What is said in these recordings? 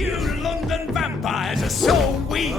You London vampires are so weak!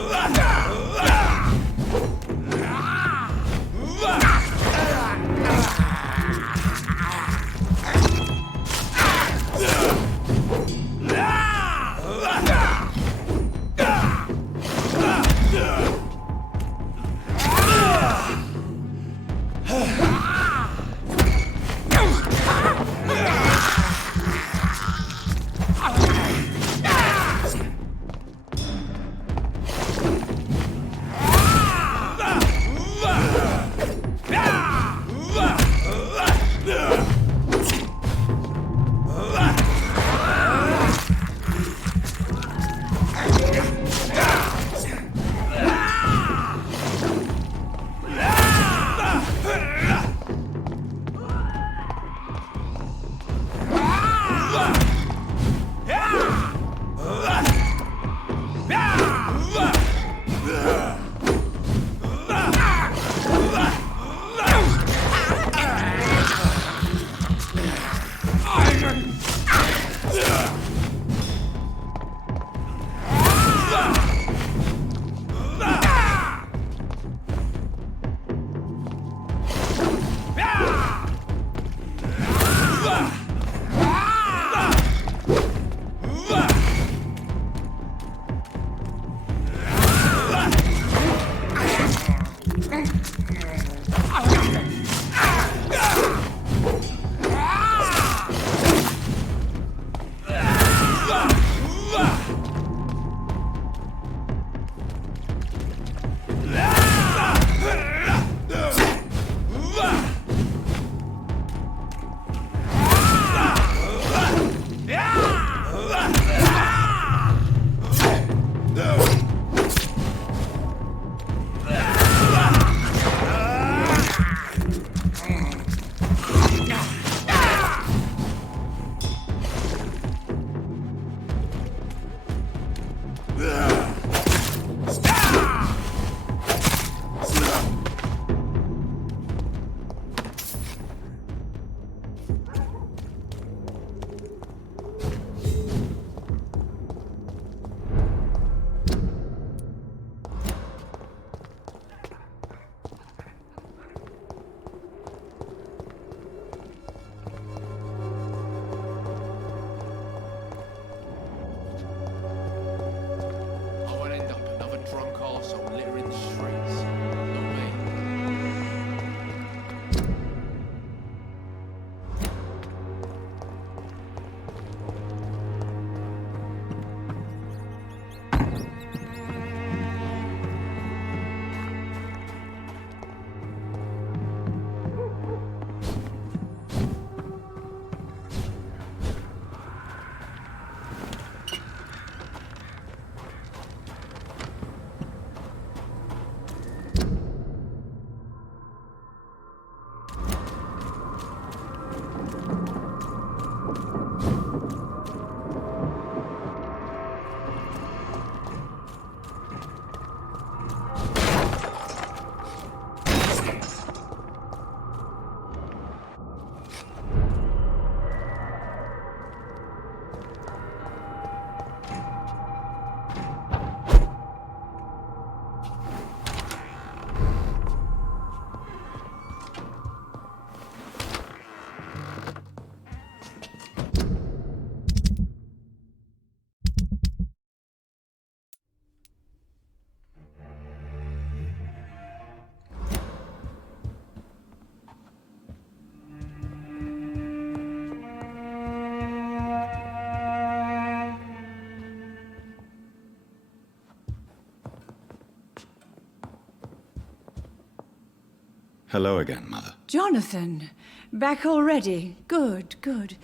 Hello again, Mother. Jonathan, back already? Good, good.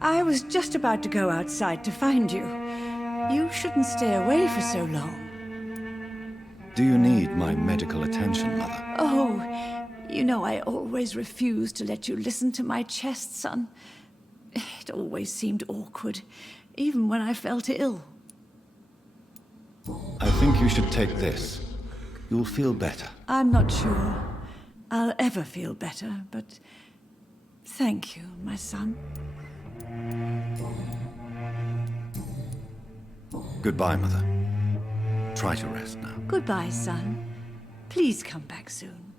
I was just about to go outside to find you. You shouldn't stay away for so long. Do you need my medical attention, Mother? Oh, you know I always refused to let you listen to my chest, son. It always seemed awkward, even when I felt ill. I think you should take this. You'll feel better. I'm not sure I'll ever feel better, but thank you, my son. Goodbye, Mother. Try to rest now. Goodbye, son. Please come back soon.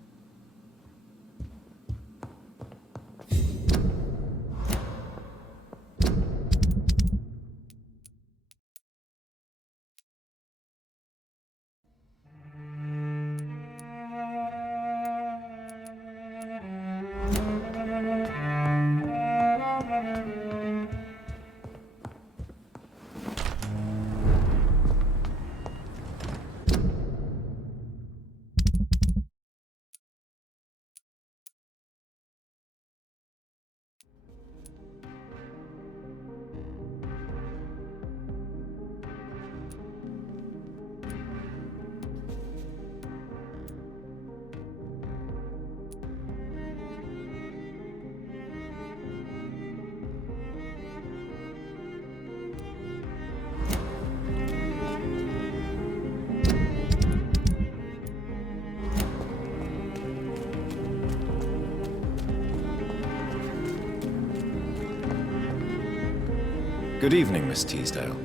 Good evening, Miss Teasdale.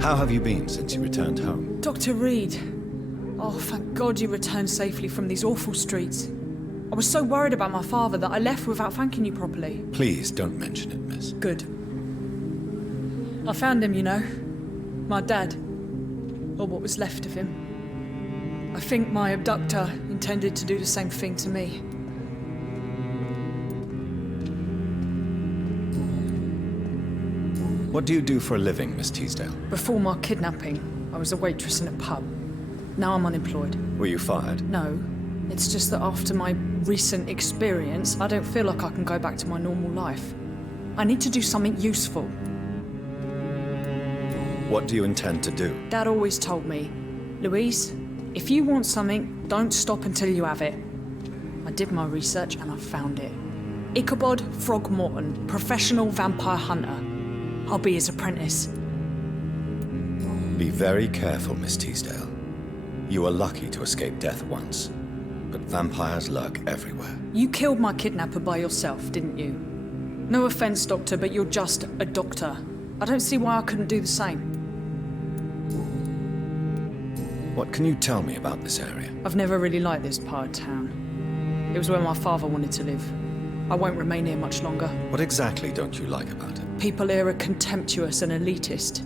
How have you been since you returned home? Dr. Reed. Oh, thank God you returned safely from these awful streets. I was so worried about my father that I left without thanking you properly. Please don't mention it, miss. Good. I found him, you know. My dad. Or what was left of him. I think my abductor intended to do the same thing to me. What do you do for a living, Miss Teasdale? Before my kidnapping, I was a waitress in a pub. Now I'm unemployed. Were you fired? No. It's just that after my recent experience, I don't feel like I can go back to my normal life. I need to do something useful. What do you intend to do? Dad always told me, Louise, if you want something, don't stop until you have it. I did my research and I found it. Ichabod Throgmorton, professional vampire hunter. I'll be his apprentice. Be very careful, Miss Teasdale. You were lucky to escape death once, but vampires lurk everywhere. You killed my kidnapper by yourself, didn't you? No offense, Doctor, but you're just a doctor. I don't see why I couldn't do the same. What can you tell me about this area? I've never really liked this part of town. It was where my father wanted to live. I won't remain here much longer. What exactly don't you like about it? People here are contemptuous and elitist.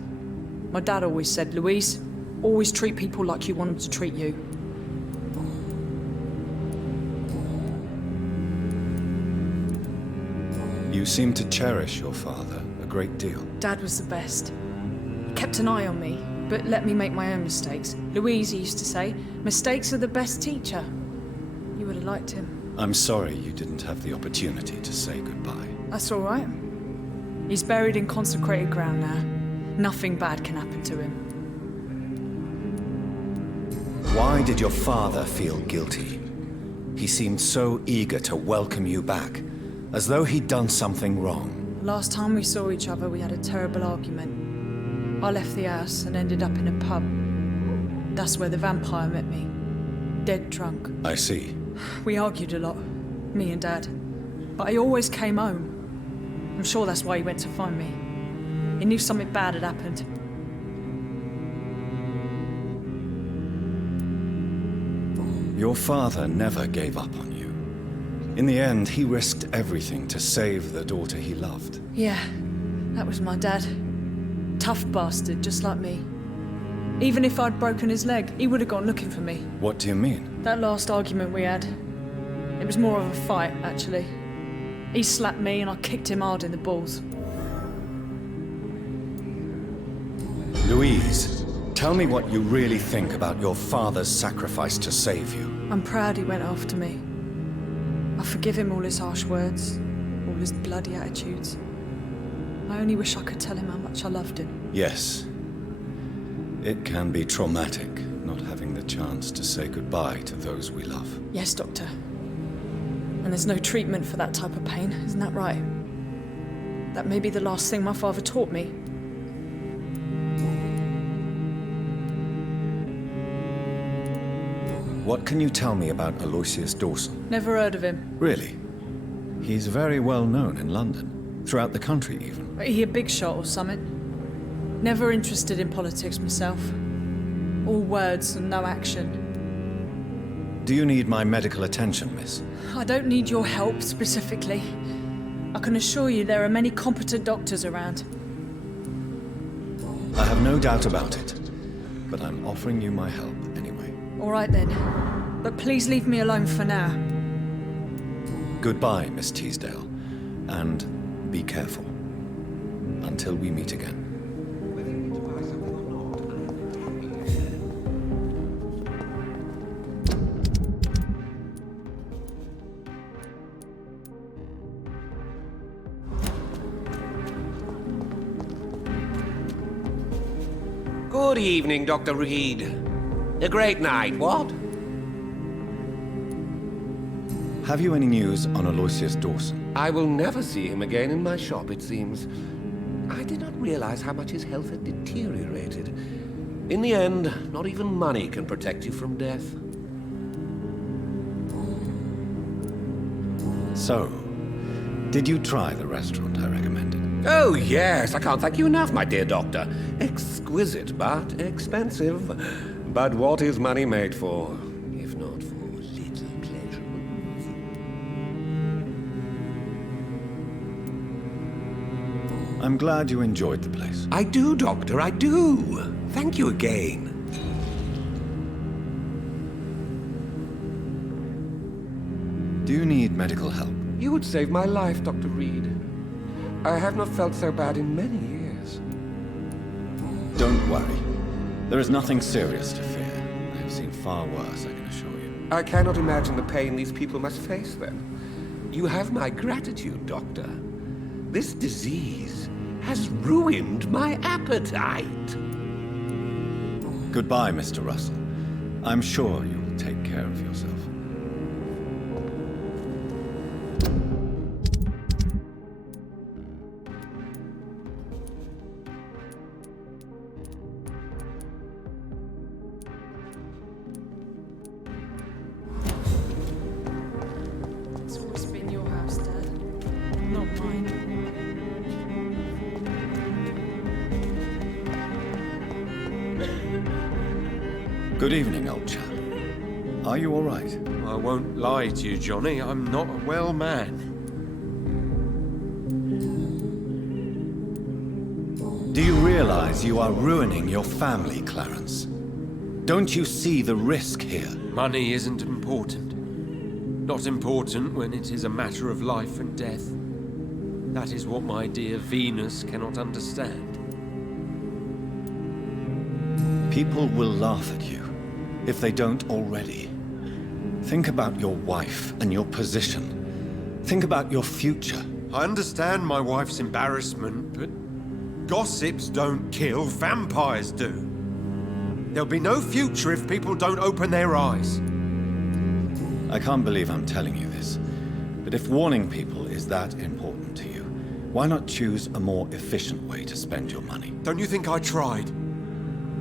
My dad always said, Louise, always treat people like you want them to treat you. You seem to cherish your father a great deal. Dad was the best. Kept an eye on me, but let me make my own mistakes. Louise used to say, mistakes are the best teacher. You would have liked him. I'm sorry you didn't have the opportunity to say goodbye. That's all right. He's buried in consecrated ground now. Nothing bad can happen to him. Why did your father feel guilty? He seemed so eager to welcome you back, as though he'd done something wrong. Last time we saw each other, we had a terrible argument. I left the house and ended up in a pub. That's where the vampire met me. Dead drunk. I see. We argued a lot, me and Dad. But I always came home. I'm sure that's why he went to find me. He knew something bad had happened. Your father never gave up on you. In the end, he risked everything to save the daughter he loved. Yeah, that was my dad. Tough bastard, just like me. Even if I'd broken his leg, he would have gone looking for me. What do you mean? That last argument we had, it was more of a fight, actually. He slapped me and I kicked him hard in the balls. Louise, tell me what you really think about your father's sacrifice to save you. I'm proud he went after me. forgive him all his harsh words, all his bloody attitudes. I only wish I could tell him how much I loved him. Yes. It can be traumatic, not having the chance to say goodbye to those we love. Yes, Doctor. And there's no treatment for that type of pain, isn't that right? That may be the last thing my father taught me. What can you tell me about Aloysius Dawson? Never heard of him. Really? He's very well known in London, throughout the country even. He a big shot or something? Never interested in politics myself. All words and no action. Do you need my medical attention, miss? I don't need your help specifically. I can assure you there are many competent doctors around. I have no doubt about it, but I'm offering you my help anyway. All right then. But please leave me alone for now. Goodbye, Miss Teasdale, and be careful. Until we meet again. Good evening, Dr. Reed. A great night, what? Have you any news on Aloysius Dawson? I will never see him again in my shop, it seems. I did not realize how much his health had deteriorated. In the end, not even money can protect you from death. So, did you try the restaurant I recommended? Oh, yes, I can't thank you enough, my dear doctor. Exquisite, but expensive. But what is money made for, if not for little pleasure? I'm glad you enjoyed the place. I do, Doctor, I do. Thank you again. Do you need medical help? You would save my life, Dr. Reed. I have not felt so bad in many years. Don't worry. There is nothing serious to fear. I have seen far worse, I can assure you. I cannot imagine the pain these people must face then. You have my gratitude, Doctor. This disease has ruined my appetite. Goodbye, Mr. Russell. I'm sure you will take care of yourself. It's always been your house, Dad. Not mine. Good evening, old chap. Are you all right? I won't lie to you, Johnny. I'm not a well man. Do you realize you are ruining your family, Clarence? Don't you see the risk here? Money isn't important. Not important when it is a matter of life and death. That is what my dear Venus cannot understand. People will laugh at you, if they don't already. Think about your wife and your position. Think about your future. I understand my wife's embarrassment, but gossips don't kill, vampires do. There'll be no future if people don't open their eyes. I can't believe I'm telling you this, but if warning people is that important to you, why not choose a more efficient way to spend your money? Don't you think I tried?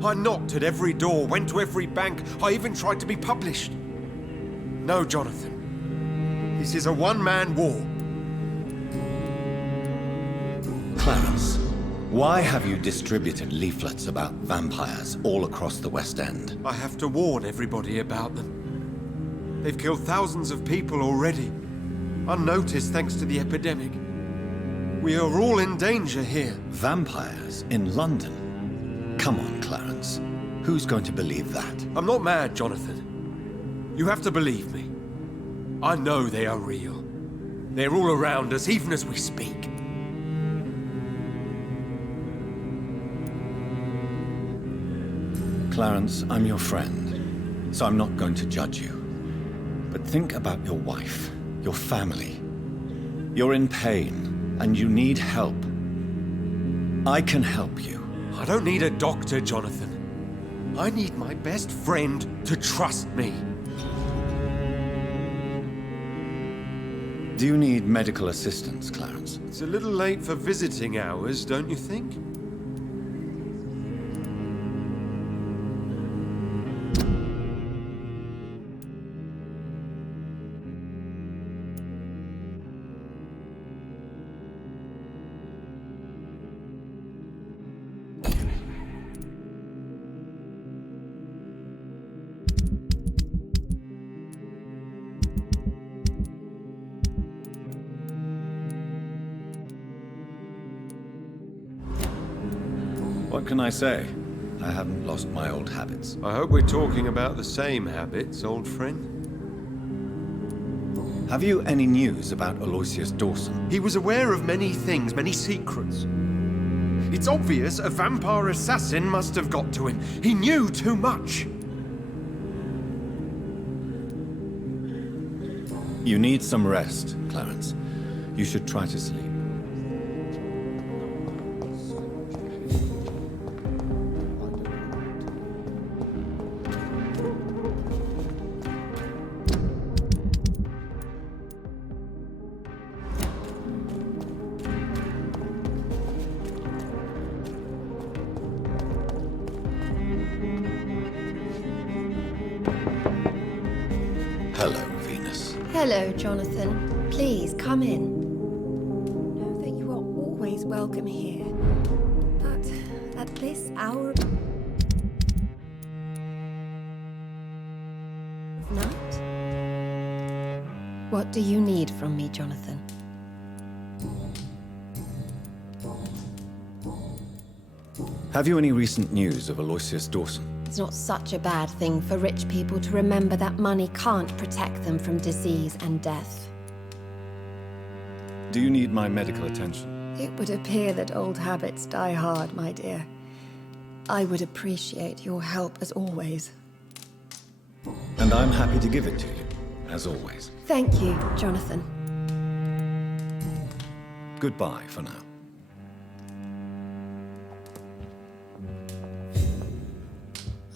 I knocked at every door, went to every bank, I even tried to be published. No, Jonathan. This is a one-man war. Clarence, why have you distributed leaflets about vampires all across the West End? I have to warn everybody about them. They've killed thousands of people already, unnoticed thanks to the epidemic. We are all in danger here. Vampires in London? Come on, Clarence. Who's going to believe that? I'm not mad, Jonathan. You have to believe me. I know they are real. They're all around us, even as we speak. Clarence, I'm your friend, so I'm not going to judge you. But think about your wife, your family. You're in pain, and you need help. I can help you. I don't need a doctor, Jonathan. I need my best friend to trust me. Do you need medical assistance, Clarence? It's a little late for visiting hours, don't you think? What can I say? I haven't lost my old habits. I hope we're talking about the same habits, old friend. Have you any news about Aloysius Dawson? He was aware of many things, many secrets. It's obvious a vampire assassin must have got to him. He knew too much. You need some rest, Clarence. You should try to sleep. Hello, Venus. Hello, Jonathan. Please, come in. Know that you are always welcome here. But at this hour of night? What do you need from me, Jonathan? Have you any recent news of Aloysius Dawson? It's not such a bad thing for rich people to remember that money can't protect them from disease and death. Do you need my medical attention? It would appear that old habits die hard, my dear. I would appreciate your help as always. And I'm happy to give it to you, as always. Thank you, Jonathan. Goodbye for now.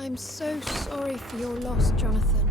I'm so sorry for your loss, Jonathan.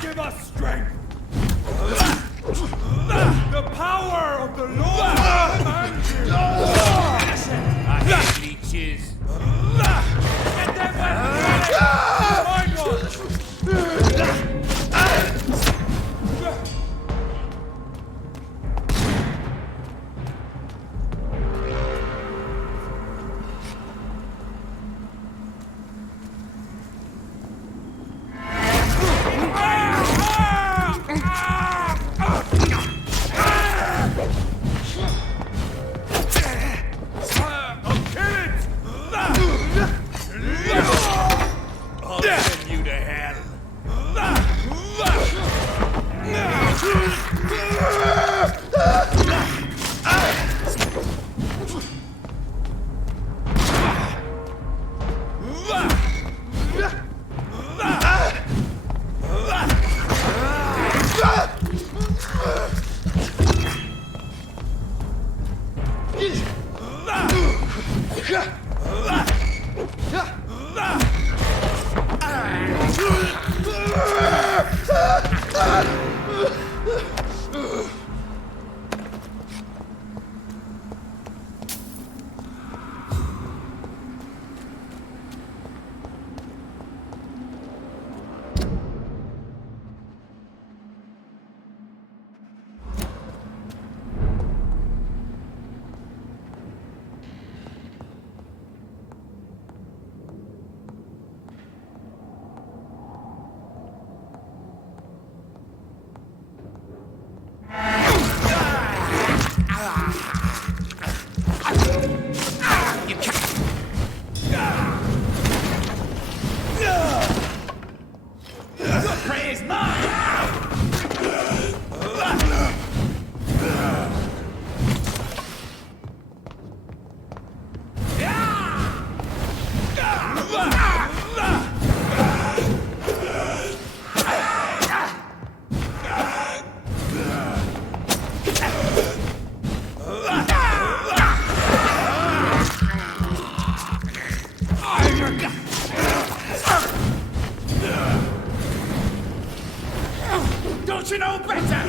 Give us strength! The power of the Lord commands you! I hate leeches! Get them back! Find one! I'll send you to hell! Don't you know better?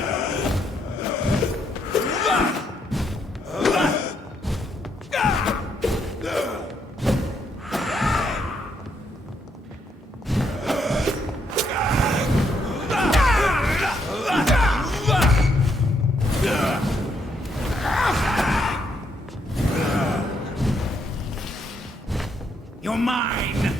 You're mine!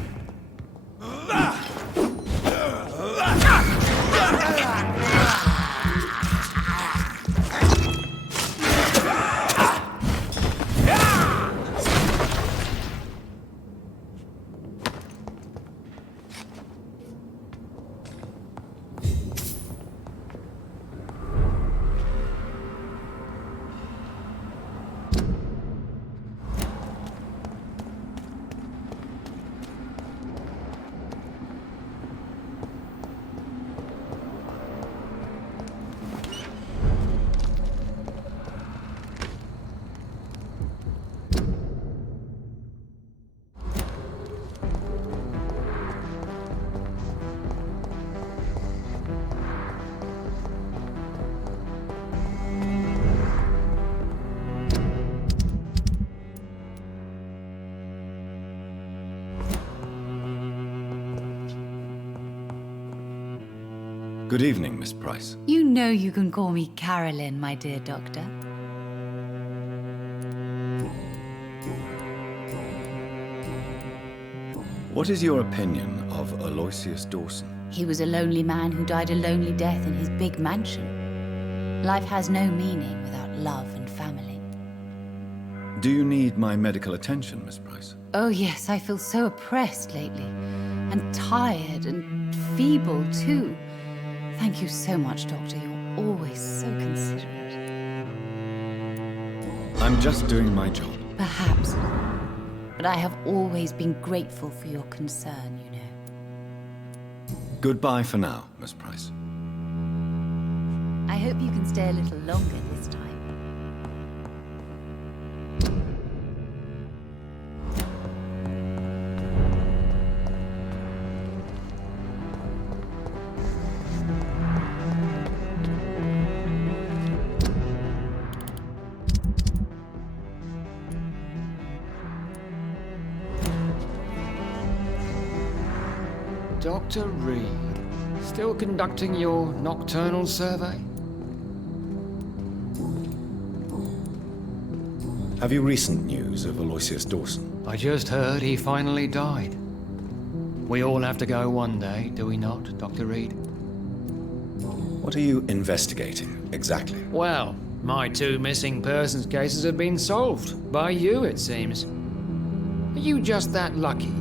Good evening, Miss Price. You know you can call me Carolyn, my dear doctor. What is your opinion of Aloysius Dawson? He was a lonely man who died a lonely death in his big mansion. Life has no meaning without love and family. Do you need my medical attention, Miss Price? Oh yes, I feel so oppressed lately. And tired and feeble too. Thank you so much, Doctor. You're always so considerate. I'm just doing my job. Perhaps. but I have always been grateful for your concern, you know. Goodbye for now, Miss Price. I hope you can stay a little longer this time. Dr. Reed, still conducting your nocturnal survey? Have you recent news of Aloysius Dawson? I just heard he finally died. We all have to go one day, do we not, Dr. Reed? What are you investigating, exactly? Well, my 2 missing persons cases have been solved. By you, it seems. Are you just that lucky?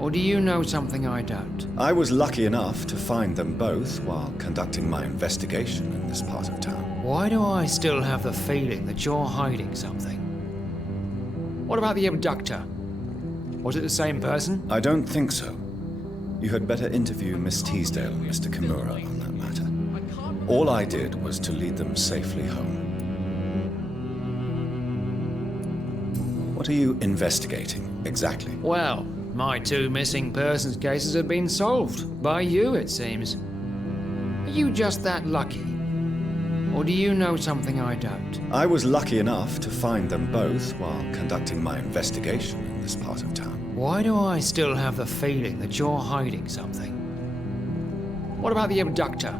Or do you know something I don't? I was lucky enough to find them both while conducting my investigation in this part of town. Why do I still have the feeling that you're hiding something? What about the abductor? Was it the same person? I don't think so. You had better interview Miss Teasdale and Mr. Kimura on that matter. All I did was to lead them safely home. What are you investigating, exactly? Well, my 2 missing persons cases have been solved. By you, it seems. Are you just that lucky? Or do you know something I don't? I was lucky enough to find them both while conducting my investigation in this part of town. Why do I still have the feeling that you're hiding something? What about the abductor?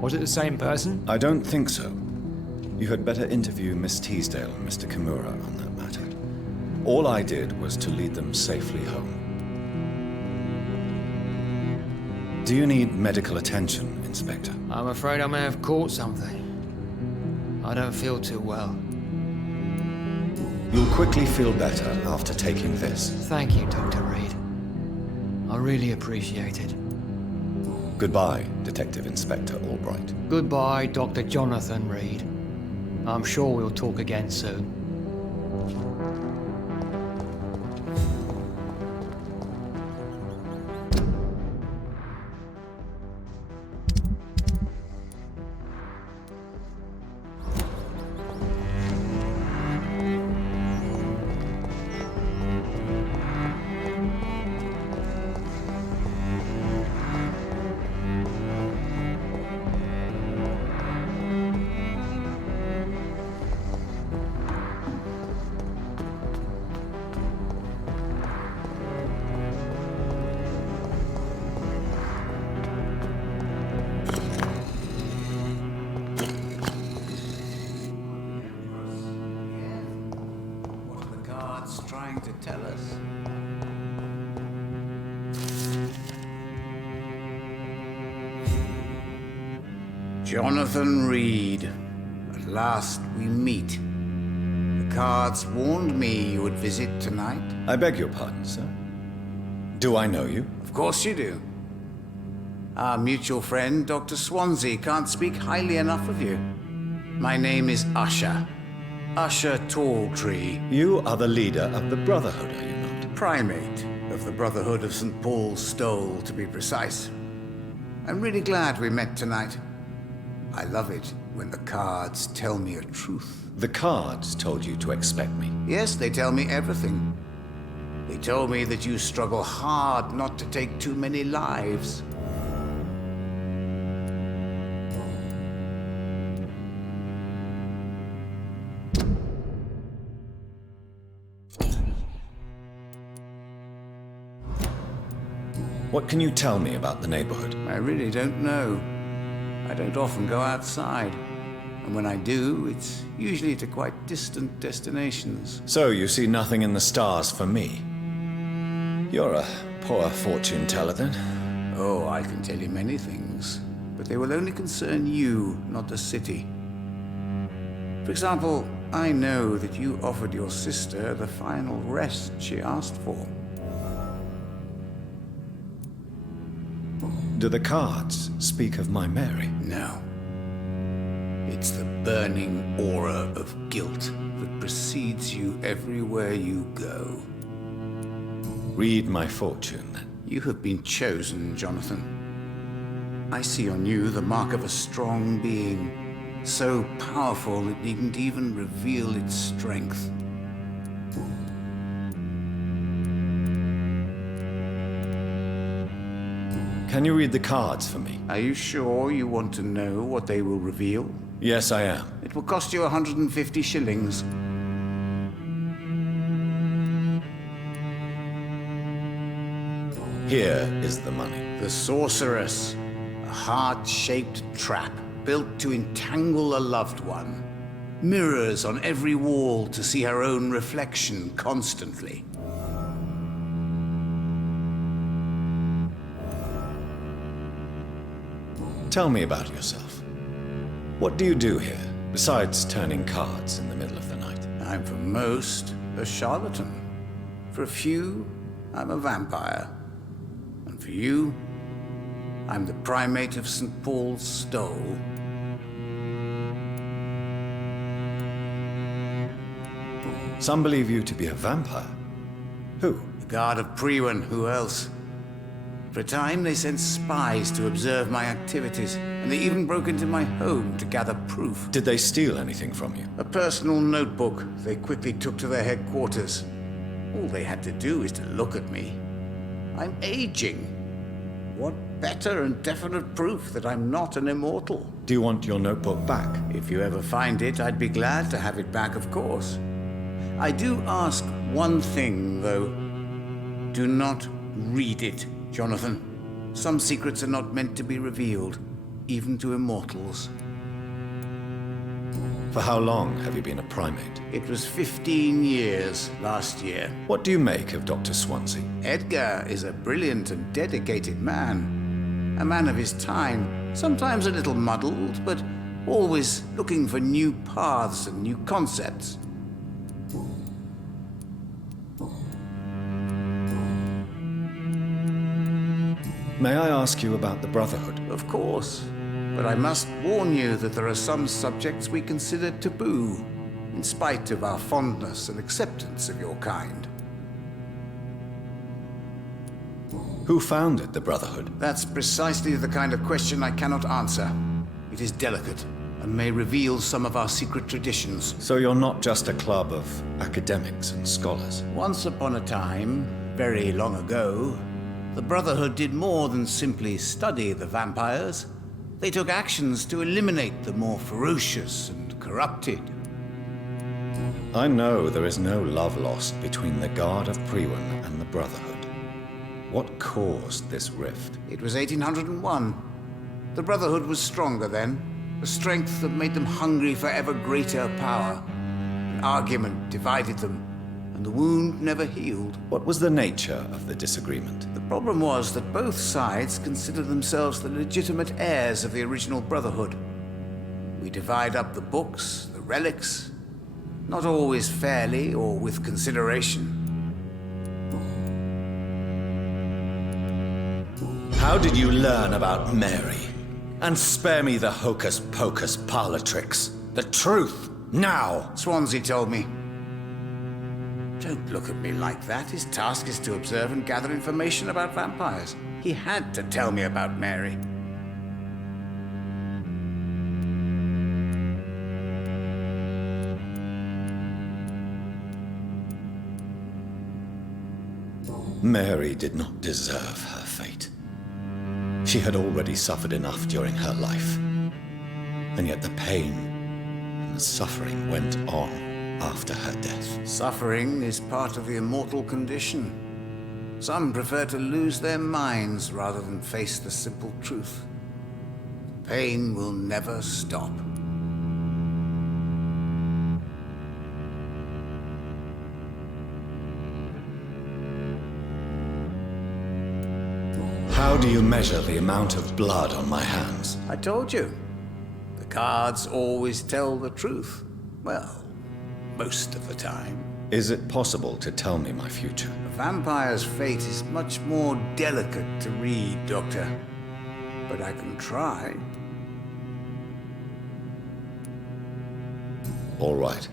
Was it the same person? I don't think so. You had better interview Miss Teasdale and Mr. Kimura on that matter. All I did was to lead them safely home. Do you need medical attention, Inspector? I'm afraid I may have caught something. I don't feel too well. You'll quickly feel better after taking this. Thank you, Dr. Reed. I really appreciate it. Goodbye, Detective Inspector Albright. Goodbye, Dr. Jonathan Reed. I'm sure we'll talk again soon. Trying to tell us. Jonathan Reed. At last we meet. The cards warned me you would visit tonight. I beg your pardon, sir. Do I know you? Of course you do. Our mutual friend, Dr. Swansea, can't speak highly enough of you. My name is Usher. Usher Talltree. You are the leader of the Brotherhood, are you not? Primate of the Brotherhood of St. Paul's Stole, to be precise. I'm really glad we met tonight. I love it when the cards tell me a truth. The cards told you to expect me. Yes, they tell me everything. They told me that you struggle hard not to take too many lives. What can you tell me about the neighborhood? I really don't know. I don't often go outside. And when I do, it's usually to quite distant destinations. So you see nothing in the stars for me? You're a poor fortune teller, then? Oh, I can tell you many things, but they will only concern you, not the city. For example, I know that you offered your sister the final rest she asked for. Do the cards speak of my Mary? No. It's the burning aura of guilt that precedes you everywhere you go. Read my fortune, then. You have been chosen, Jonathan. I see on you the mark of a strong being, so powerful it needn't even reveal its strength. Can you read the cards for me? Are you sure you want to know what they will reveal? Yes, I am. It will cost you 150 shillings. Here is the money. The Sorceress, a heart-shaped trap built to entangle a loved one. Mirrors on every wall to see her own reflection constantly. Tell me about yourself. What do you do here, besides turning cards in the middle of the night? I'm for most a charlatan. For a few, I'm a vampire. And for you, I'm the primate of St. Paul's Stole. Some believe you to be a vampire. Who? The guard of Priwen, who else? For a time, they sent spies to observe my activities, and they even broke into my home to gather proof. Did they steal anything from you? A personal notebook they quickly took to their headquarters. All they had to do is to look at me. I'm aging. What better and definite proof that I'm not an immortal? Do you want your notebook back? If you ever find it, I'd be glad to have it back, of course. I do ask one thing, though. Do not read it, Jonathan. Some secrets are not meant to be revealed, even to immortals. For how long have you been a primate? It was 15 years last year. What do you make of Dr. Swansea? Edgar is a brilliant and dedicated man. A man of his time, sometimes a little muddled, but always looking for new paths and new concepts. May I ask you about the Brotherhood? Of course. But I must warn you that there are some subjects we consider taboo, in spite of our fondness and acceptance of your kind. Who founded the Brotherhood? That's precisely the kind of question I cannot answer. It is delicate, and may reveal some of our secret traditions. So you're not just a club of academics and scholars? Once upon a time, very long ago, the Brotherhood did more than simply study the vampires. They took actions to eliminate the more ferocious and corrupted. I know there is no love lost between the Guard of Priwen and the Brotherhood. What caused this rift? It was 1801. The Brotherhood was stronger then, a strength that made them hungry for ever greater power. An argument divided them, and the wound never healed. What was the nature of the disagreement? The problem was that both sides considered themselves the legitimate heirs of the original Brotherhood. We divide up the books, the relics, not always fairly or with consideration. How did you learn about Mary? And spare me the hocus-pocus parlor tricks. The truth, now! Swansea told me. Don't look at me like that. His task is to observe and gather information about vampires. He had to tell me about Mary. Mary did not deserve her fate. She had already suffered enough during her life. And yet the pain and the suffering went on after her death. Suffering is part of the immortal condition. Some prefer to lose their minds rather than face the simple truth. Pain will never stop. How do you measure the amount of blood on my hands? I told you. The cards always tell the truth. Well, most of the time. Is it possible to tell me my future? A vampire's fate is much more delicate to read, Doctor. But I can try. All right.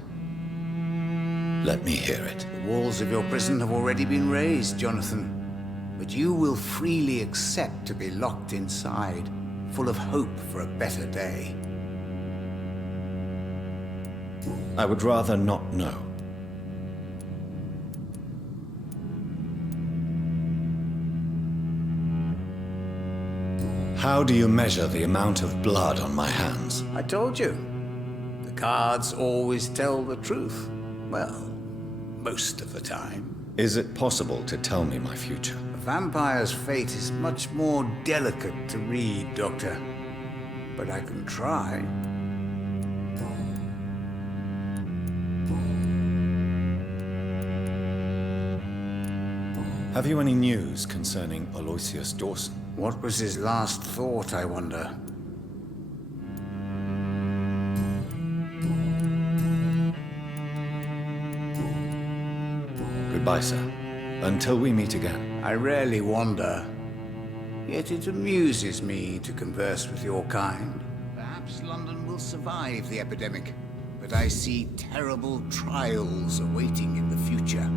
Let me hear it. The walls of your prison have already been raised, Jonathan. But you will freely accept to be locked inside, full of hope for a better day. I would rather not know. How do you measure the amount of blood on my hands? I told you. The cards always tell the truth. Well, most of the time. Is it possible to tell me my future? A vampire's fate is much more delicate to read, Doctor. But I can try. Have you any news concerning Aloysius Dawson? What was his last thought, I wonder? Goodbye, sir. Until we meet again. I rarely wander. Yet it amuses me to converse with your kind. Perhaps London will survive the epidemic, but I see terrible trials awaiting in the future.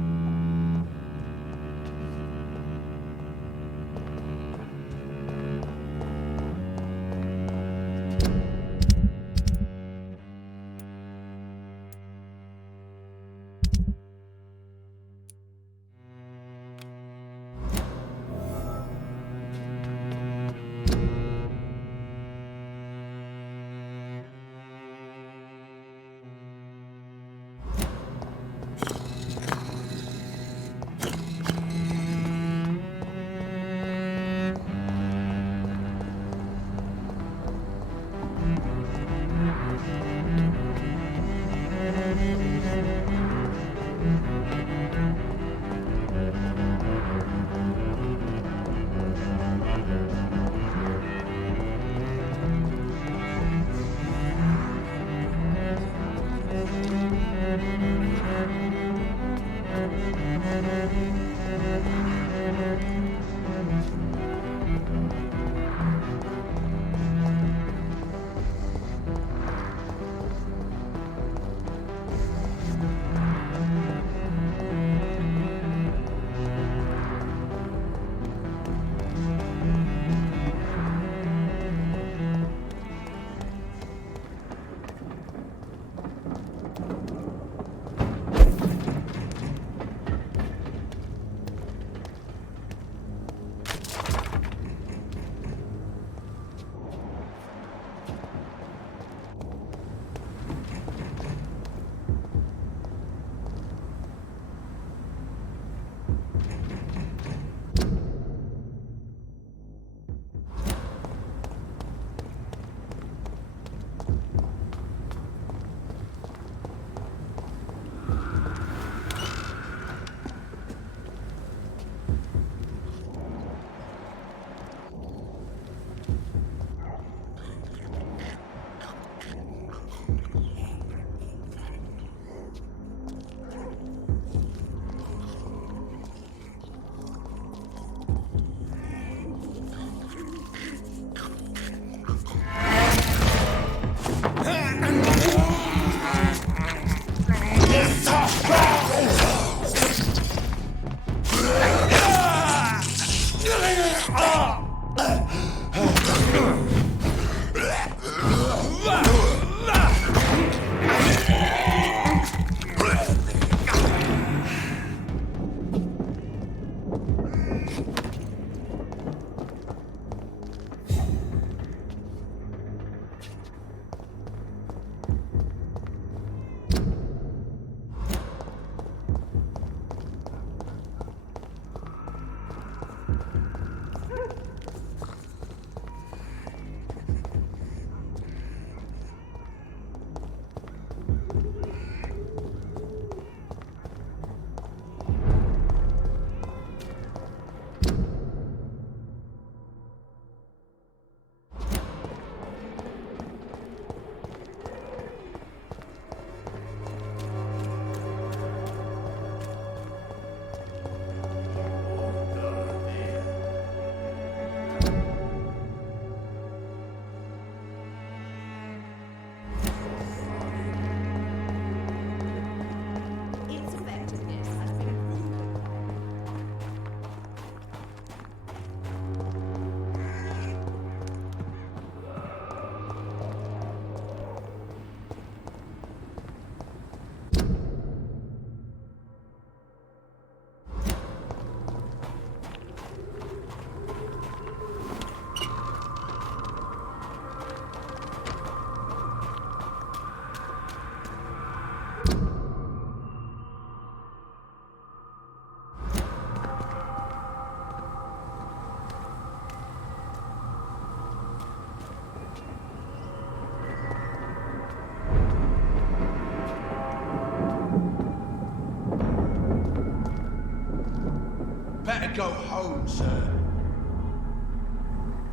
Better go home, sir.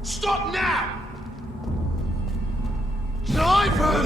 Stop now! Sniper!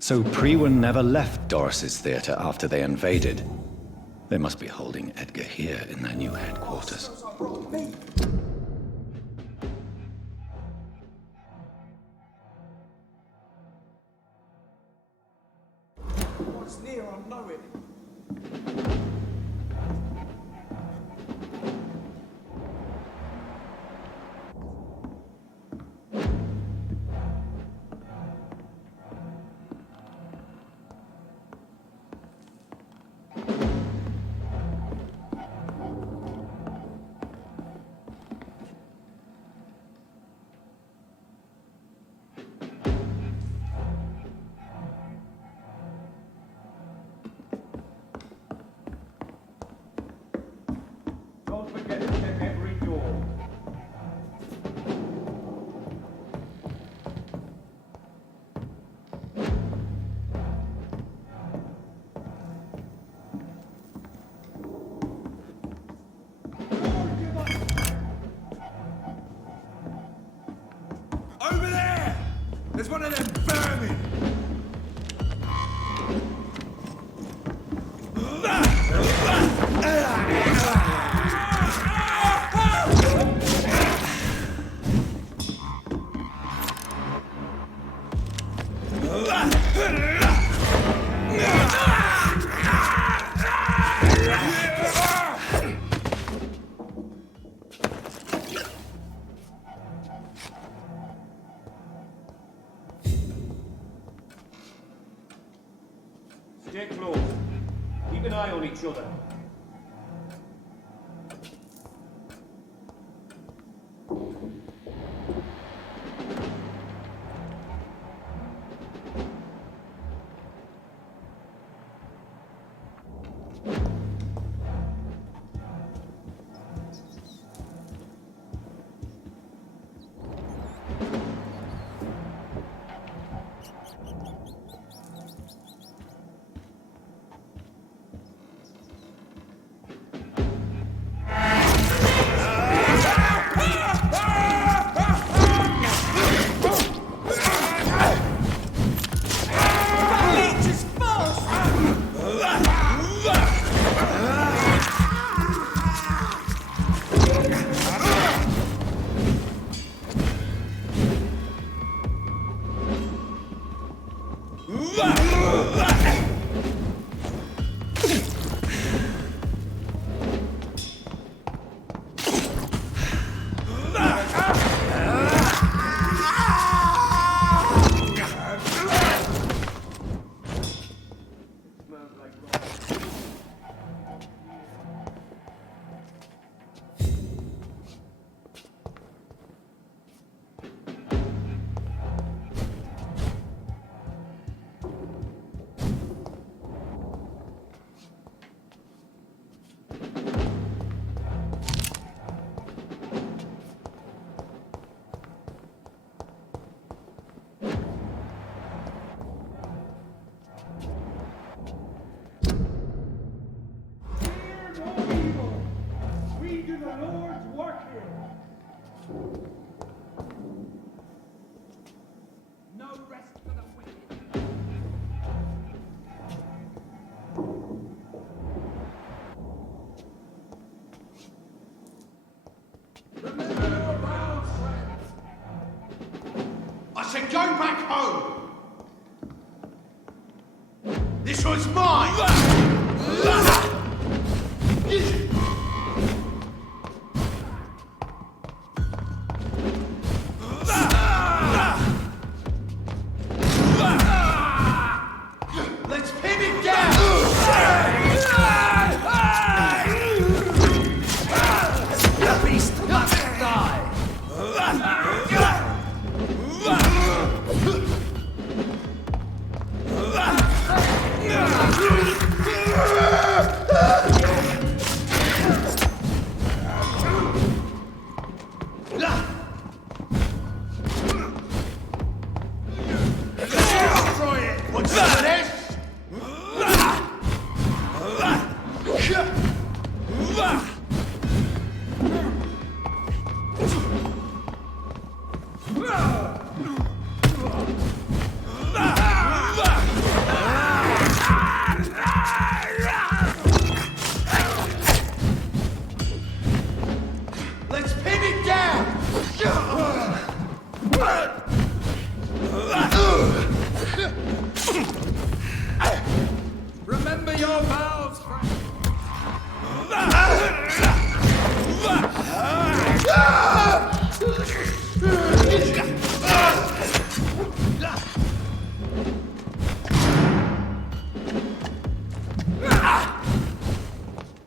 So Priwen never left Doris's theatre after they invaded. They must be holding Edgar here in their new headquarters. What's near, I know it. Don't forget to check every door. Over there! There's one of them vermin! Stay close. Keep an eye on each other. said go back home! This was mine! Let's pin it down! The beast must die! Destroy it! What's this? Let's pin it down! Remember your vows, friend.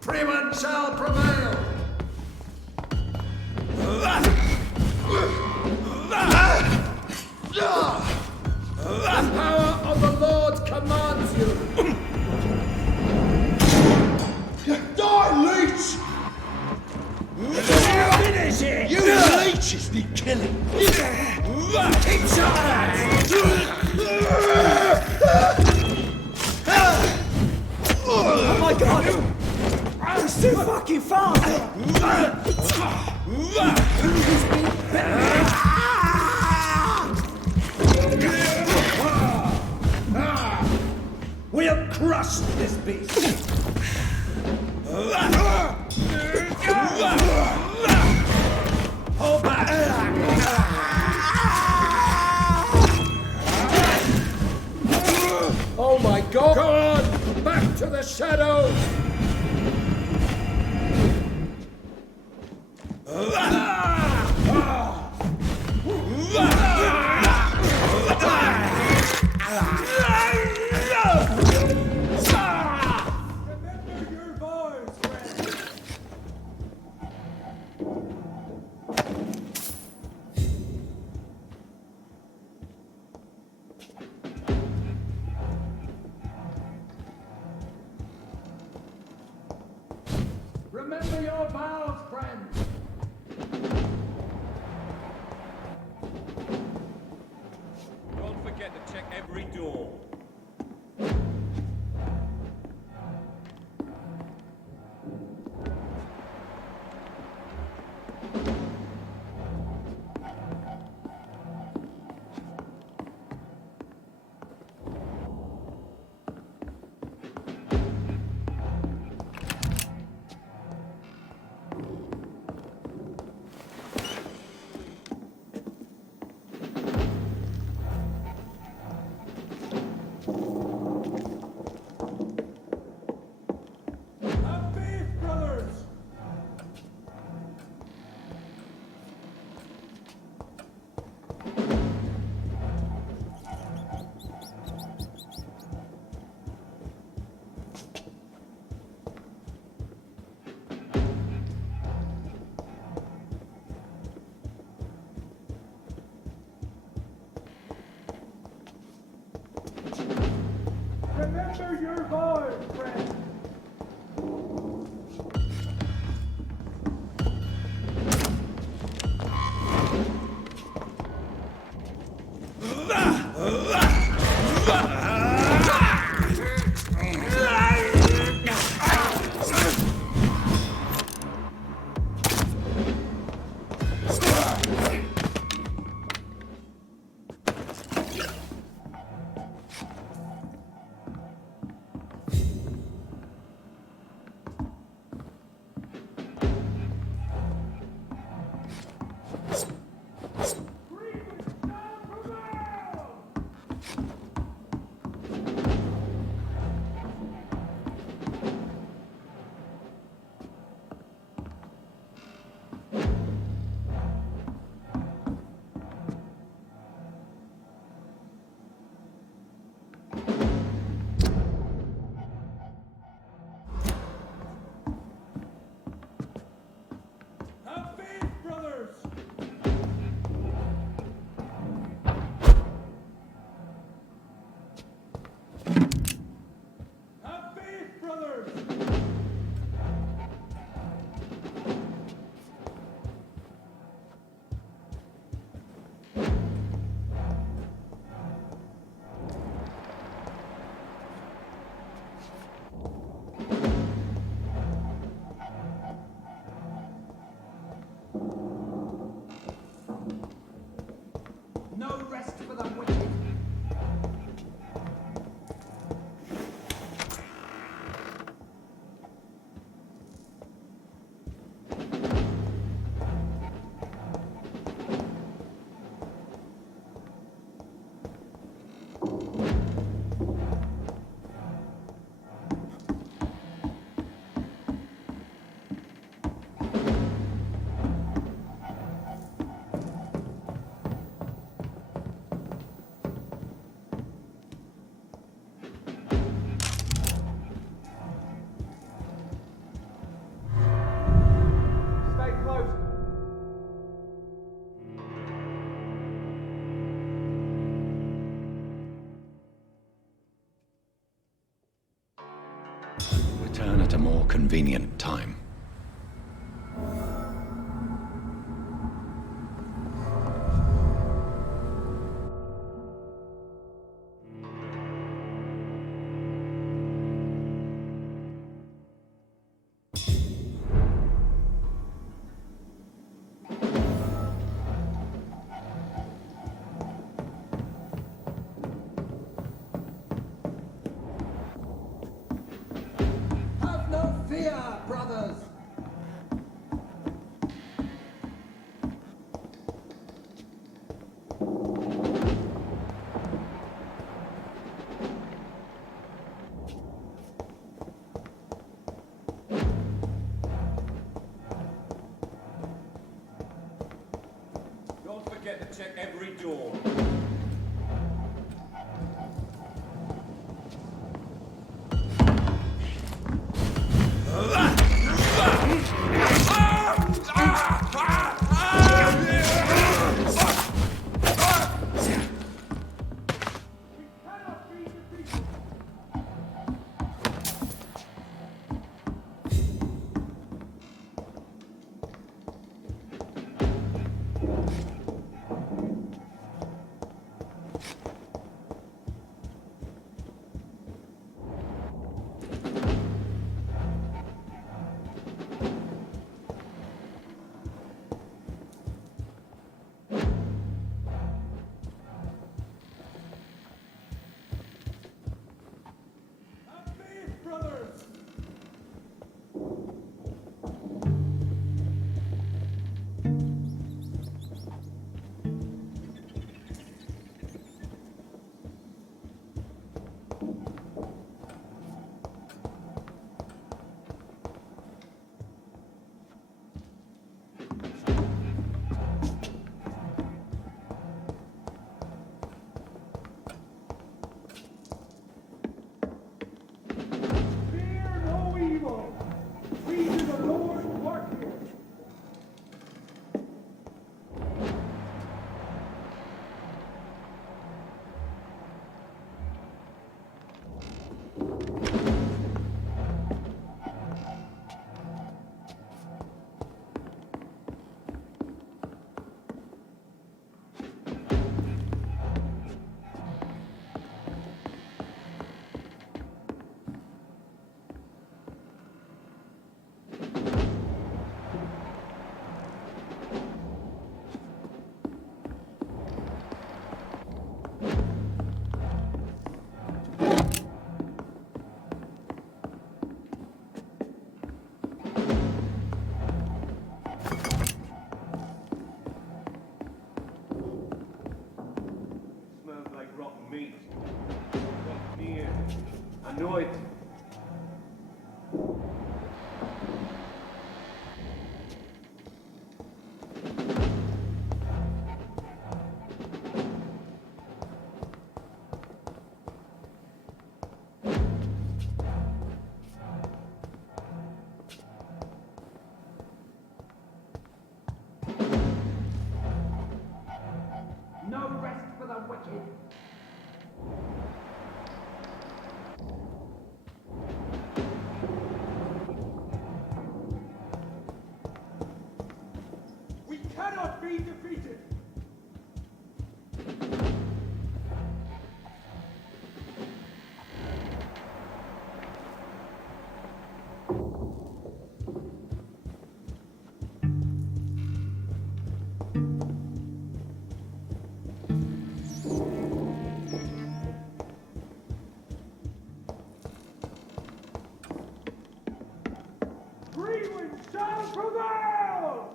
Freeman shall prevail. The power of the Lord commands you. Die, leech! Finish it! You leeches need killing. Keep shot Oh my god! It's too fucking fast! We'll crush this beast! Hold back! Oh my god! Go on! Back to the shadows! Remember your vows, friends! Don't forget to check every door. Remember your vows, friend! return at a more convenient time. Have no fear, brothers! Don't forget to check every door. Fear no evil. We do the Lord's work here. Smells like rotten meat. Rotten ear. I know it. No rest for the wicked. We cannot be defeated. Greenland shall prevail!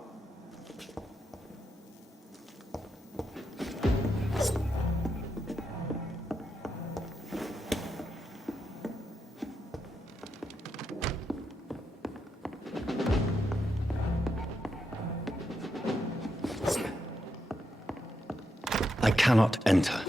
I cannot enter.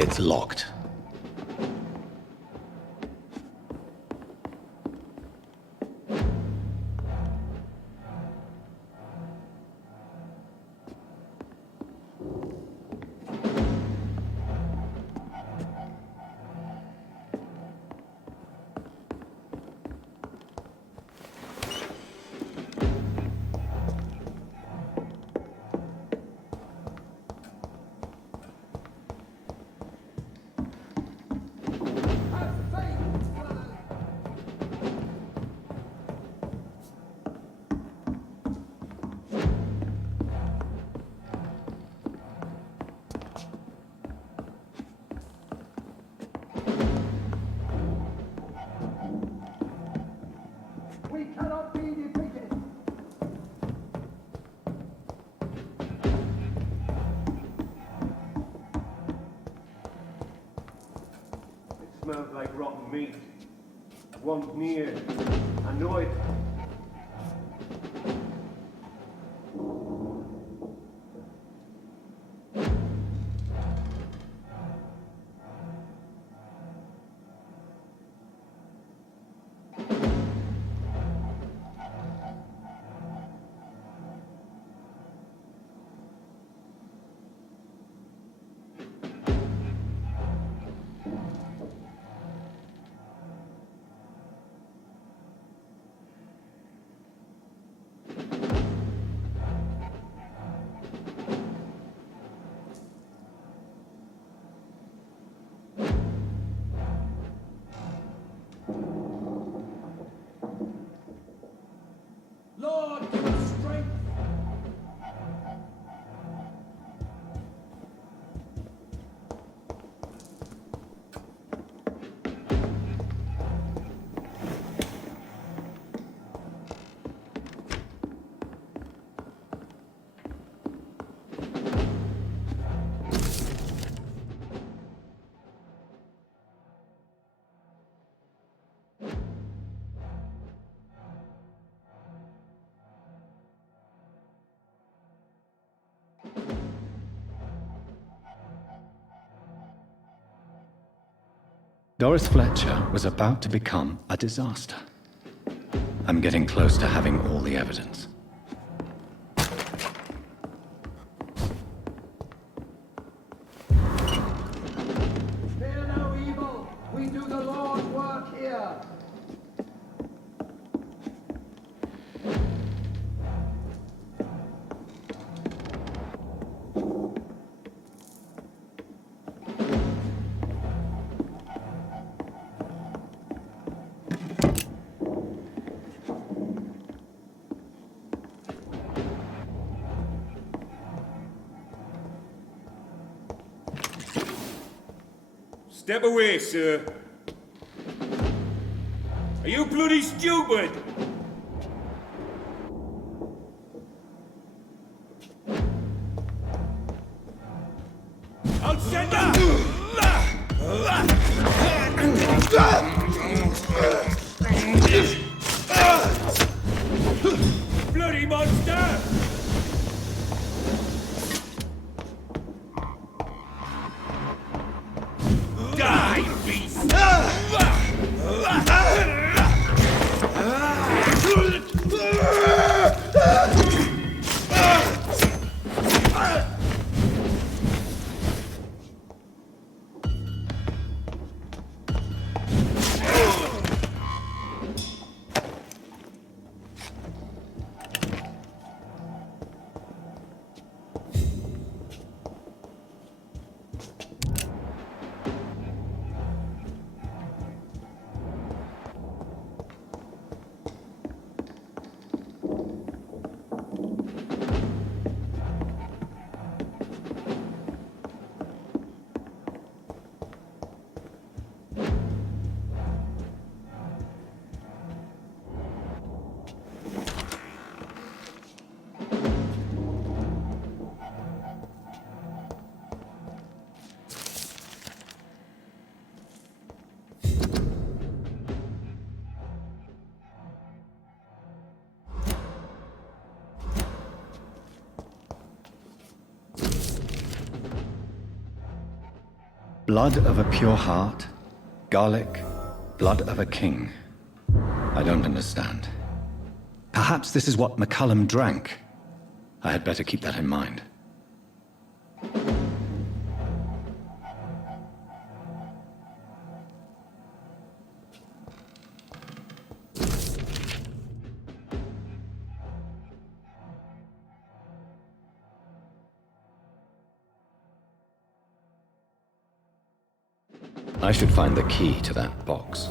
It's locked. We cannot be defeated. It smells like rotten meat. One's near. I know it. Lord, give us strength. Doris Fletcher was about to become a disaster. I'm getting close to having all the evidence. Fear no evil. We do the Lord's work here. Step away, sir. Are you bloody stupid? I'll send bloody monster! Die, beast! Blood of a pure heart, garlic, blood of a king. I don't understand. Perhaps this is what McCullum drank. I had better keep that in mind. I should find the key to that box.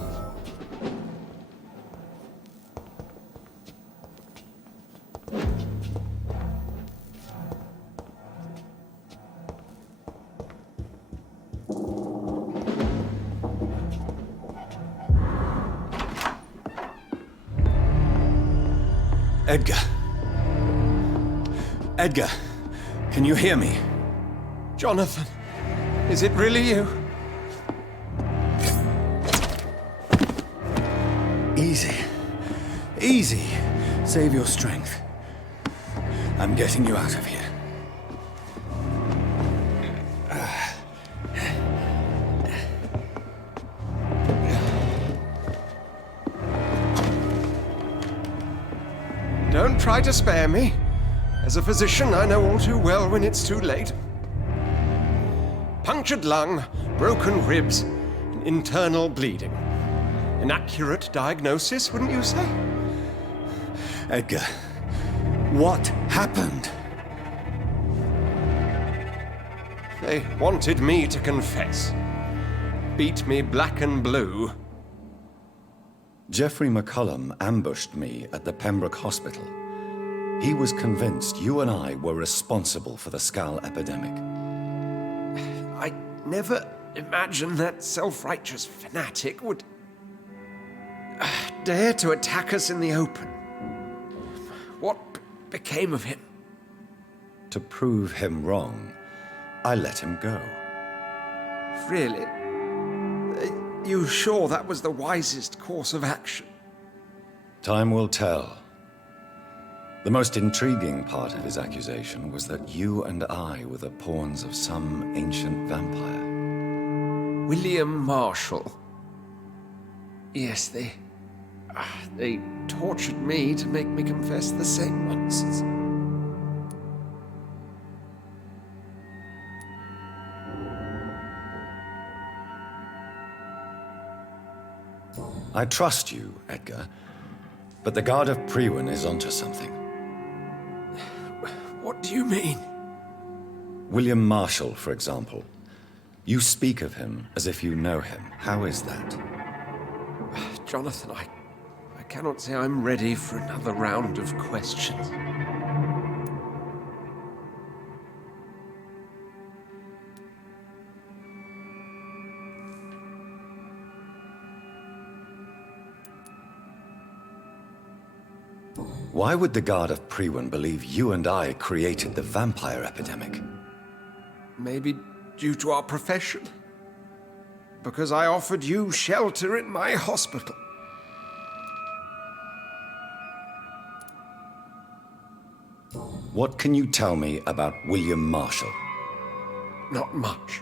Edgar. Edgar, can you hear me? Jonathan, is it really you? Easy. Easy. Save your strength. I'm getting you out of here. Don't try to spare me. As a physician, I know all too well when it's too late. Punctured lung, broken ribs, and internal bleeding. An accurate diagnosis, wouldn't you say? Edgar, what happened? They wanted me to confess. Beat me black and blue. Geoffrey McCullum ambushed me at the Pembroke Hospital. He was convinced you and I were responsible for the Skull epidemic. I never imagined that self-righteous fanatic would dare to attack us in the open. What became of him? To prove him wrong, I let him go. Really? Are you sure that was the wisest course of action? Time will tell. The most intriguing part of his accusation was that you and I were the pawns of some ancient vampire. William Marshall. Yes, they tortured me to make me confess the same nonsense. I trust you, Edgar, but the Guard of Priwen is onto something. What do you mean? William Marshall, for example. You speak of him as if you know him. How is that? Jonathan, I cannot say I'm ready for another round of questions. Why would the Guard of Priwen believe you and I created the vampire epidemic? Maybe due to our profession. Because I offered you shelter in my hospital. What can you tell me about William Marshall? Not much.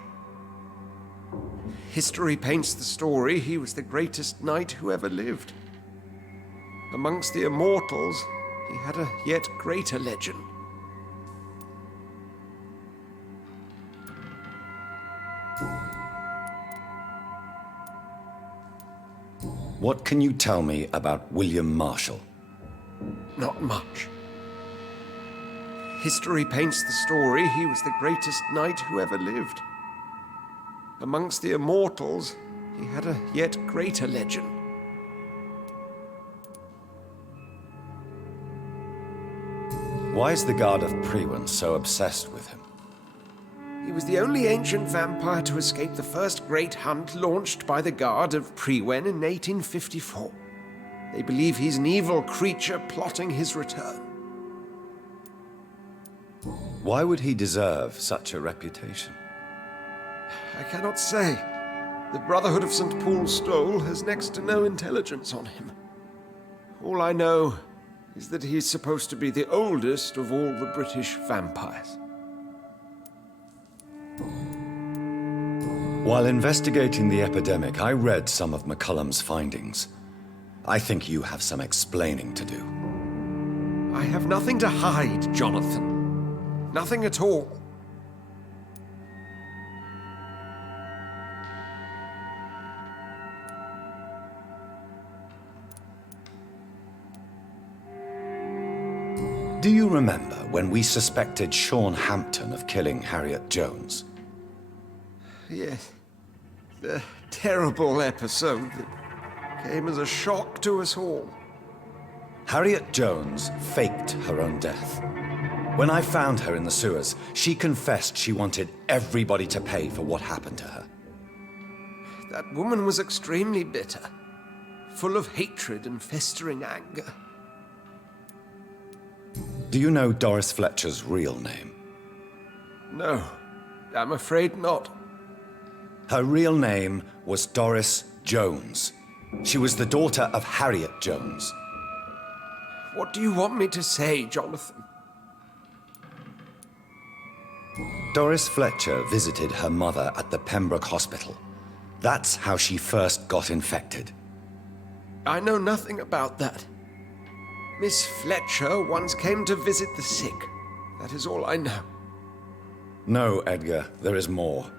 History paints the story he was the greatest knight who ever lived. Amongst the immortals, he had a yet greater legend. What can you tell me about William Marshall? Not much. History paints the story he was the greatest knight who ever lived. Amongst the immortals, he had a yet greater legend. Why is the Guard of Priwen so obsessed with him? He was the only ancient vampire to escape the first great hunt launched by the Guard of Priwen in 1854. They believe he's an evil creature plotting his return. Why would he deserve such a reputation? I cannot say. The Brotherhood of St. Paul's Stole has next to no intelligence on him. All I know is that he's supposed to be the oldest of all the British vampires. While investigating the epidemic, I read some of McCullum's findings. I think you have some explaining to do. I have nothing to hide, Jonathan. Nothing at all. Do you remember when we suspected Sean Hampton of killing Harriet Jones? Yes. The terrible episode that came as a shock to us all. Harriet Jones faked her own death. When I found her in the sewers, she confessed she wanted everybody to pay for what happened to her. That woman was extremely bitter, full of hatred and festering anger. Do you know Doris Fletcher's real name? No, I'm afraid not. Her real name was Doris Jones. She was the daughter of Harriet Jones. What do you want me to say, Jonathan? Doris Fletcher visited her mother at the Pembroke Hospital. That's how she first got infected. I know nothing about that. Miss Fletcher once came to visit the sick. That is all I know. No, Edgar, there is more.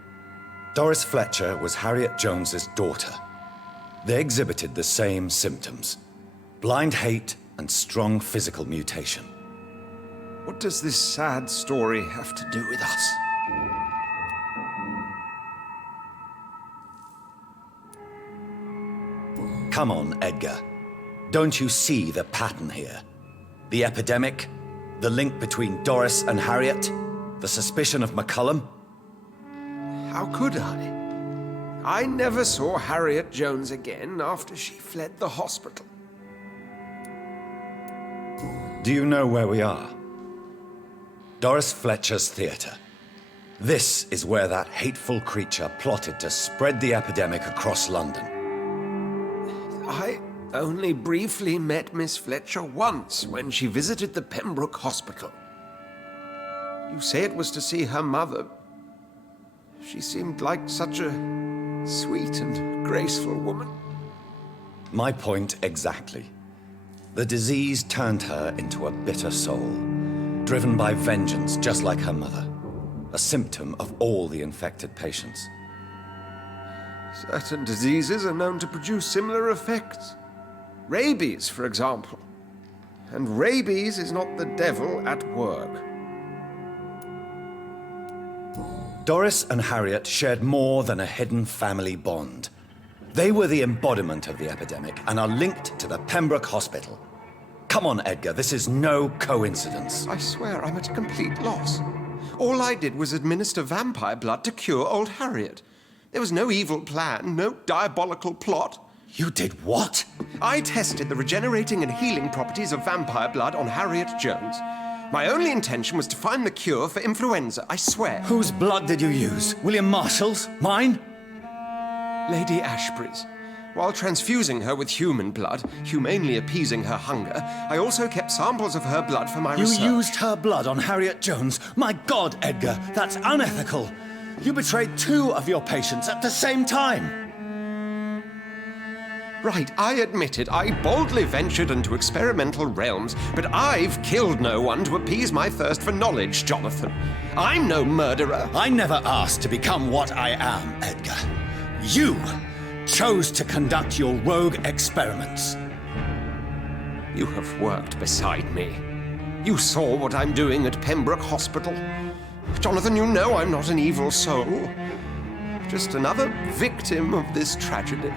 Doris Fletcher was Harriet Jones's daughter. They exhibited the same symptoms: blind hate and strong physical mutation. What does this sad story have to do with us? Come on, Edgar. Don't you see the pattern here? The epidemic, the link between Doris and Harriet, the suspicion of McCullum? How could I? I never saw Harriet Jones again after she fled the hospital. Do you know where we are? Doris Fletcher's theatre. This is where that hateful creature plotted to spread the epidemic across London. I only briefly met Miss Fletcher once when she visited the Pembroke Hospital. You say it was to see her mother. She seemed like such a sweet and graceful woman. My point exactly. The disease turned her into a bitter soul, driven by vengeance just like her mother, a symptom of all the infected patients. Certain diseases are known to produce similar effects. Rabies, for example. And rabies is not the devil at work. Doris and Harriet shared more than a hidden family bond. They were the embodiment of the epidemic and are linked to the Pembroke Hospital. Come on, Edgar, this is no coincidence. I swear I'm at a complete loss. All I did was administer vampire blood to cure old Harriet. There was no evil plan, no diabolical plot. You did what? I tested the regenerating and healing properties of vampire blood on Harriet Jones. My only intention was to find the cure for influenza, I swear. Whose blood did you use? William Marshall's? Mine? Lady Ashbury's. While transfusing her with human blood, humanely appeasing her hunger, I also kept samples of her blood for my research. You used her blood on Harriet Jones? My God, Edgar, that's unethical. You betrayed 2 of your patients at the same time. Right, I admit it. I boldly ventured into experimental realms, but I've killed no one to appease my thirst for knowledge, Jonathan. I'm no murderer. I never asked to become what I am, Edgar. You chose to conduct your rogue experiments. You have worked beside me. You saw what I'm doing at Pembroke Hospital. Jonathan, you know I'm not an evil soul. Just another victim of this tragedy.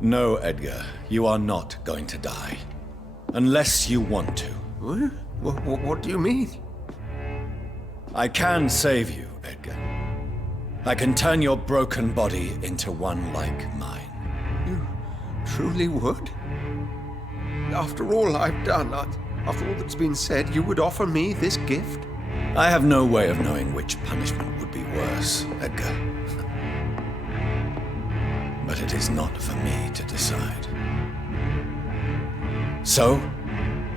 No, Edgar, you are not going to die. Unless you want to. What do you mean? I can save you, Edgar. I can turn your broken body into one like mine. You truly would? After all I've done, after all that's been said, you would offer me this gift? I have no way of knowing which punishment would be worse, Edgar. But it is not for me to decide. So?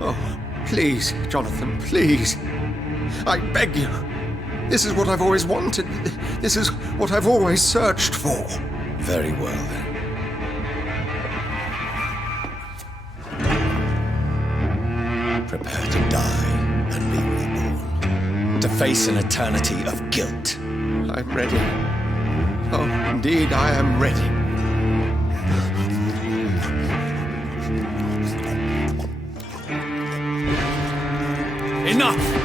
Oh, please, Jonathan, please. I beg you. This is what I've always wanted. This is what I've always searched for. Very well, then. Prepare to die and be reborn. To face an eternity of guilt. I'm ready. Oh, indeed, I am ready. Enough!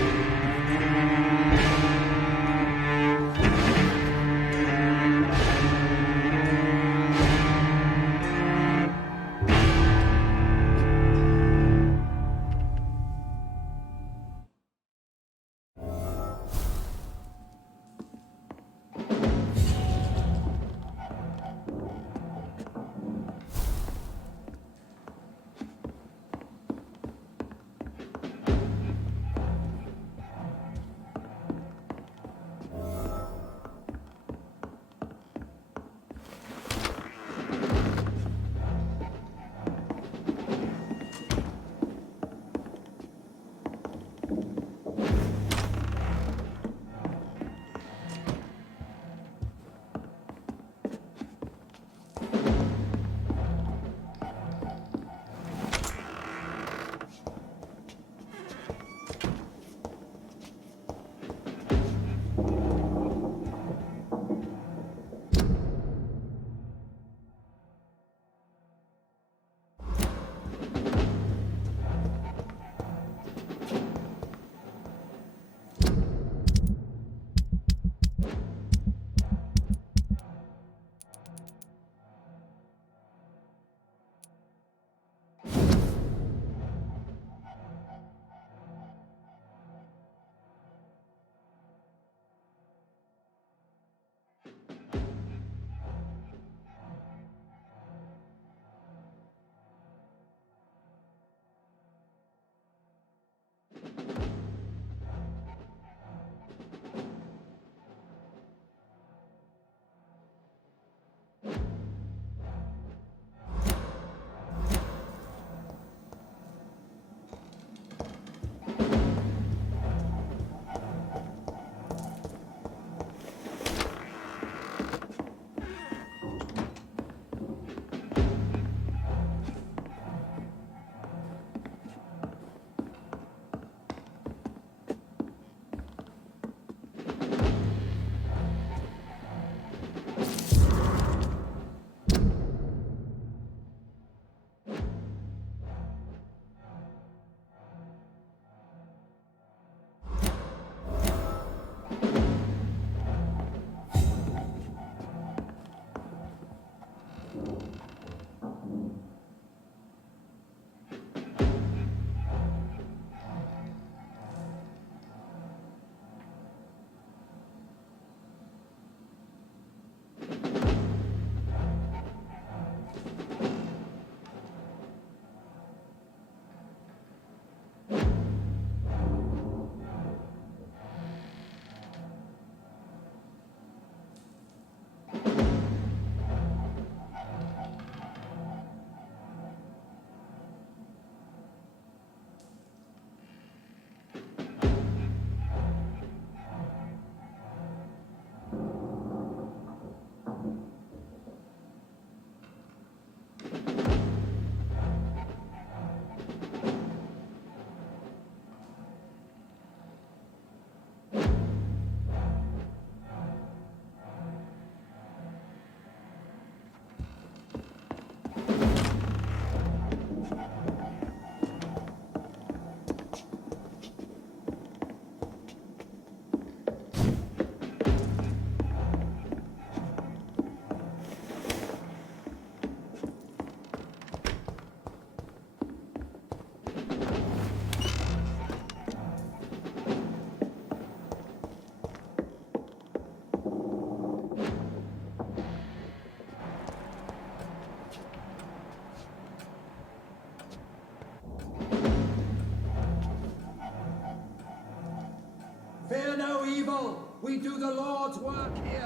evil. We do the Lord's work here.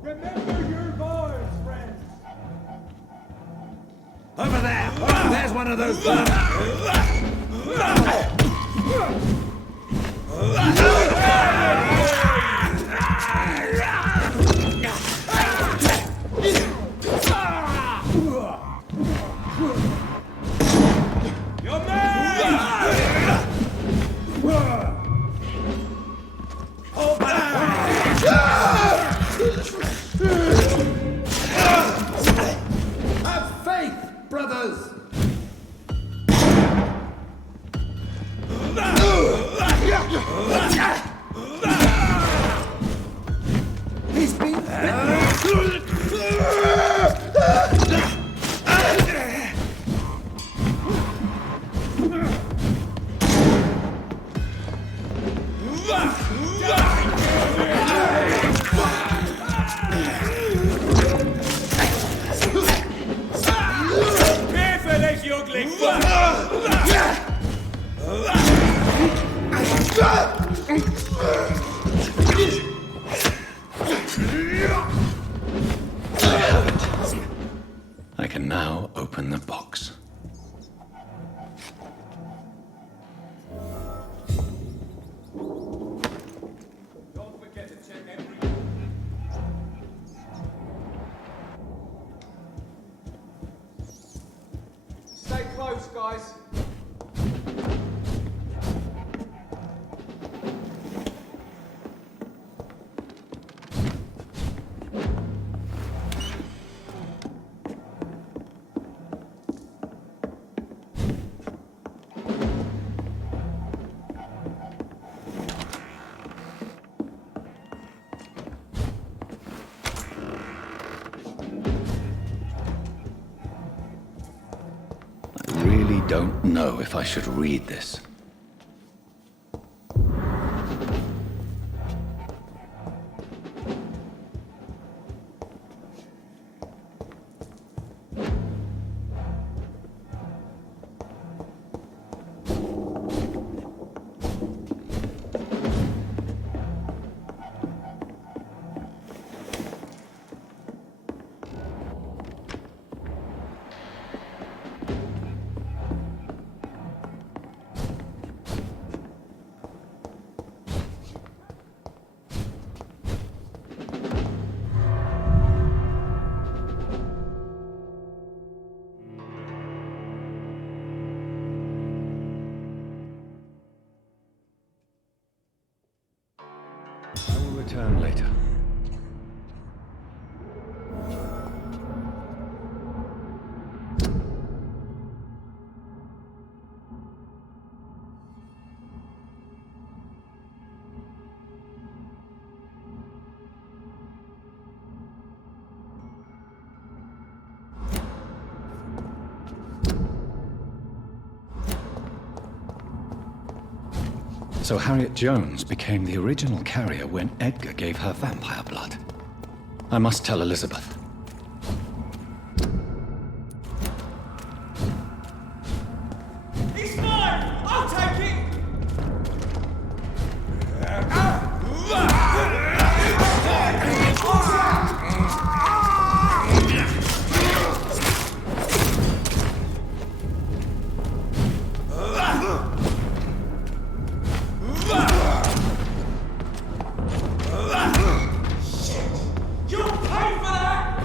Remember your voice, friends! Over there! There's one of those Your man! Hold back! Have faith, brothers! He's been Careful, this youngling! I can now open the box. Don't forget to check every... Stay close, guys. I really don't know if I should read this. I will return later. So Harriet Jones became the original carrier when Edgar gave her vampire blood. I must tell Elizabeth. He's mine! I'll take it! You'll pay for that!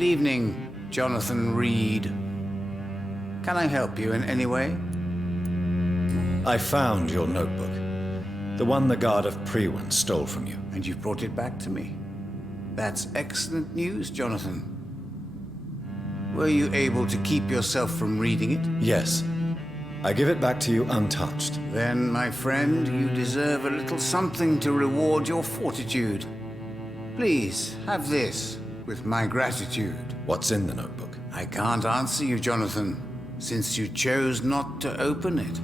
Good evening, Jonathan Reed. Can I help you in any way? I found your notebook. The one the guard of Prewen stole from you. And you've brought it back to me. That's excellent news, Jonathan. Were you able to keep yourself from reading it? Yes. I give it back to you untouched. Then, my friend, you deserve a little something to reward your fortitude. Please, have this, with my gratitude. What's in the notebook? I can't answer you, Jonathan, since you chose not to open it.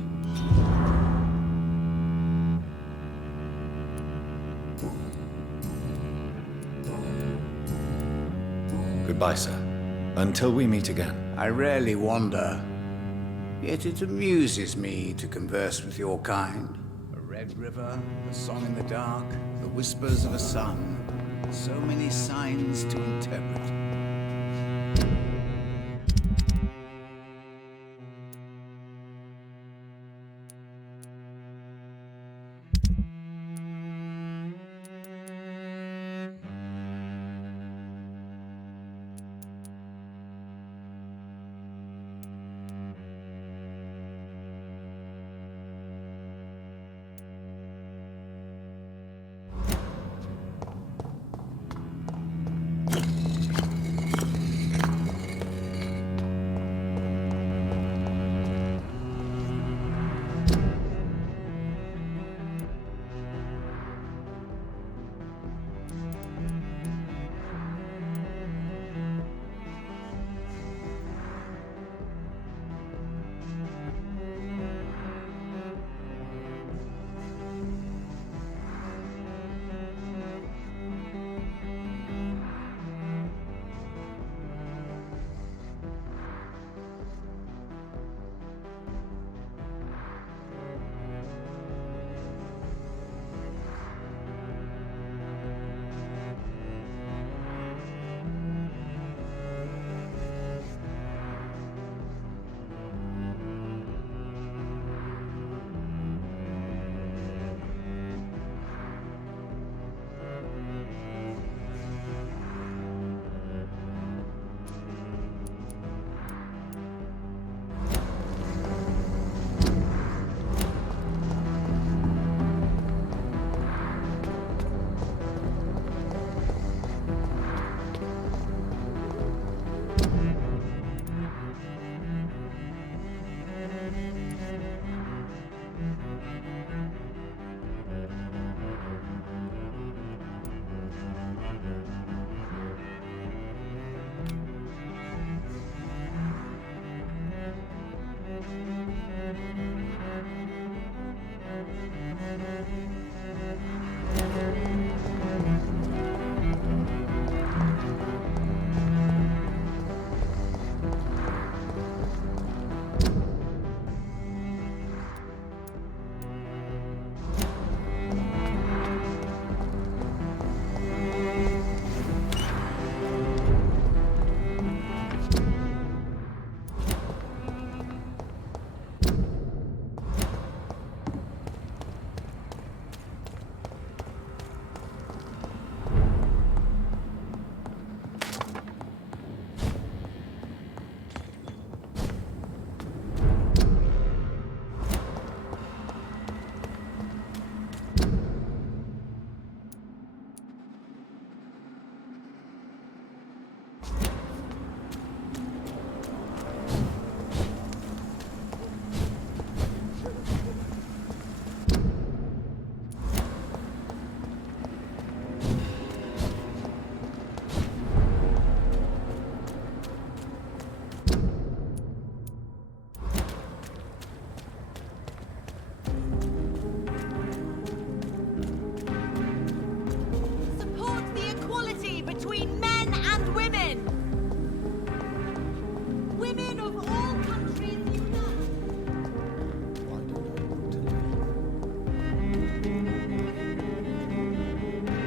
Goodbye, sir. Until we meet again. I rarely wander, yet it amuses me to converse with your kind. A red river, a song in the dark, the whispers of a sun. So many signs to interpret.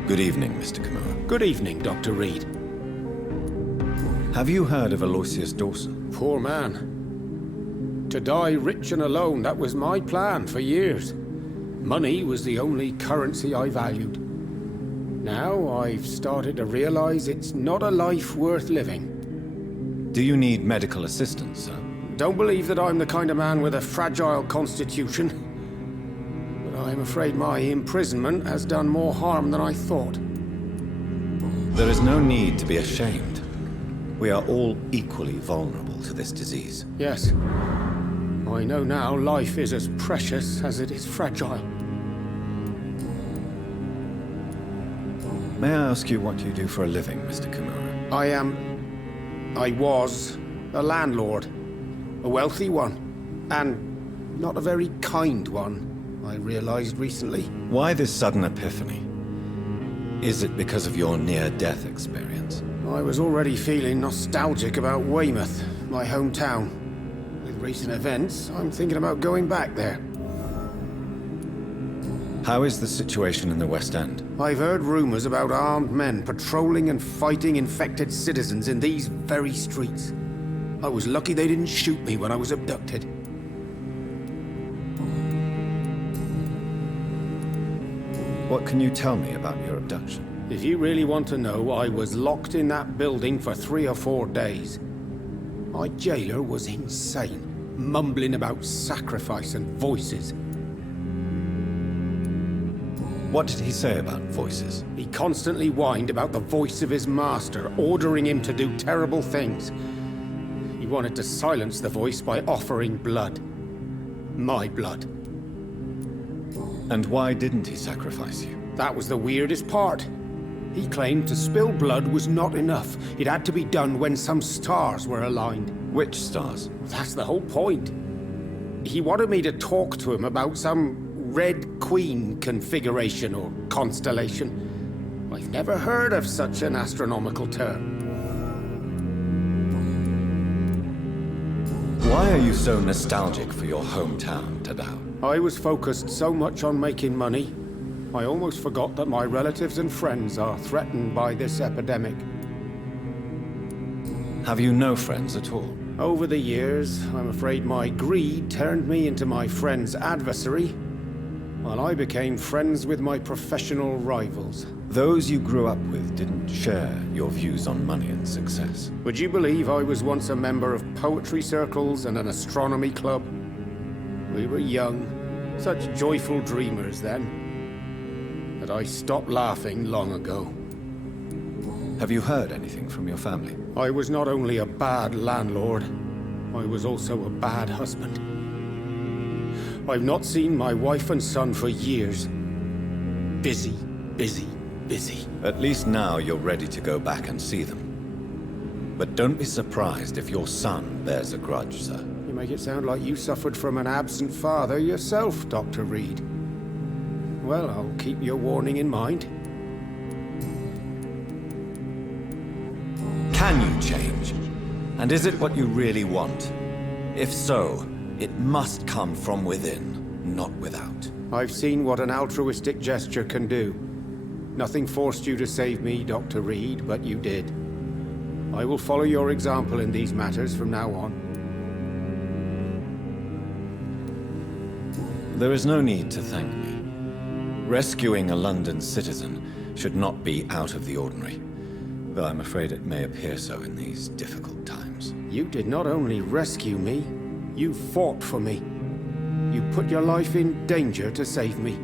Good evening, Mr. Kimura. Good evening, Dr. Reed. Have you heard of Aloysius Dawson? Poor man. To die rich and alone, that was my plan for years. Money was the only currency I valued. Now I've started to realize it's not a life worth living. Do you need medical assistance, sir? Don't believe that I'm the kind of man with a fragile constitution. But I'm afraid my imprisonment has done more harm than I thought. There is no need to be ashamed. We are all equally vulnerable to this disease. Yes. I know now life is as precious as it is fragile. May I ask you what you do for a living, Mr. Kimura? I was a landlord. A wealthy one. And not a very kind one, I realized recently. Why this sudden epiphany? Is it because of your near-death experience? I was already feeling nostalgic about Weymouth, my hometown. With recent events, I'm thinking about going back there. How is the situation in the West End? I've heard rumors about armed men patrolling and fighting infected citizens in these very streets. I was lucky they didn't shoot me when I was abducted. What can you tell me about your abduction? If you really want to know, I was locked in that building for 3 or 4 days. My jailer was insane, mumbling about sacrifice and voices. What did he say about voices? He constantly whined about the voice of his master, ordering him to do terrible things. He wanted to silence the voice by offering blood. My blood. And why didn't he sacrifice you? That was the weirdest part. He claimed to spill blood was not enough. It had to be done when some stars were aligned. Which stars? That's the whole point. He wanted me to talk to him about some Red Queen configuration or constellation. I've never heard of such an astronomical term. Why are you so nostalgic for your hometown, Tadao? I was focused so much on making money, I almost forgot that my relatives and friends are threatened by this epidemic. Have you no friends at all? Over the years, I'm afraid my greed turned me into my friend's adversary, while I became friends with my professional rivals. Those you grew up with didn't share your views on money and success. Would you believe I was once a member of poetry circles and an astronomy club? We were young, such joyful dreamers then. But I stopped laughing long ago. Have you heard anything from your family? I was not only a bad landlord, I was also a bad husband. I've not seen my wife and son for years. Busy, busy, busy. At least now you're ready to go back and see them. But don't be surprised if your son bears a grudge, sir. You make it sound like you suffered from an absent father yourself, Dr. Reed. Well, I'll keep your warning in mind. Can you change? And is it what you really want? If so, it must come from within, not without. I've seen what an altruistic gesture can do. Nothing forced you to save me, Dr. Reed, but you did. I will follow your example in these matters from now on. There is no need to thank me. Rescuing a London citizen should not be out of the ordinary, though I'm afraid it may appear so in these difficult times. You did not only rescue me, you fought for me. You put your life in danger to save me.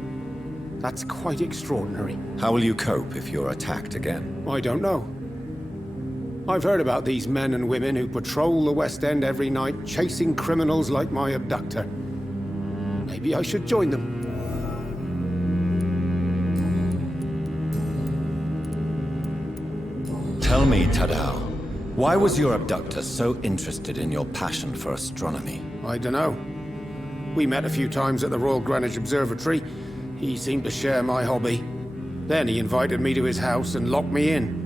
That's quite extraordinary. How will you cope if you're attacked again? I don't know. I've heard about these men and women who patrol the West End every night, chasing criminals like my abductor. Maybe I should join them. Tell me, Tadao, why was your abductor so interested in your passion for astronomy? I don't know. We met a few times at the Royal Greenwich Observatory. He seemed to share my hobby. Then he invited me to his house and locked me in.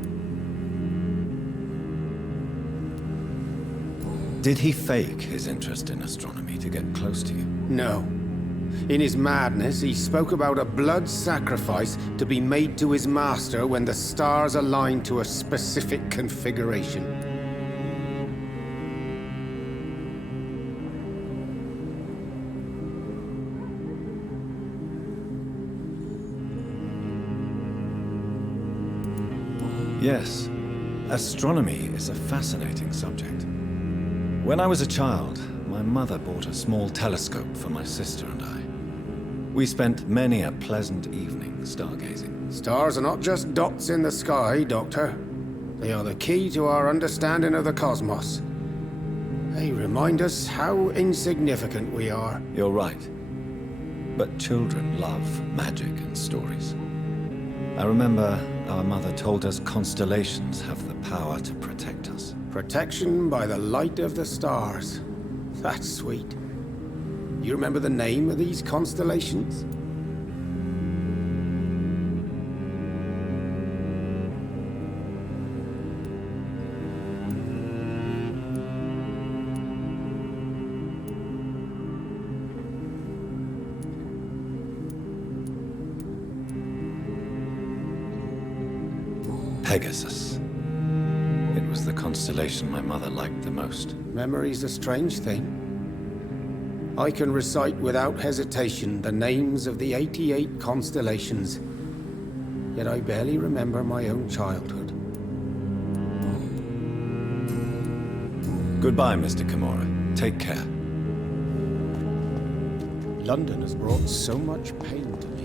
Did he fake his interest in astronomy to get close to you? No. In his madness, he spoke about a blood sacrifice to be made to his master when the stars aligned to a specific configuration. Yes, astronomy is a fascinating subject. When I was a child, my mother bought a small telescope for my sister and I. We spent many a pleasant evening stargazing. Stars are not just dots in the sky, Doctor. They are the key to our understanding of the cosmos. They remind us how insignificant we are. You're right. But children love magic and stories. I remember our mother told us constellations have the power to protect us. Protection by the light of the stars. That's sweet. You remember the name of these constellations? Pegasus. It was the constellation my mother liked the most. Memory's a strange thing. I can recite without hesitation the names of the 88 constellations, yet I barely remember my own childhood. Goodbye, Mr. Kimura. Take care. London has brought so much pain to me.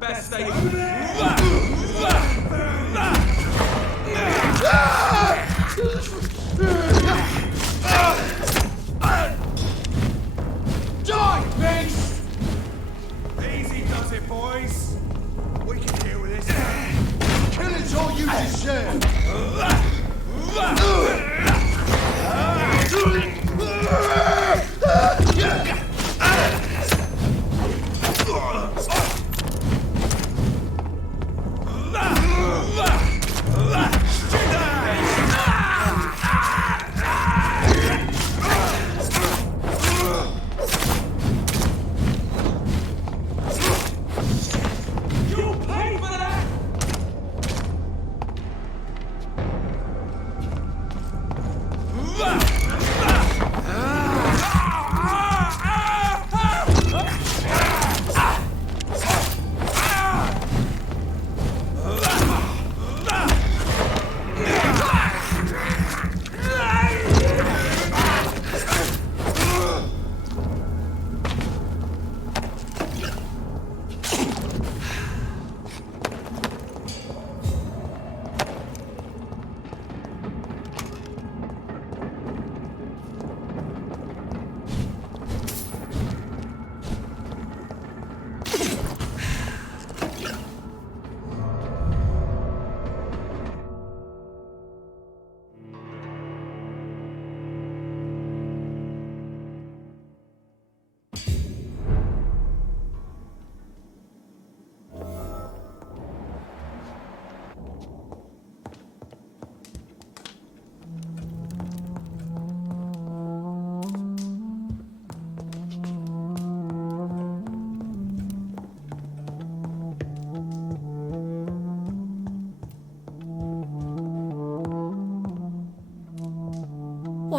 Best stay. Die, beast! Easy does it, boys. We can deal with this. Killing's all you deserve.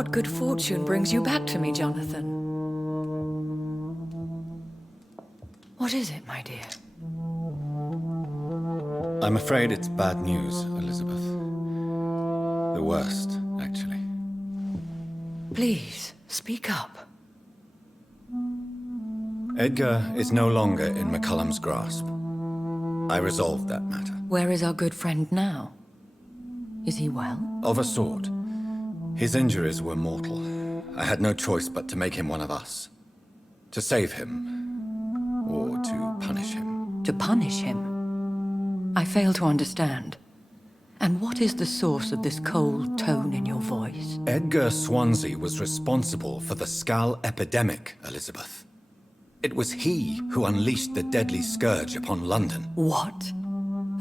What good fortune brings you back to me, Jonathan? What is it, my dear? I'm afraid it's bad news, Elizabeth. The worst, actually. Please, speak up. Edgar is no longer in McCullum's grasp. I resolved that matter. Where is our good friend now? Is he well? Of a sort. His injuries were mortal. I had no choice but to make him one of us. To save him, or to punish him. To punish him? I fail to understand. And what is the source of this cold tone in your voice? Edgar Swansea was responsible for the Skull epidemic, Elizabeth. It was he who unleashed the deadly scourge upon London. What?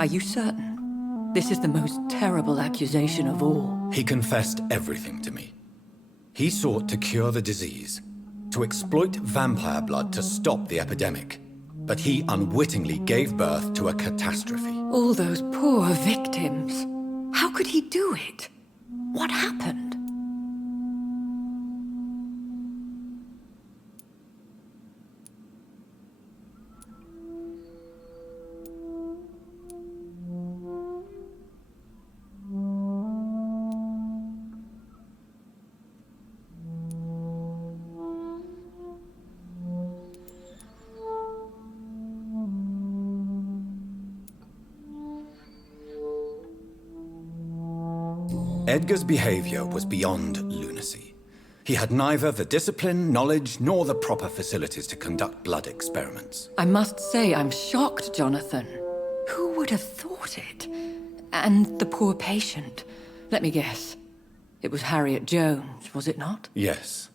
Are you certain? This is the most terrible accusation of all. He confessed everything to me. He sought to cure the disease, to exploit vampire blood to stop the epidemic. But he unwittingly gave birth to a catastrophe. All those poor victims. How could he do it? What happened? Edgar's behavior was beyond lunacy. He had neither the discipline, knowledge, nor the proper facilities to conduct blood experiments. I must say I'm shocked, Jonathan. Who would have thought it? And the poor patient. Let me guess. It was Harriet Jones, was it not? Yes.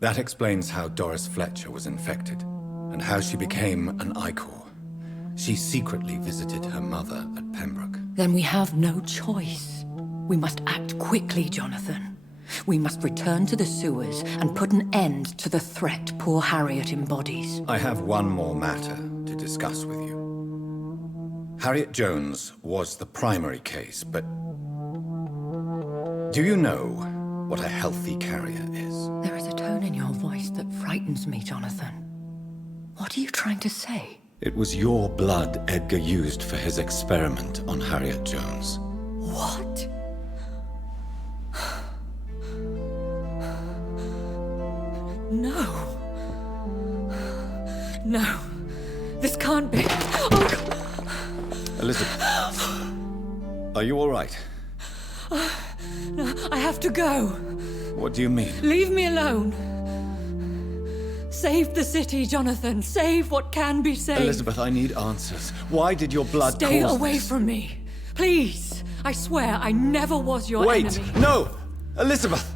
That explains how Doris Fletcher was infected, and how she became an Icor. She secretly visited her mother at Pembroke. Then we have no choice. We must act quickly, Jonathan. We must return to the sewers and put an end to the threat poor Harriet embodies. I have one more matter to discuss with you. Harriet Jones was the primary case, but do you know what a healthy carrier is? There is a tone in your voice that frightens me, Jonathan. What are you trying to say? It was your blood Edgar used for his experiment on Harriet Jones. What? No. No. This can't be. Oh. Elizabeth. Are you all right? No, I have to go. What do you mean? Leave me alone. Save the city, Jonathan. Save what can be saved. Elizabeth, I need answers. Why did your blood Stay cause away this? from me. Please. I swear I never was your enemy. Wait! No! Elizabeth!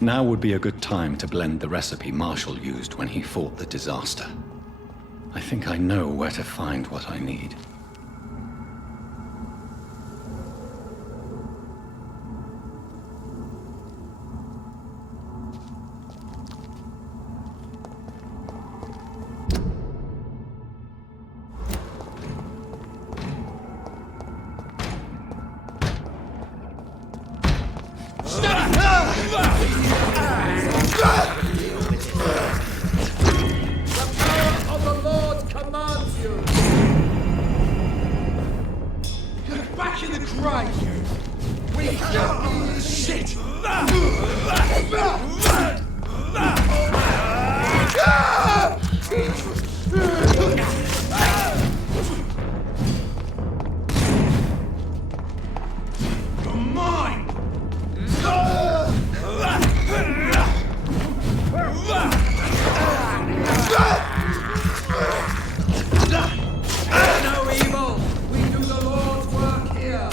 Now would be a good time to blend the recipe Marshall used when he fought the disaster. I think I know where to find what I need. Shit! it! You're mine! No evil! We do the Lord's work here!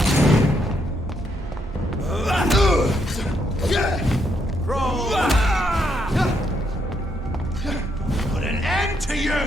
Put an end to you!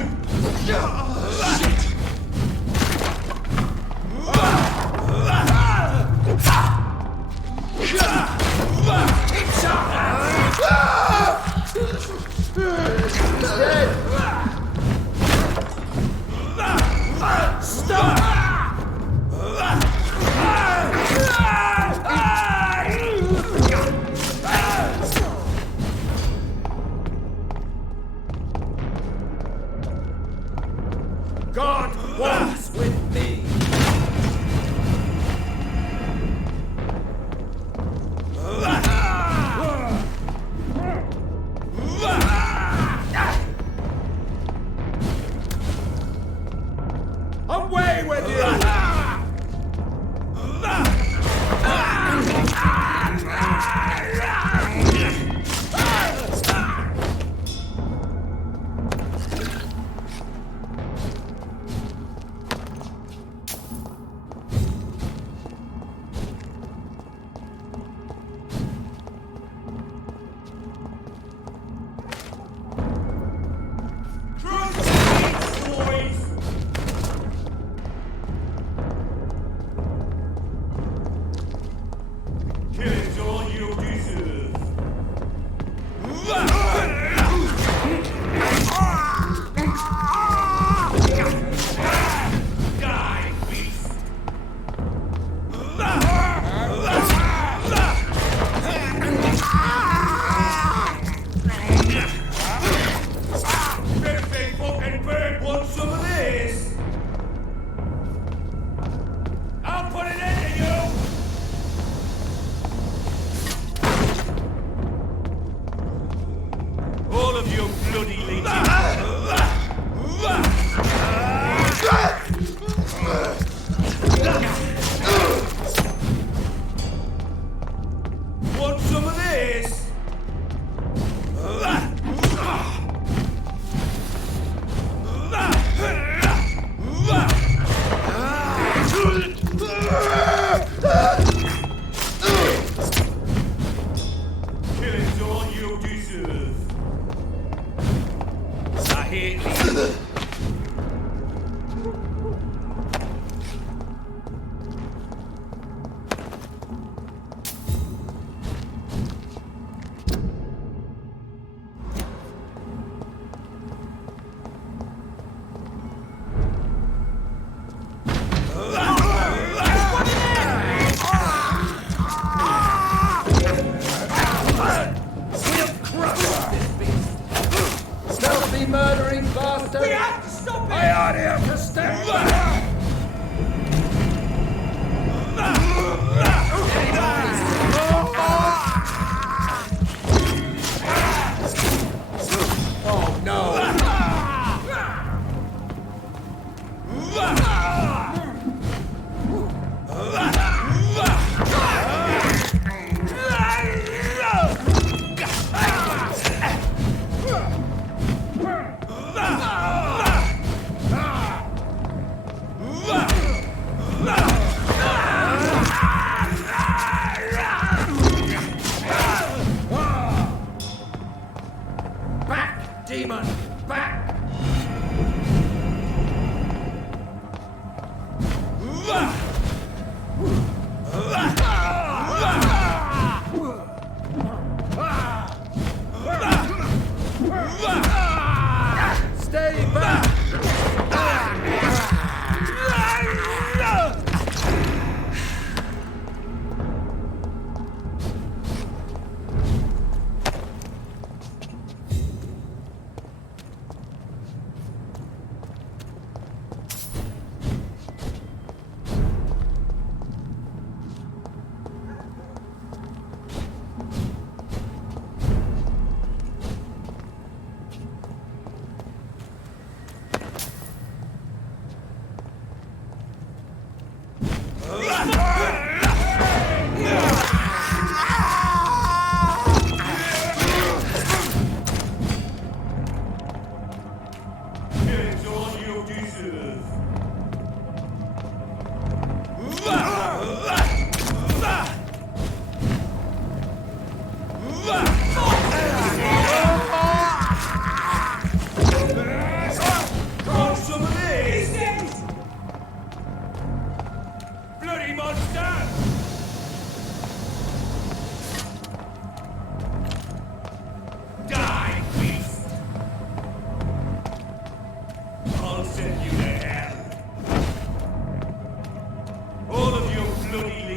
God walks with me! Away with you!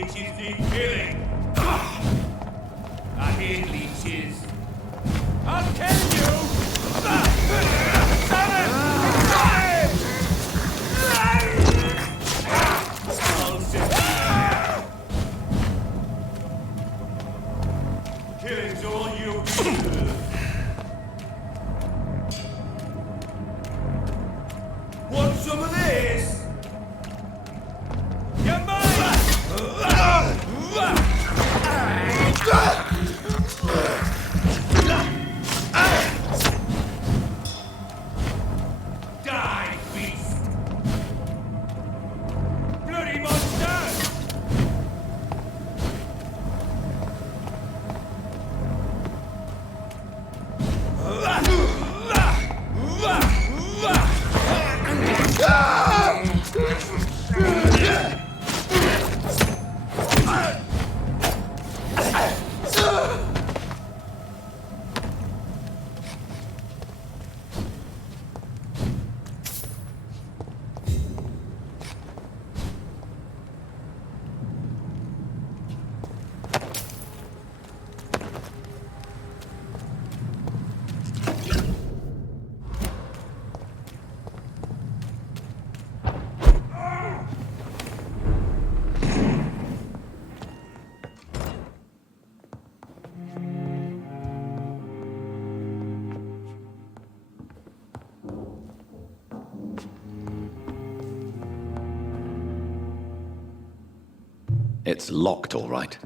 leeches need killing. I hear leeches. I'll kill you! Killing's all you do. Want some of this? You're mine! Die, beast! Bloody monster! It's locked, all right.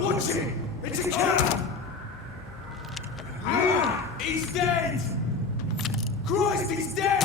Watch it! It's a cat! He's dead! Christ, he's dead!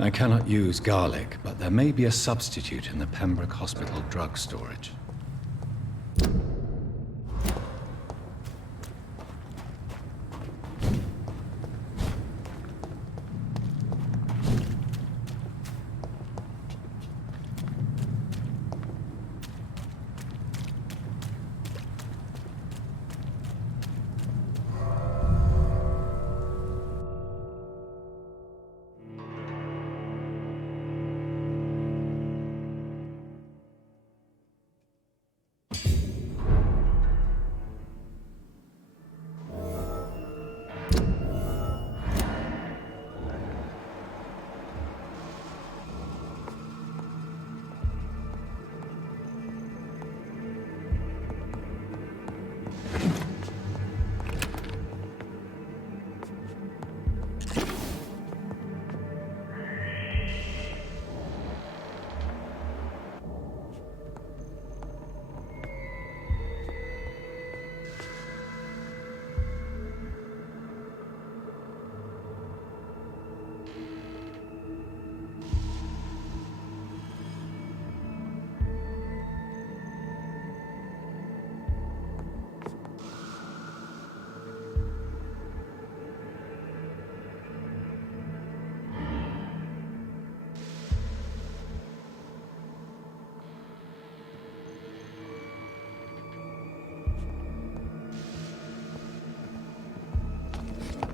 I cannot use garlic, but there may be a substitute in the Pembroke Hospital drug storage.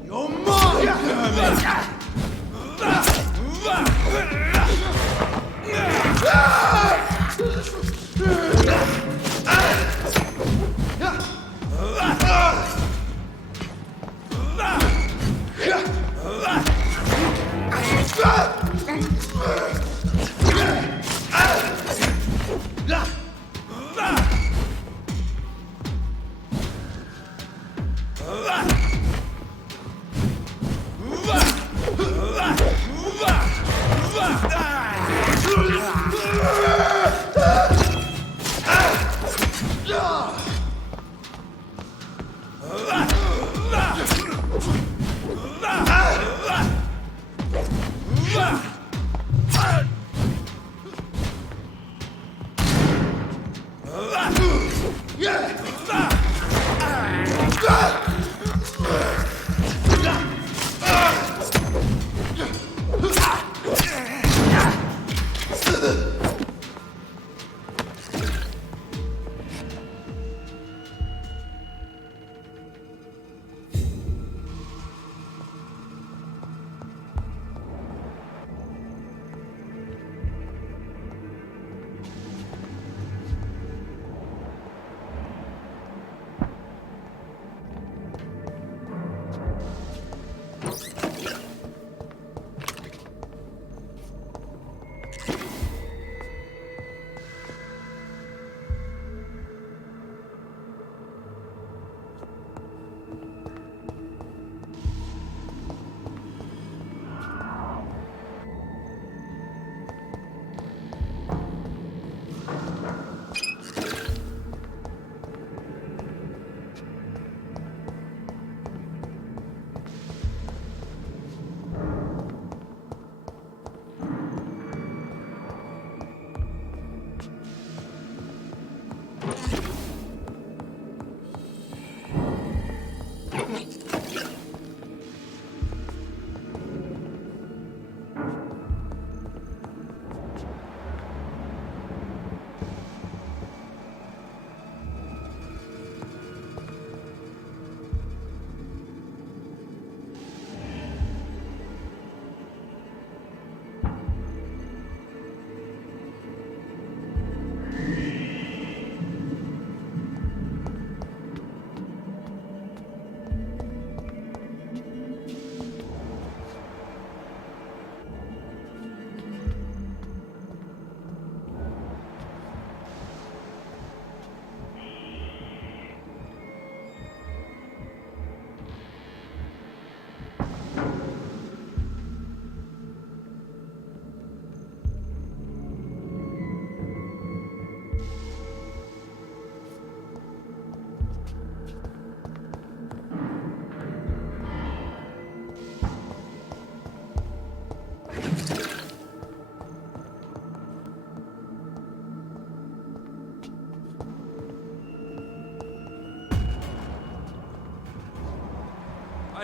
You're mine, Kermit!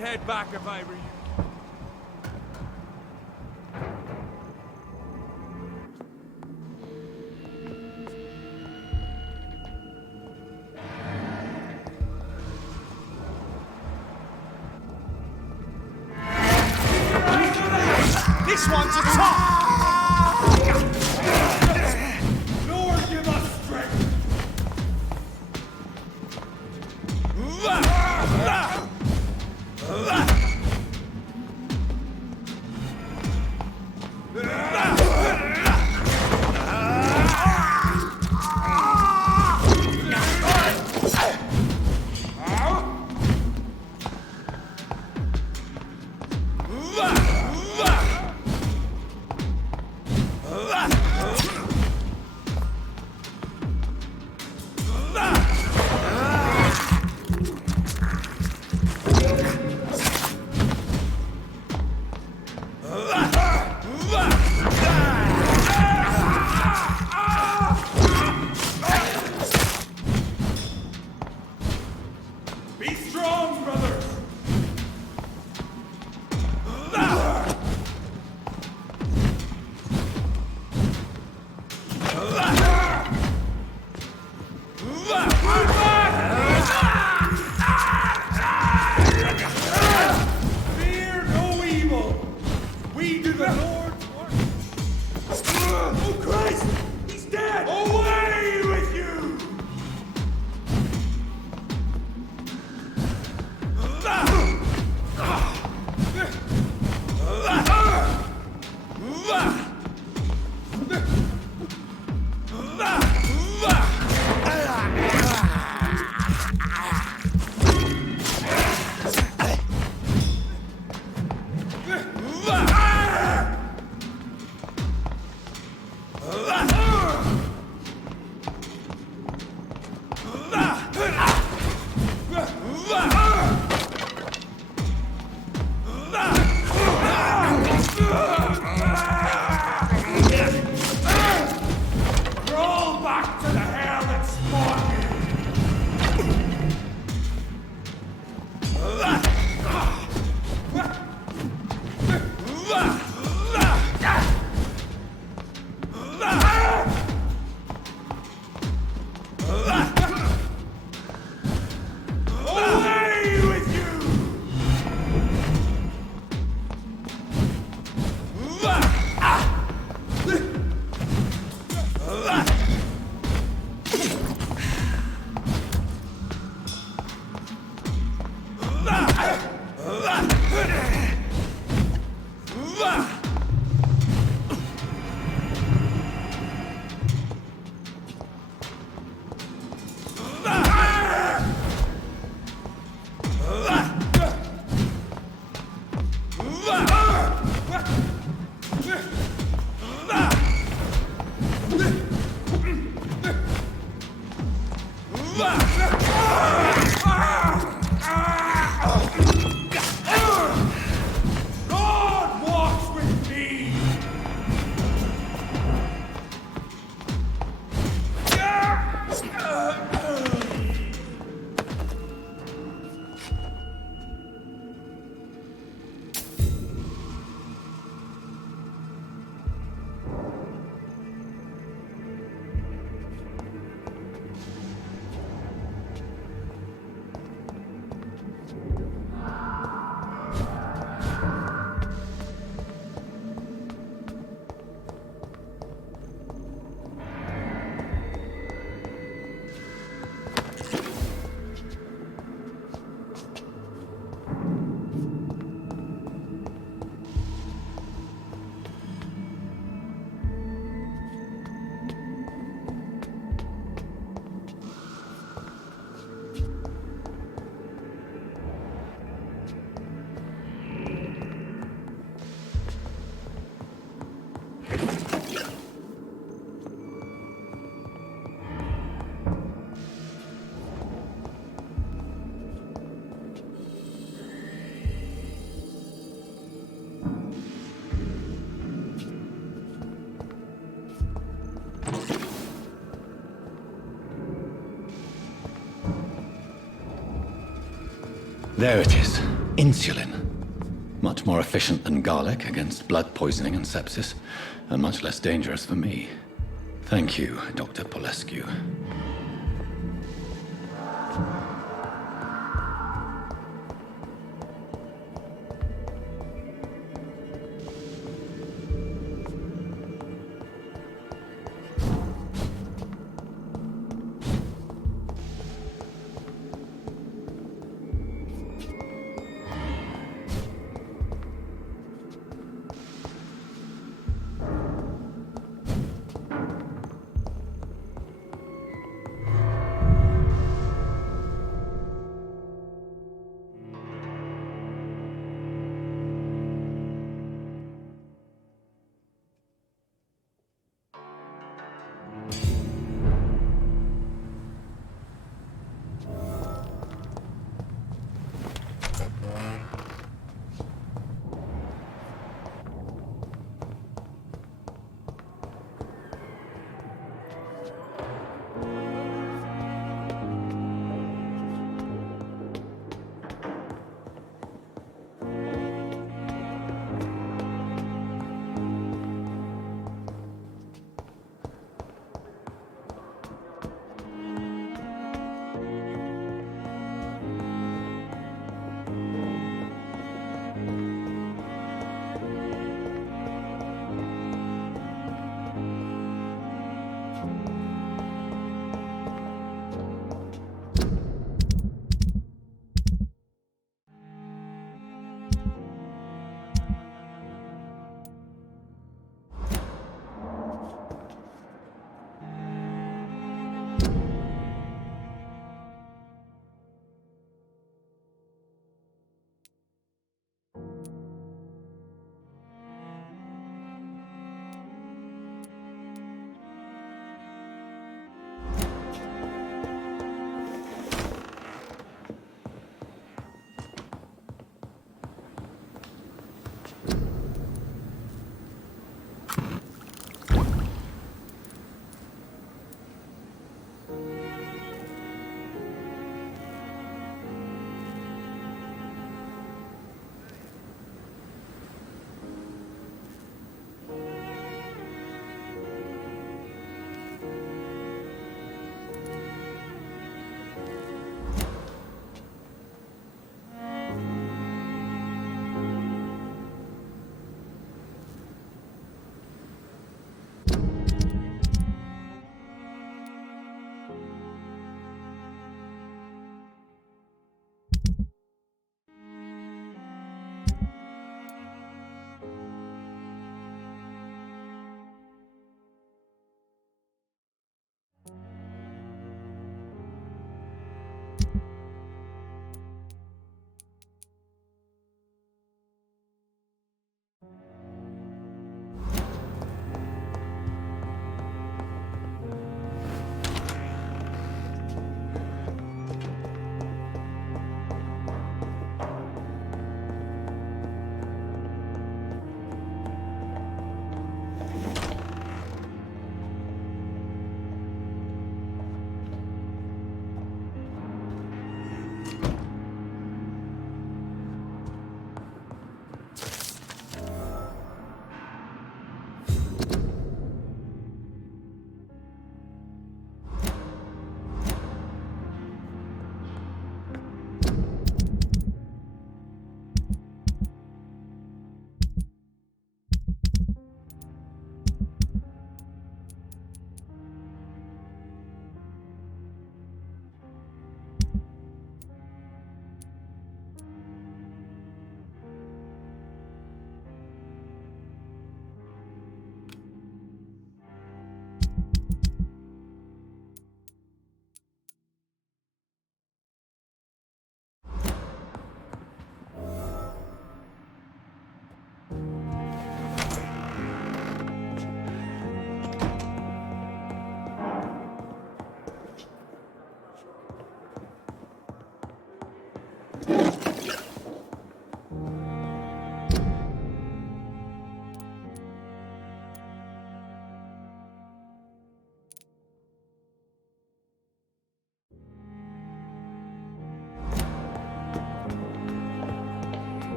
I'd head back if I were you. This one's a top! Lord, give us strength! Be strong, brothers! Fear no evil! We do the Lord's work! Oh, Christ! He's dead! Away with you! Crawl back to the hell that spawned you! Away with you! God walks with me! There it is. Insulin. Much more efficient than garlic against blood poisoning and sepsis, and much less dangerous for me. Thank you, Dr. Polescu.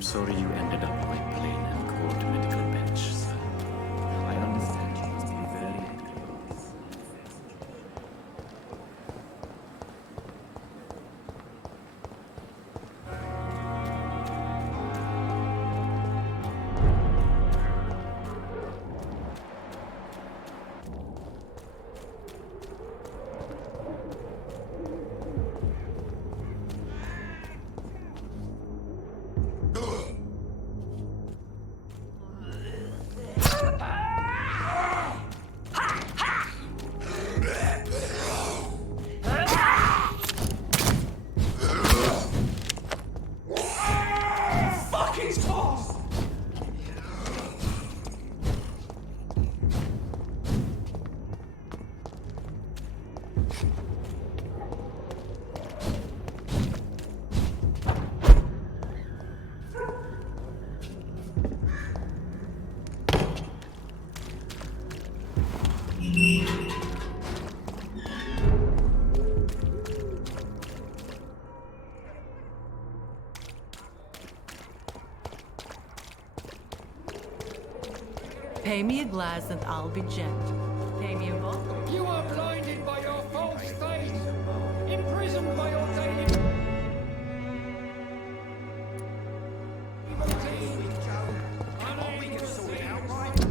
I'm sorry you ended up on a plain and cold medical bench, sir. I understand you must be very angry. Pay me a glass and I'll be gentle. Pay me a bottle. You are blinded by your false faith, imprisoned by your daily routine. We can sort it out, right?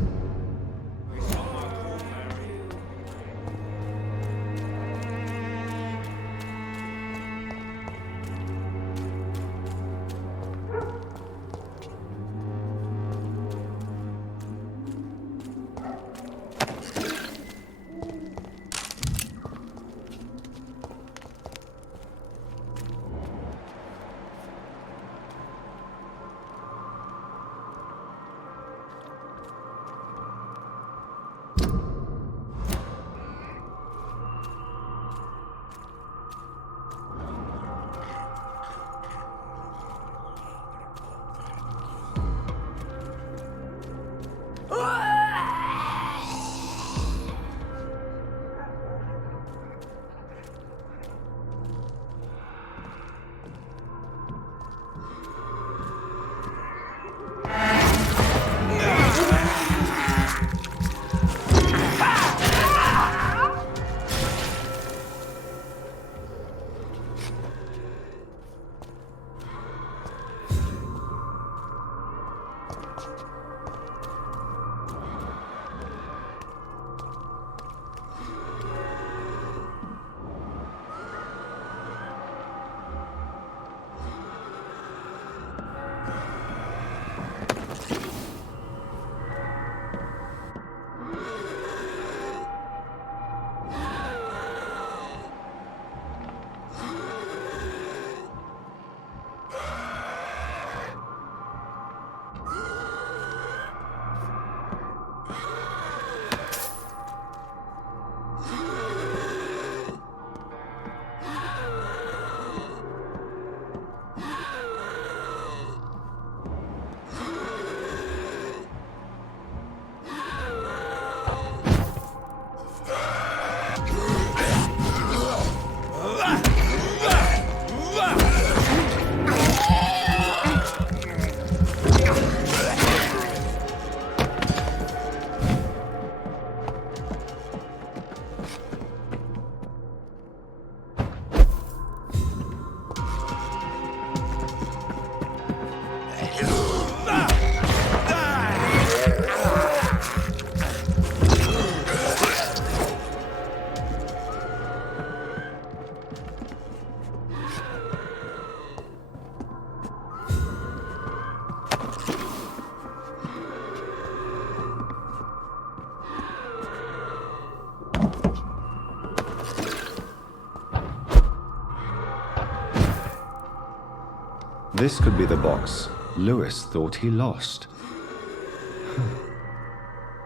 This could be the box Lewis thought he lost.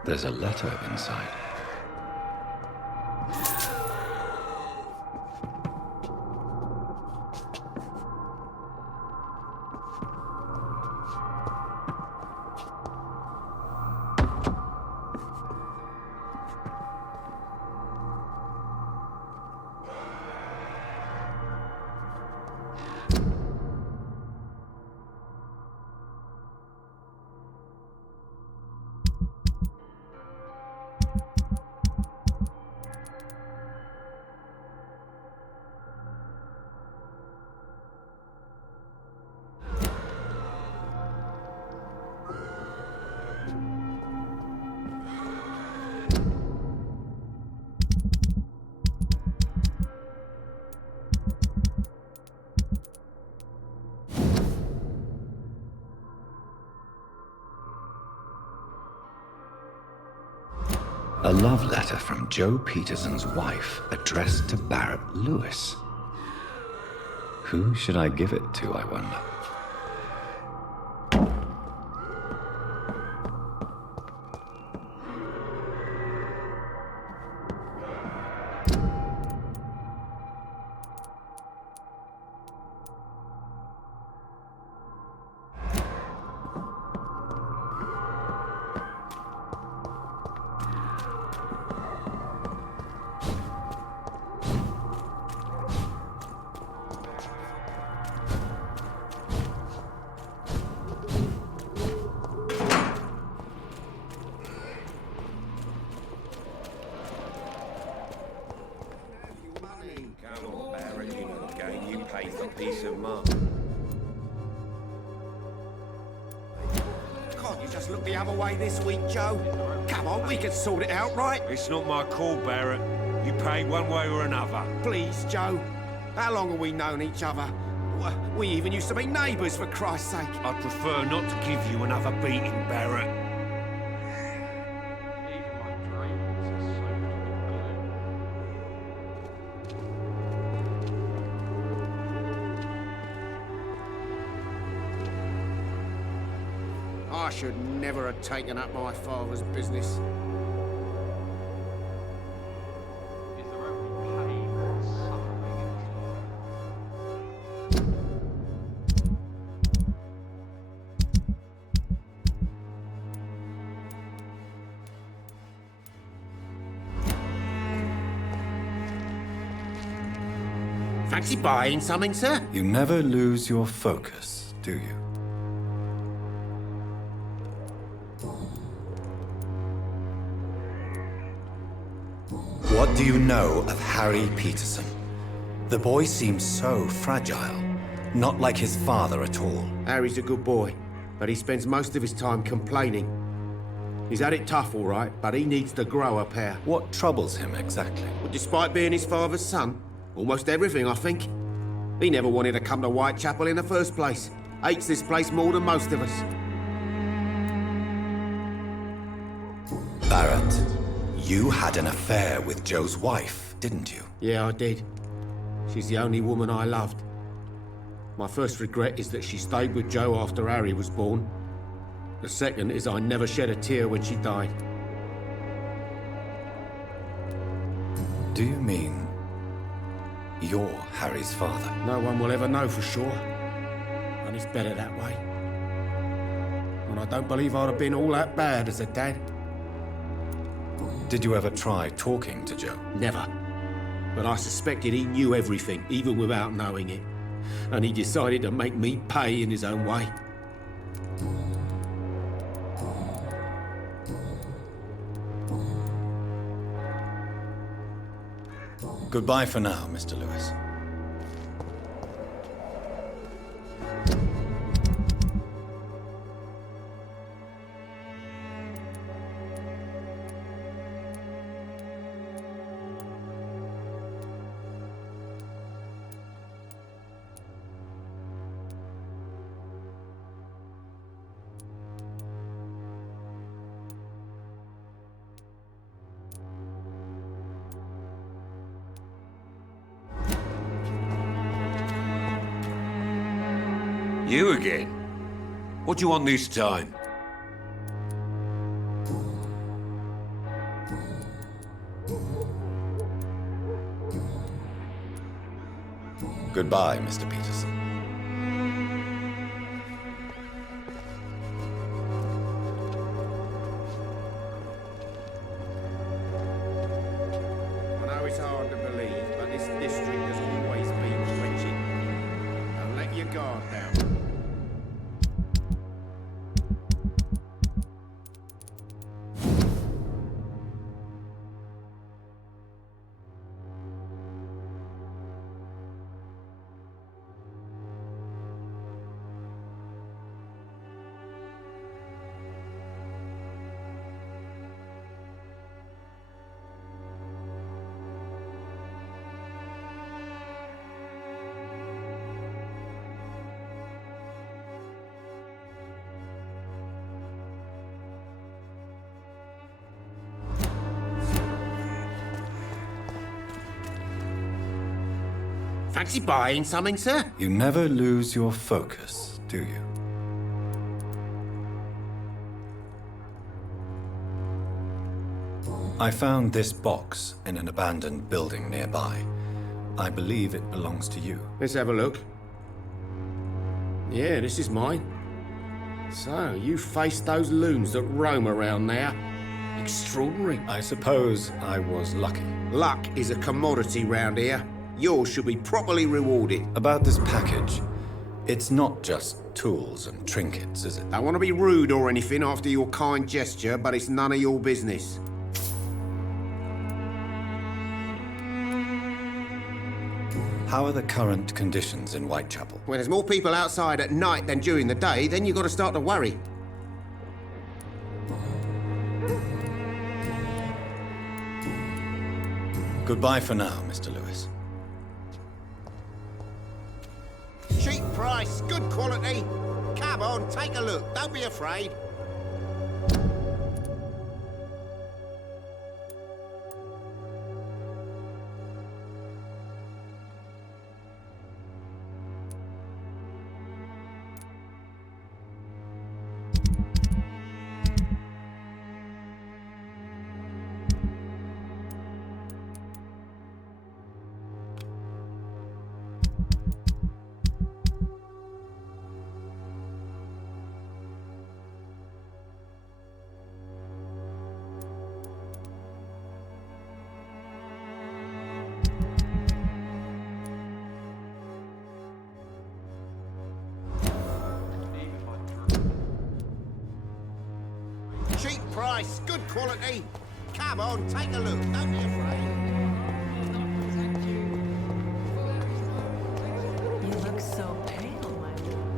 There's a letter inside. A love letter from Joe Peterson's wife addressed to Barrett Lewis. Who should I give it to, I wonder? Peace of mind. Can't you just look the other way this week, Joe? Come on, we can sort it out, right? It's not my call, Barrett. You pay one way or another. Please, Joe. How long have we known each other? We even used to be neighbours, for Christ's sake. I'd prefer not to give you another beating, Barrett. I should never have taken up my father's business. Fancy buying something, sir? You never lose your focus, do you? What do you know of Harry Peterson? The boy seems so fragile, not like his father at all. Harry's a good boy, but he spends most of his time complaining. He's had it tough, all right, but he needs to grow a pair. What troubles him exactly? Well, despite being his father's son, almost everything, I think. He never wanted to come to Whitechapel in the first place. Hates this place more than most of us. Barrett, you had an affair with Joe's wife, didn't you? Yeah, I did. She's the only woman I loved. My first regret is that she stayed with Joe after Harry was born. The second is I never shed a tear when she died. Do you mean you're Harry's father? No one will ever know for sure. And it's better that way. And I don't believe I'd have been all that bad as a dad. Did you ever try talking to Joe? Never. But I suspected he knew everything, even without knowing it. And he decided to make me pay in his own way. Goodbye for now, Mr. Lewis. You again? What do you want this time? Goodbye, Mr. Peterson. I know it's hard to believe, but this district has always been wretched. Don't let your guard down. Fancy buying something, sir? You never lose your focus, do you? I found this box in an abandoned building nearby. I believe it belongs to you. Let's have a look. Yeah, this is mine. So, you faced those loons that roam around there. Extraordinary. I suppose I was lucky. Luck is a commodity round here. Yours should be properly rewarded. About this package, it's not just tools and trinkets, is it? I want to be rude or anything after your kind gesture, but it's none of your business. How are the current conditions in Whitechapel? When there's more people outside at night than during the day, then you've got to start to worry. Goodbye for now, Mr. Lewis. Cheap price, good quality. Come on, take a look. Don't be afraid. Cheap price, good quality. Come on, take a look. Don't be afraid. You look so pale, my lord.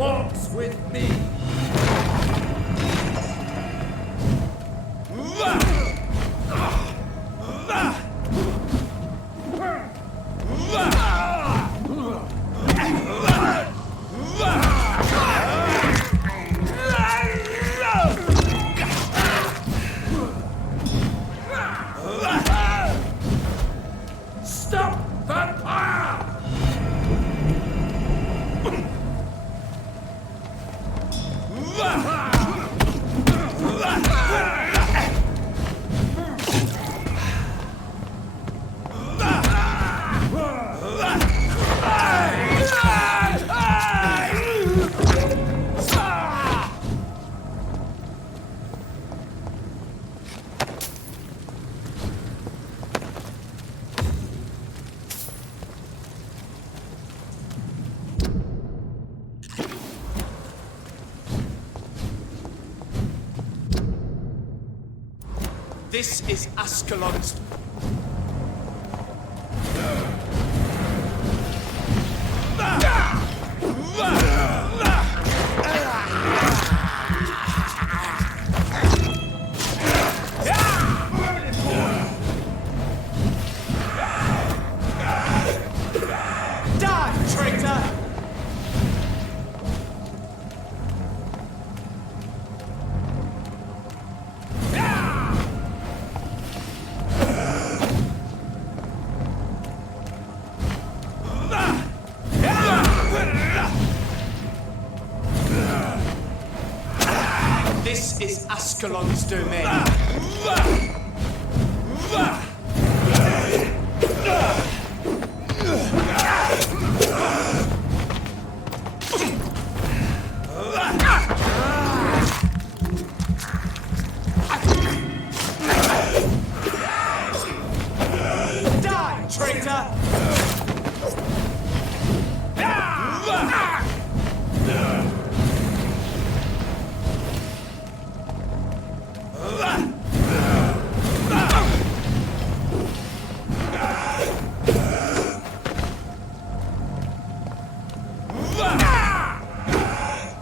walks with me. Stop, Vampyr! This is Ascalon's... Die, traitor! This is Ascalon's domain. Die, traitor!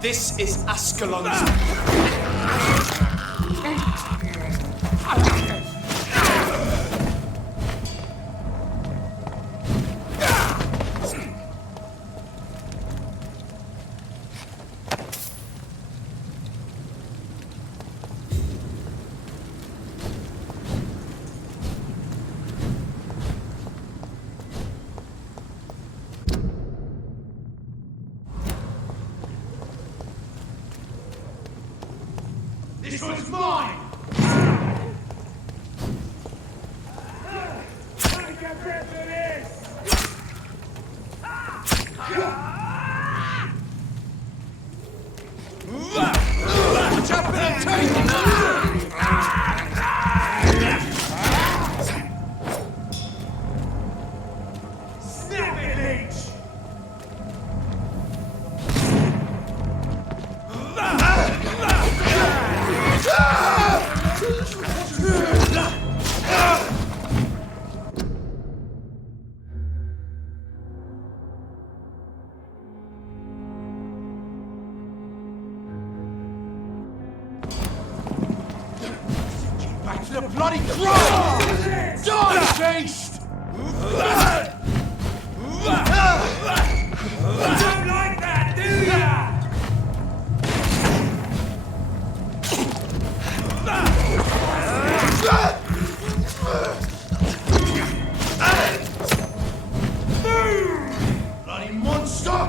This is Ascalon's... This one's mine! I can get to this! Watch out for the tape! Snap it, leech! Back to the bloody throne! Die, beast! Don't like that, do ya? Bloody monster!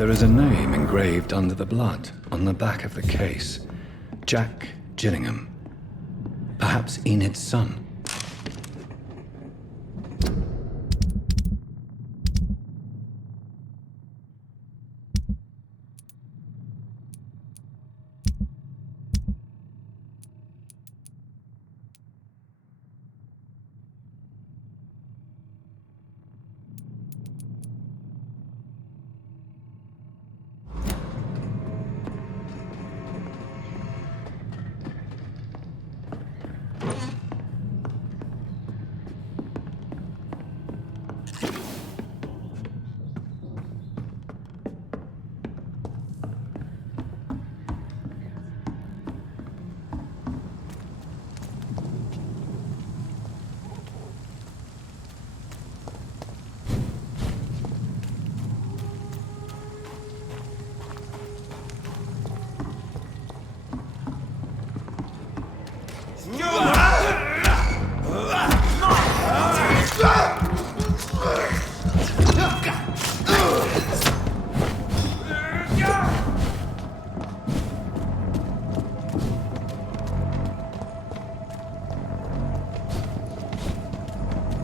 There is a name engraved under the blood on the back of the case. Jack Gillingham. Perhaps Enid's son.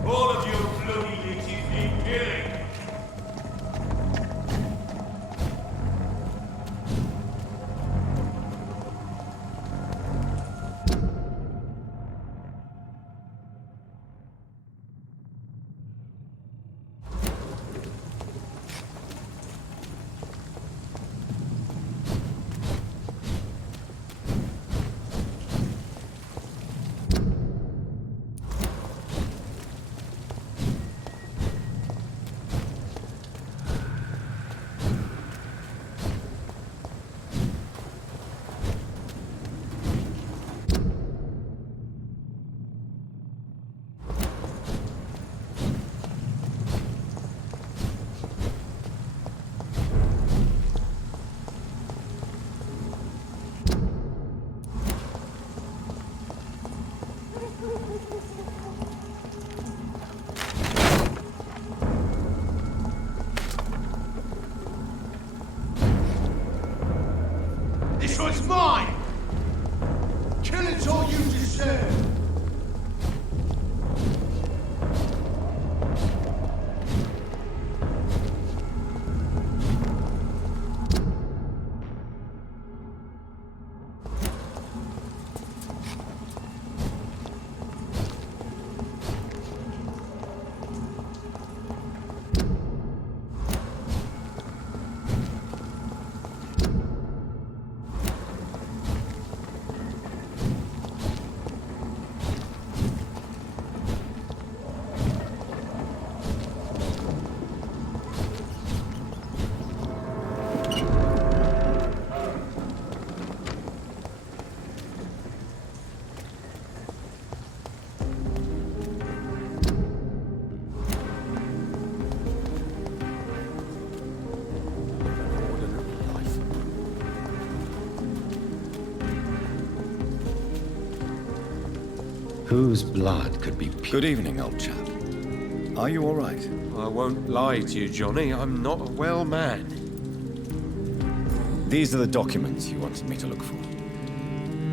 All of you bloody leeches need killing. This one's mine! Killing's all you deserve! Whose blood could be pure? Good evening, old chap. Are you all right? I won't lie to you, Johnny. I'm not a well man. These are the documents you wanted me to look for.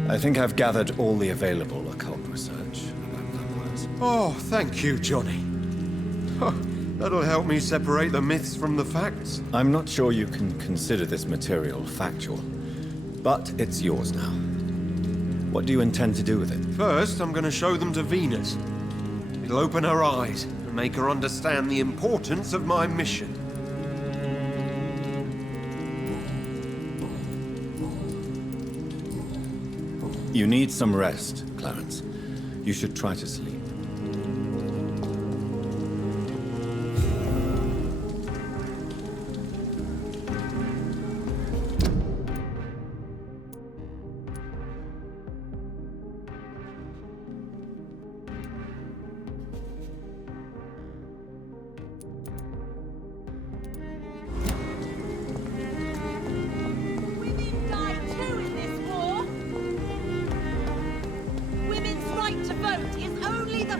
I think I've gathered all the available occult research about vampires. Oh, thank you, Johnny. Oh, that'll help me separate the myths from the facts. I'm not sure you can consider this material factual, but it's yours now. What do you intend to do with it? First, I'm going to show them to Venus. It'll open her eyes and make her understand the importance of my mission. You need some rest, Clarence. You should try to sleep. Women's right to vote is only the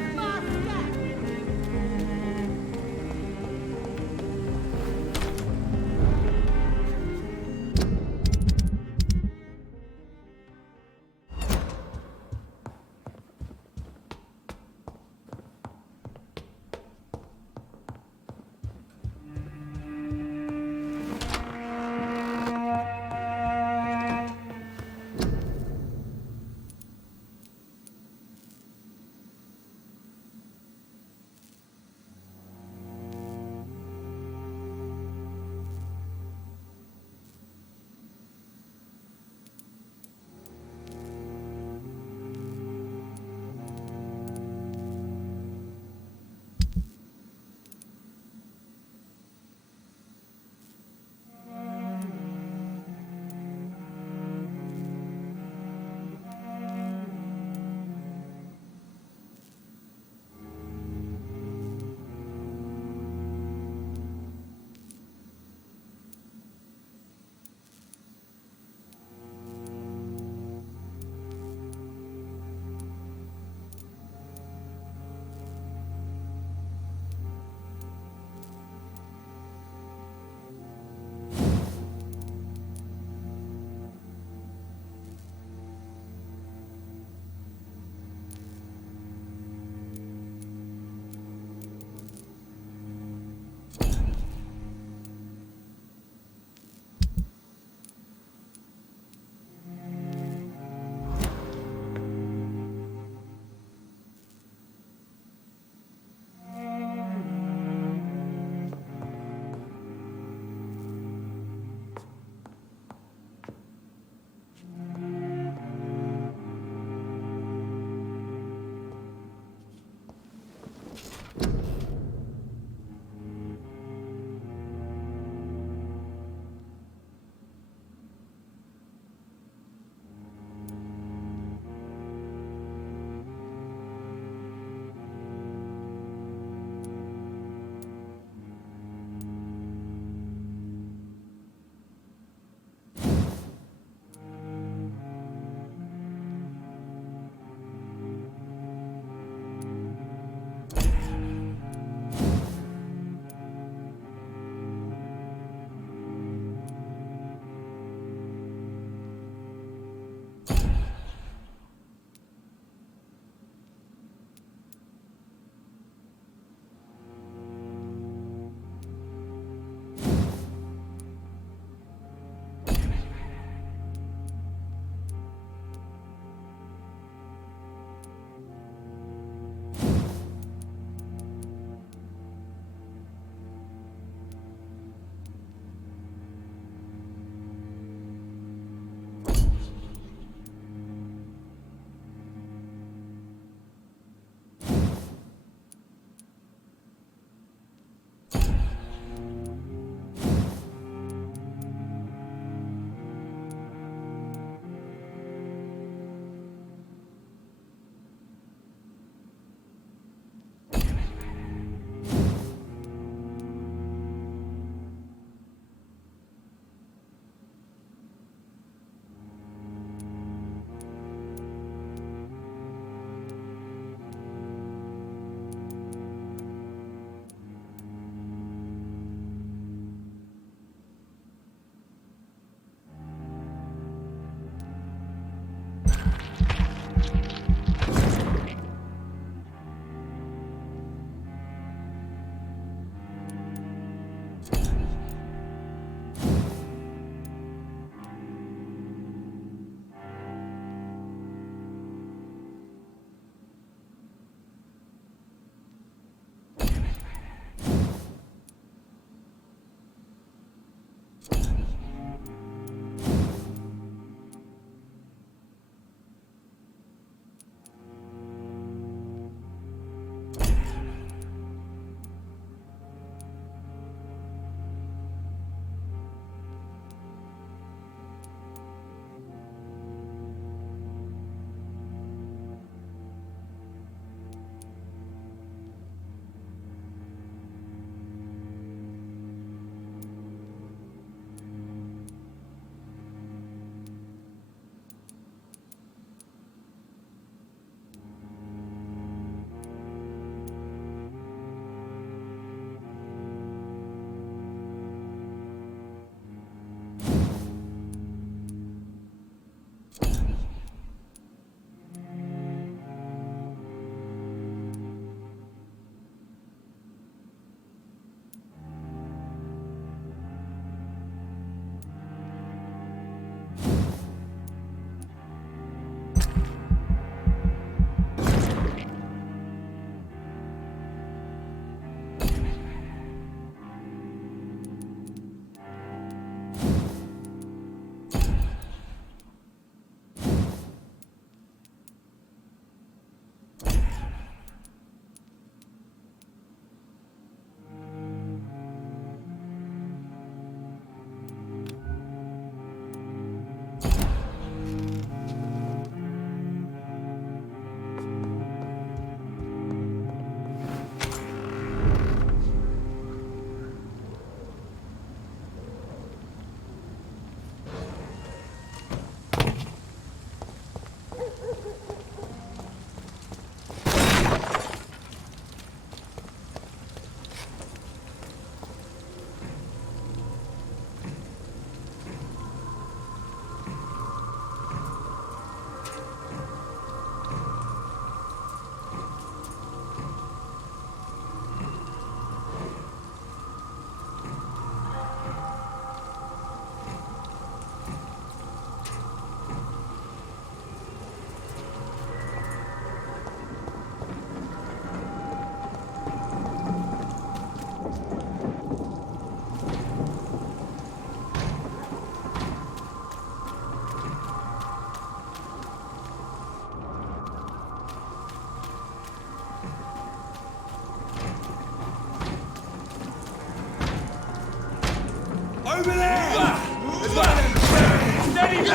Over there! There's one of them birds! Steady, boy!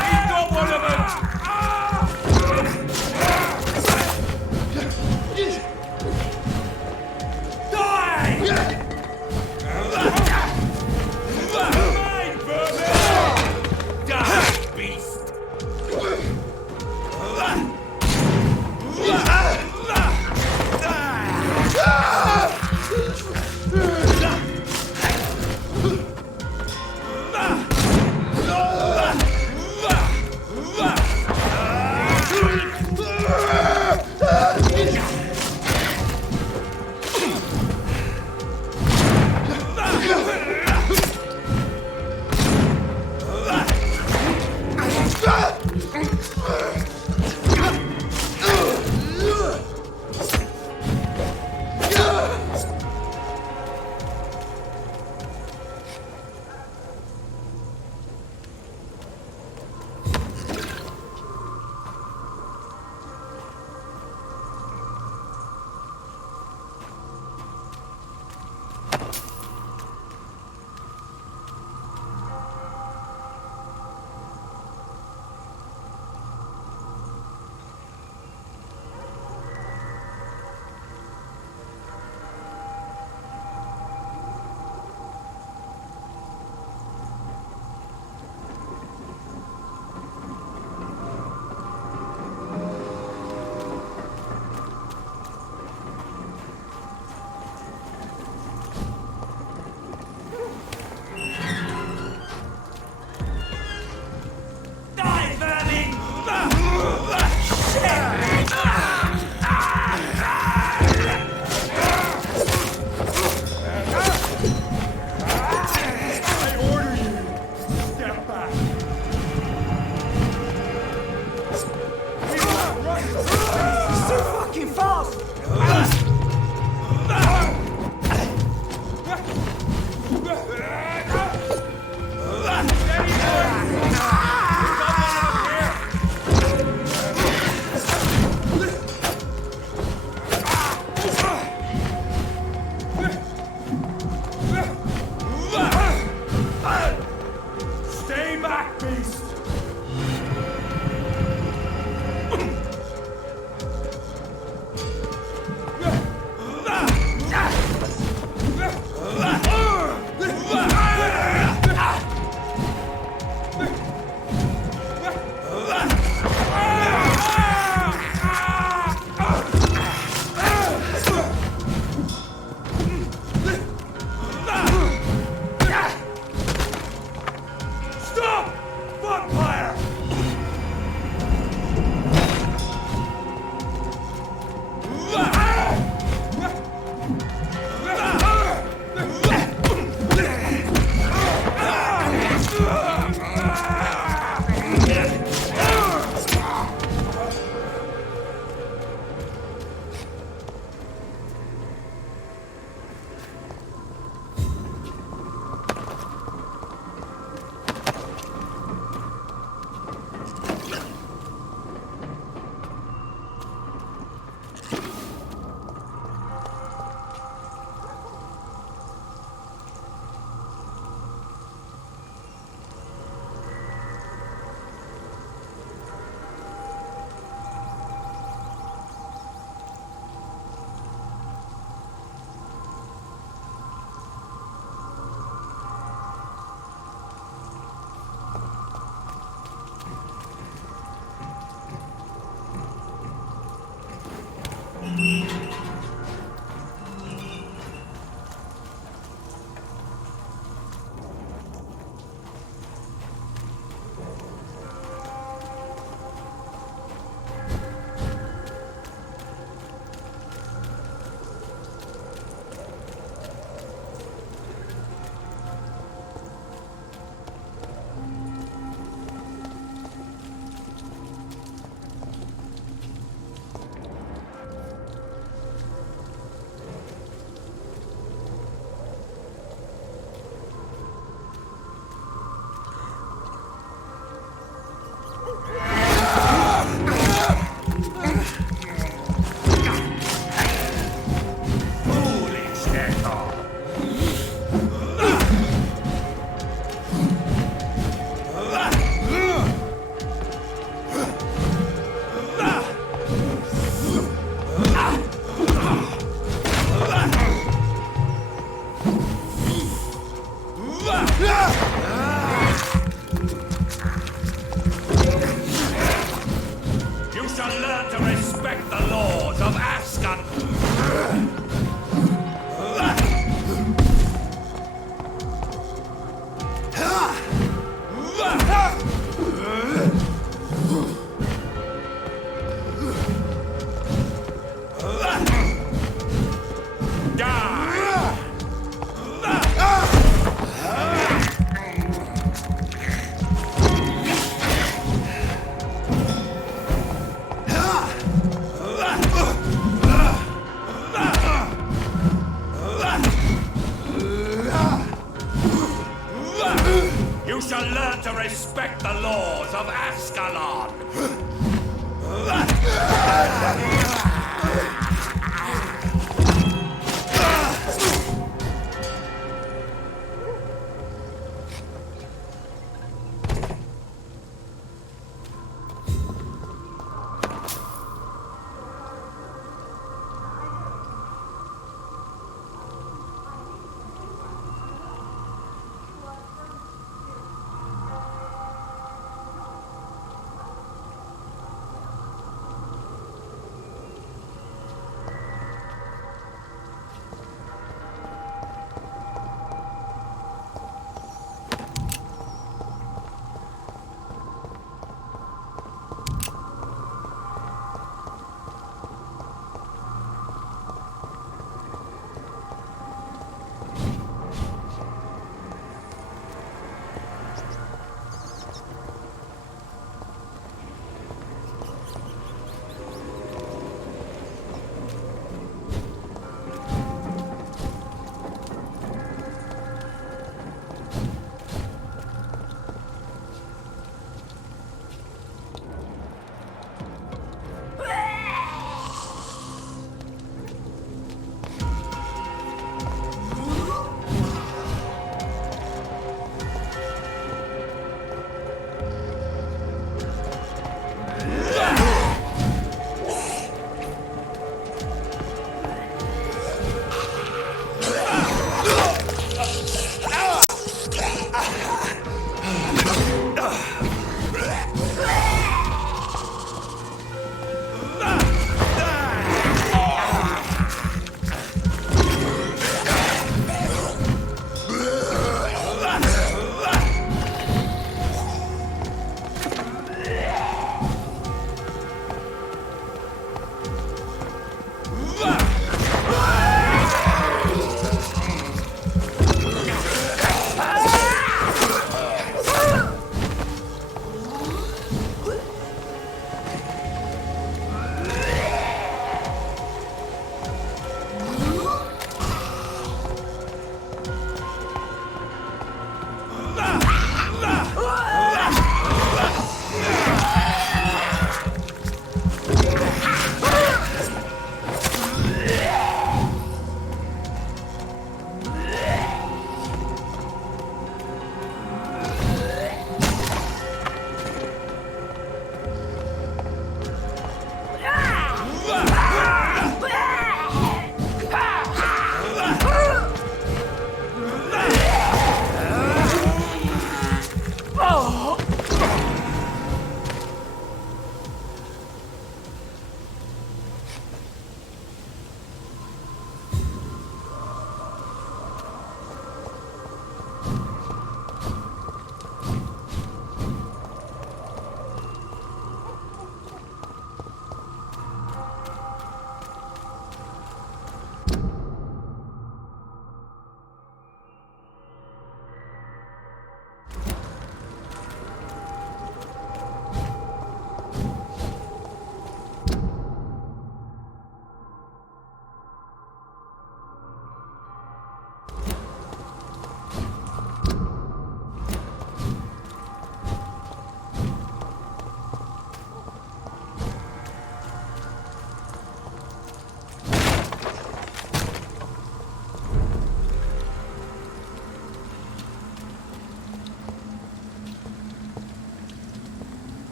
Ain't got one of them!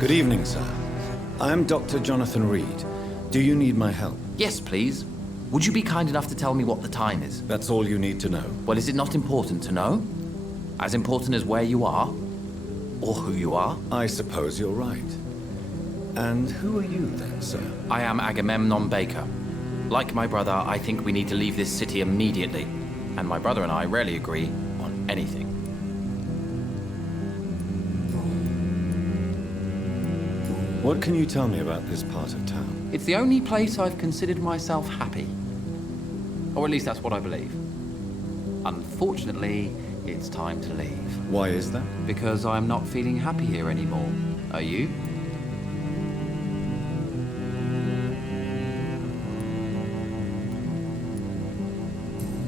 Good evening, sir. I am Dr. Jonathan Reed. Do you need my help? Yes, please. Would you be kind enough to tell me what the time is? That's all you need to know. Well, is it not important to know? As important as where you are? Or who you are? I suppose you're right. And who are you then, sir? I am Agamemnon Baker. Like my brother, I think we need to leave this city immediately. And my brother and I rarely agree on anything. What can you tell me about this part of town? It's the only place I've considered myself happy. Or at least that's what I believe. Unfortunately, it's time to leave. Why is that? Because I'm not feeling happy here anymore. Are you?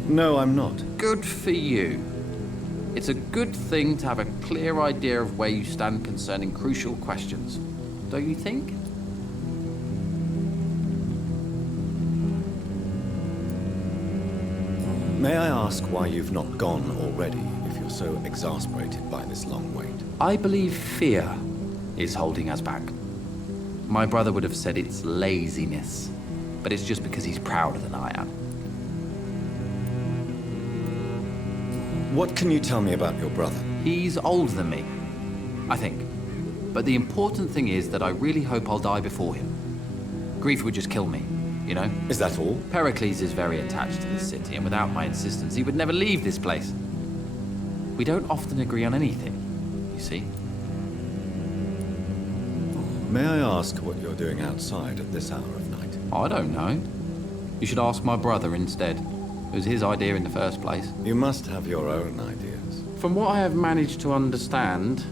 No, I'm not. Good for you. It's a good thing to have a clear idea of where you stand concerning crucial questions. Don't you think? May I ask why you've not gone already, if you're so exasperated by this long wait? I believe fear is holding us back. My brother would have said it's laziness, but it's just because he's prouder than I am. What can you tell me about your brother? He's older than me, I think. But the important thing is that I really hope I'll die before him. Grief would just kill me, you know? Is that all? Pericles is very attached to this city, and without my insistence, he would never leave this place. We don't often agree on anything, you see? May I ask what you're doing outside at this hour of night? I don't know. You should ask my brother instead. It was his idea in the first place. You must have your own ideas. From what I have managed to understand,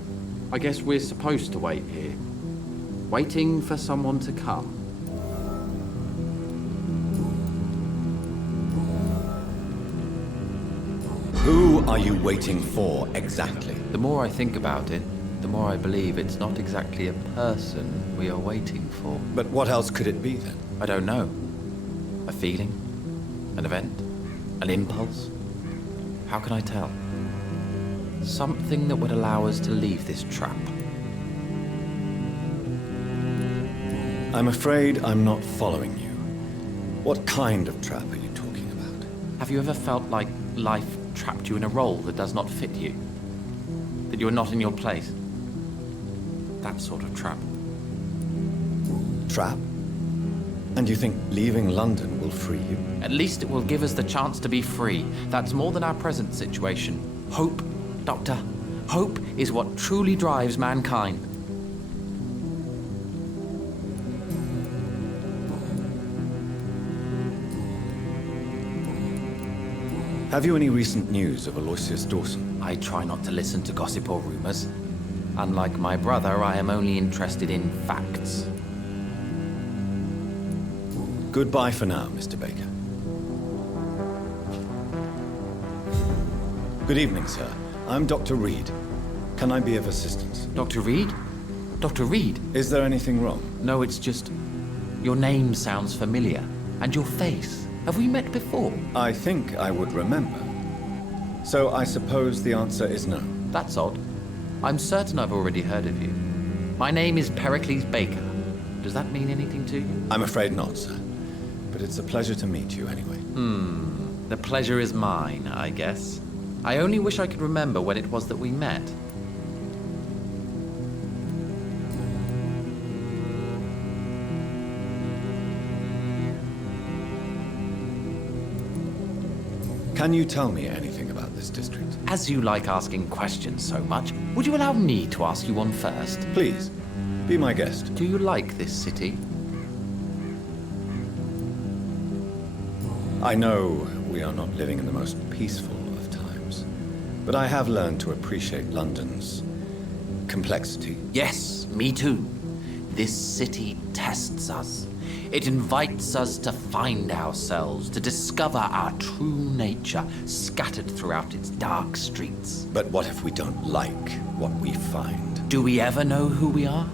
I guess we're supposed to wait here. Waiting for someone to come. Who are you waiting for, exactly? The more I think about it, the more I believe it's not exactly a person we are waiting for. But what else could it be, then? I don't know. A feeling? An event? An impulse? How can I tell? Something that would allow us to leave this trap. I'm afraid I'm not following you. What kind of trap are you talking about? Have you ever felt like life trapped you in a role that does not fit you? That you are not in your place? That sort of trap. Trap? And you think leaving London will free you? At least it will give us the chance to be free. That's more than our present situation. Hope, Doctor. Hope is what truly drives mankind. Have you any recent news of Aloysius Dawson? I try not to listen to gossip or rumors. Unlike my brother, I am only interested in facts. Goodbye for now, Mr. Baker. Good evening, sir. I'm Dr. Reed. Can I be of assistance? Dr. Reed? Dr. Reed? Is there anything wrong? No, it's just... your name sounds familiar. And your face. Have we met before? I think I would remember. So I suppose the answer is no. That's odd. I'm certain I've already heard of you. My name is Pericles Baker. Does that mean anything to you? I'm afraid not, sir. But it's a pleasure to meet you anyway. The pleasure is mine, I guess. I only wish I could remember when it was that we met. Can you tell me anything about this district? As you like asking questions so much, would you allow me to ask you one first? Please, be my guest. Do you like this city? I know we are not living in the most peaceful of times, but I have learned to appreciate London's complexity. Yes, me too. This city tests us. It invites us to find ourselves, to discover our true nature scattered throughout its dark streets. But what if we don't like what we find? Do we ever know who we are?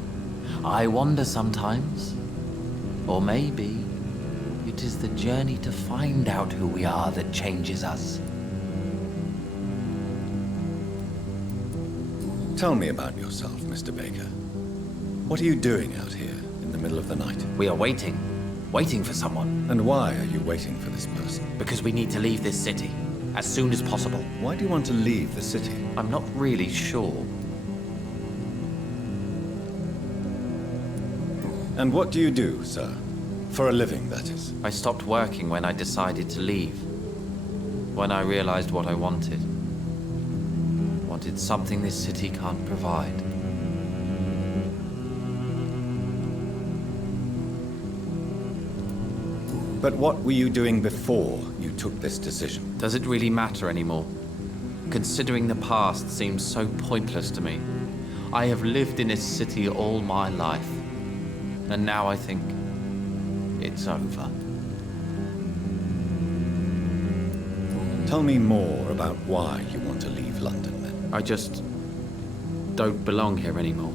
I wonder sometimes. Or maybe it is the journey to find out who we are that changes us. Tell me about yourself, Mr. Baker. What are you doing out here in the middle of the night? We are waiting. Waiting for someone. And why are you waiting for this person? Because we need to leave this city. As soon as possible. Why do you want to leave the city? I'm not really sure. And what do you do, sir? For a living, that is. I stopped working when I decided to leave. When I realized what I wanted. Wanted something this city can't provide. But what were you doing before you took this decision? Does it really matter anymore? Considering the past seems so pointless to me. I have lived in this city all my life. And now I think it's over. Tell me more about why you want to leave London, then. I just don't belong here anymore.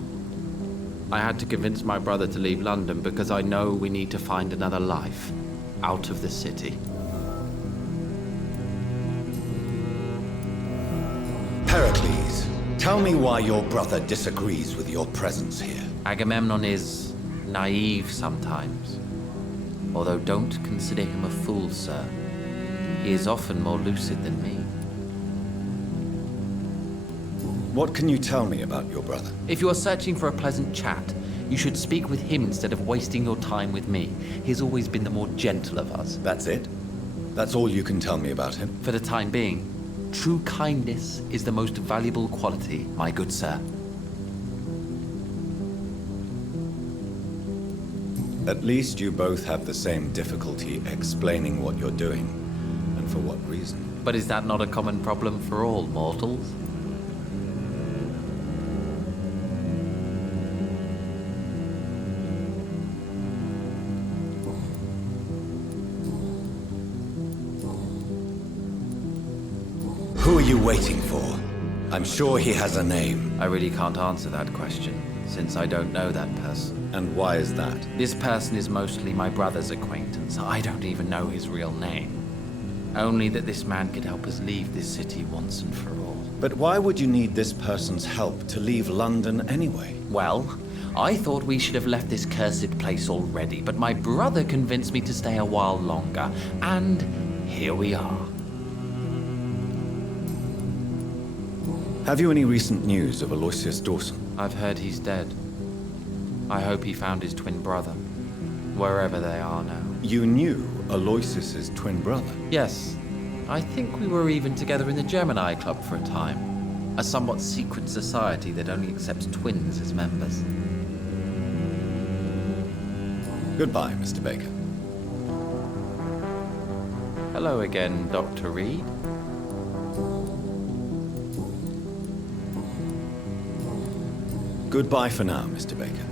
I had to convince my brother to leave London because I know we need to find another life out of the city. Pericles, tell me why your brother disagrees with your presence here. Agamemnon is naive sometimes. Although don't consider him a fool, sir. He is often more lucid than me. What can you tell me about your brother? If you are searching for a pleasant chat, you should speak with him instead of wasting your time with me. He's always been the more gentle of us. That's it? That's all you can tell me about him? For the time being, true kindness is the most valuable quality, my good sir. At least you both have the same difficulty explaining what you're doing, and for what reason. But is that not a common problem for all mortals? Who are you waiting for? I'm sure he has a name. I really can't answer that question, since I don't know that person. And why is that? This person is mostly my brother's acquaintance. I don't even know his real name. Only that this man could help us leave this city once and for all. But why would you need this person's help to leave London anyway? Well, I thought we should have left this cursed place already, but my brother convinced me to stay a while longer, and here we are. Have you any recent news of Aloysius Dawson? I've heard he's dead. I hope he found his twin brother, wherever they are now. You knew Aloysius's twin brother? Yes. I think we were even together in the Gemini Club for a time. A somewhat secret society that only accepts twins as members. Goodbye, Mr. Baker. Hello again, Dr. Reed. Goodbye for now, Mr. Baker.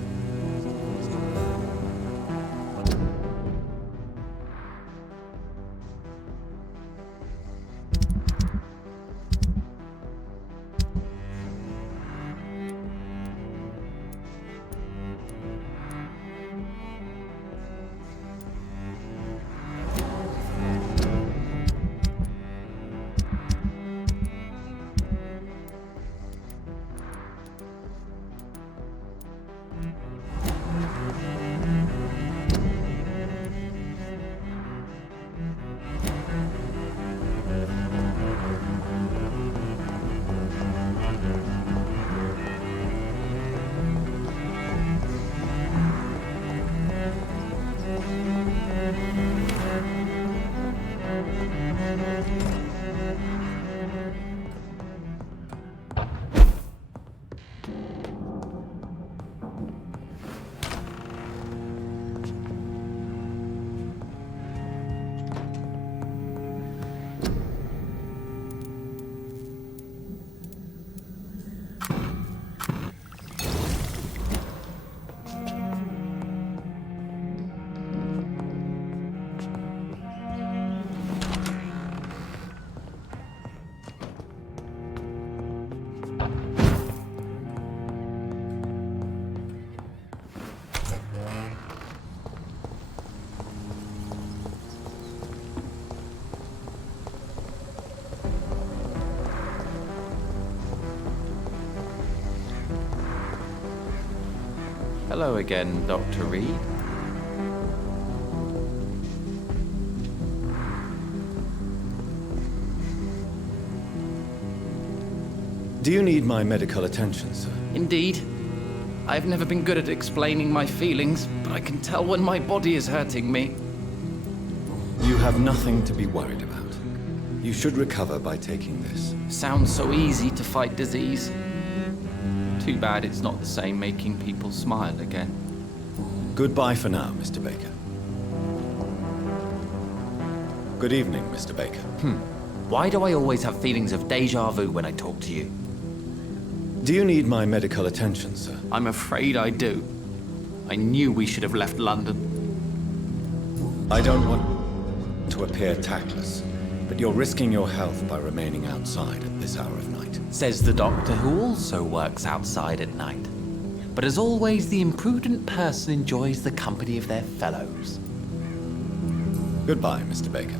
Hello again, Dr. Reed. Do you need my medical attention, sir? Indeed. I've never been good at explaining my feelings, but I can tell when my body is hurting me. You have nothing to be worried about. You should recover by taking this. Sounds so easy to fight disease. Too bad it's not the same making people smile again. Goodbye for now, Mr. Baker. Good evening, Mr. Baker. Why do I always have feelings of déjà vu when I talk to you? Do you need my medical attention, sir? I'm afraid I do. I knew we should have left London. I don't want to appear tactless, but you're risking your health by remaining outside at this hour of night. Says the doctor who also works outside at night. But as always, the imprudent person enjoys the company of their fellows. Goodbye, Mr. Baker.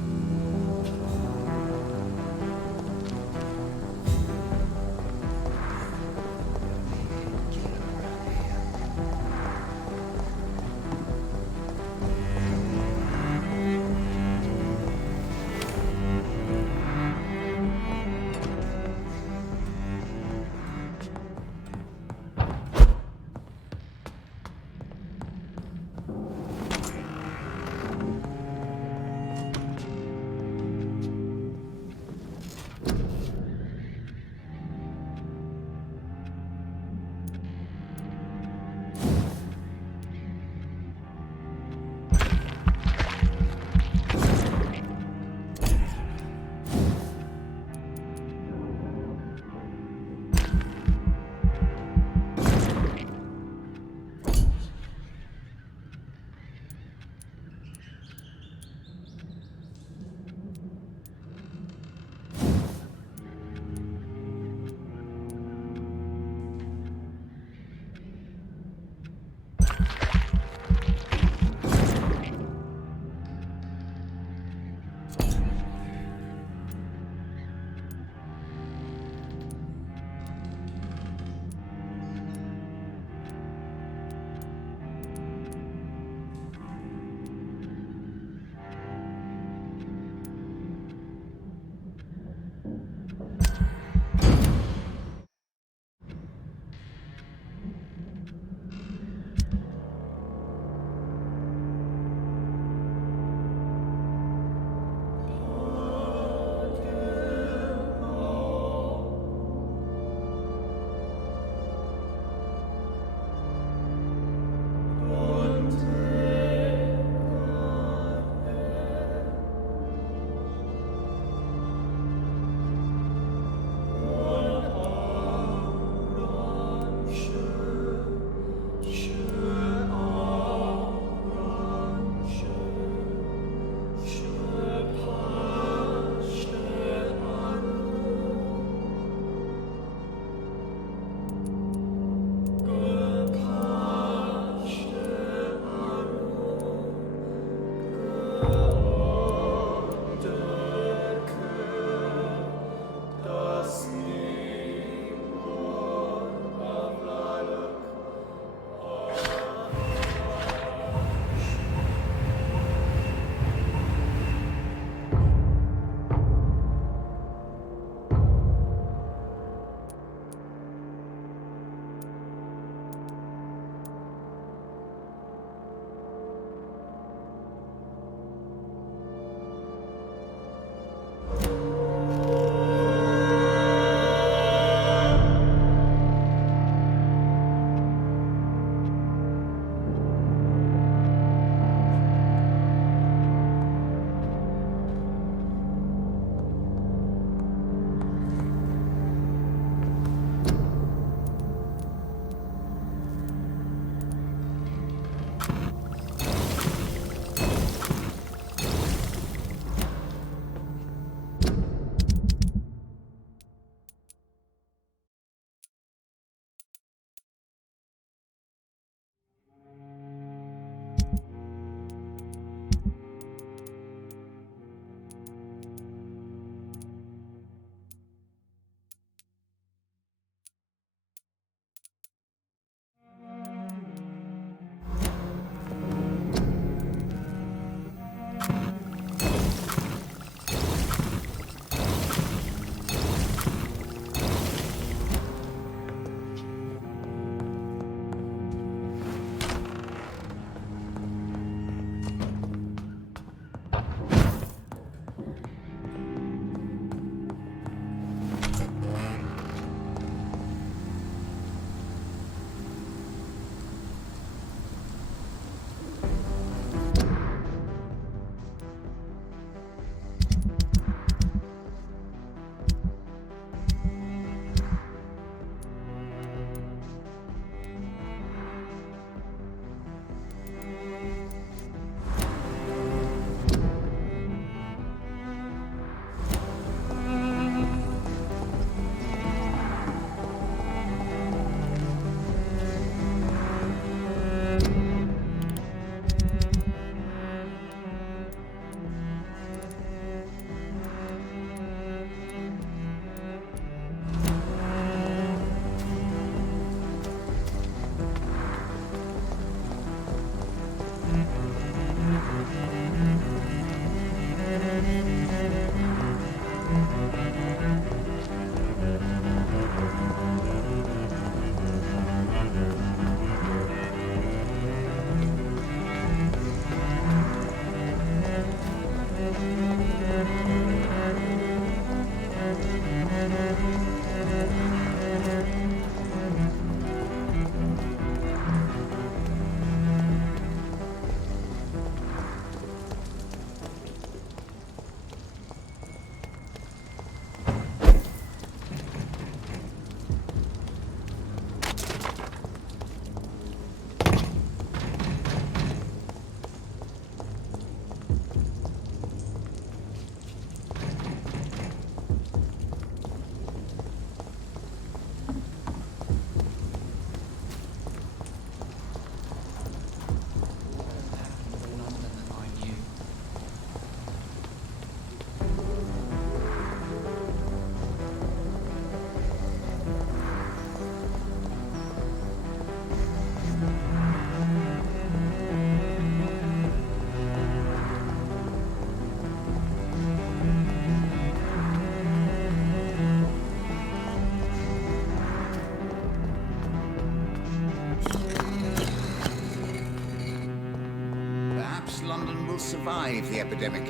perhaps London will survive the epidemic.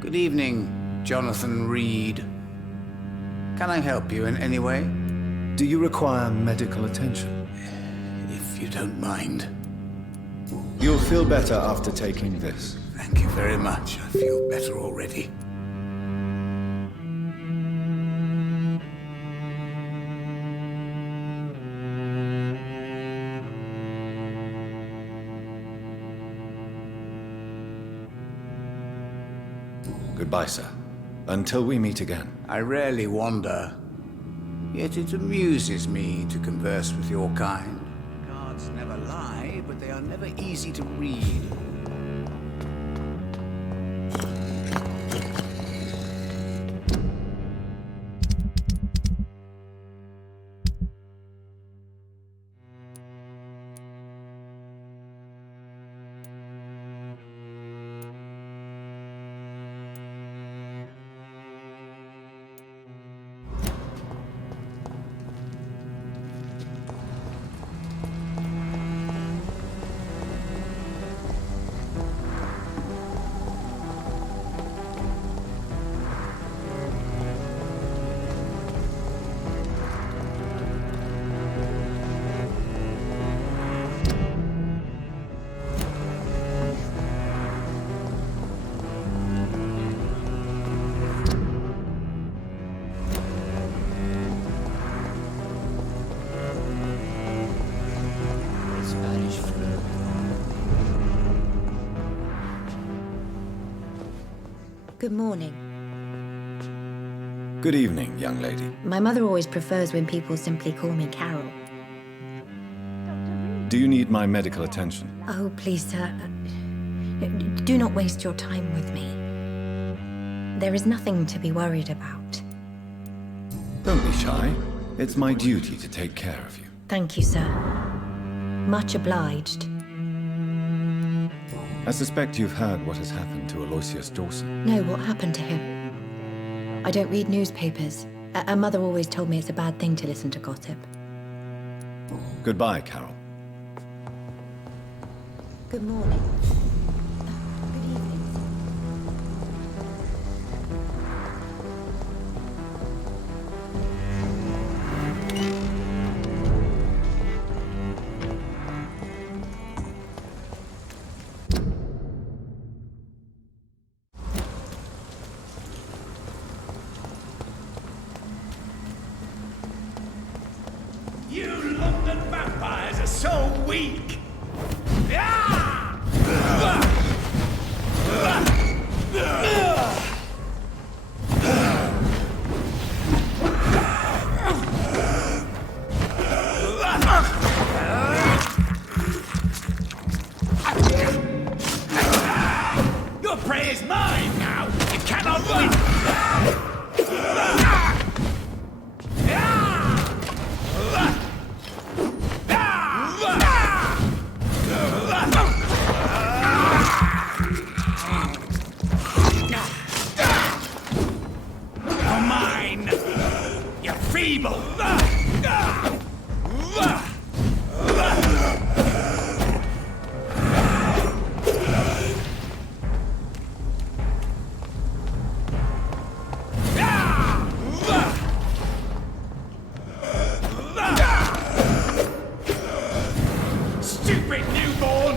Good evening, Jonathan Reed. Can I help you in any way? Do you require medical attention? If you don't mind. You'll feel better after taking this. Thank you very much. I feel better already. Goodbye, sir. Until we meet again. I rarely wander, yet it amuses me to converse with your kind. Cards never lie, but they are never easy to read. Good morning. Good evening, young lady. My mother always prefers when people simply call me Carol. Do you need my medical attention? Oh, please, sir. Do not waste your time with me. There is nothing to be worried about. Don't be shy. It's my duty to take care of you. Thank you, sir. Much obliged. I suspect you've heard what has happened to Aloysius Dawson. No, what happened to him? I don't read newspapers. A mother always told me it's a bad thing to listen to gossip. Goodbye, Carol. Good morning. You London vampires are so weak! Your prey is mine now! You cannot win! You're mine! You're feeble! Stupid newborn!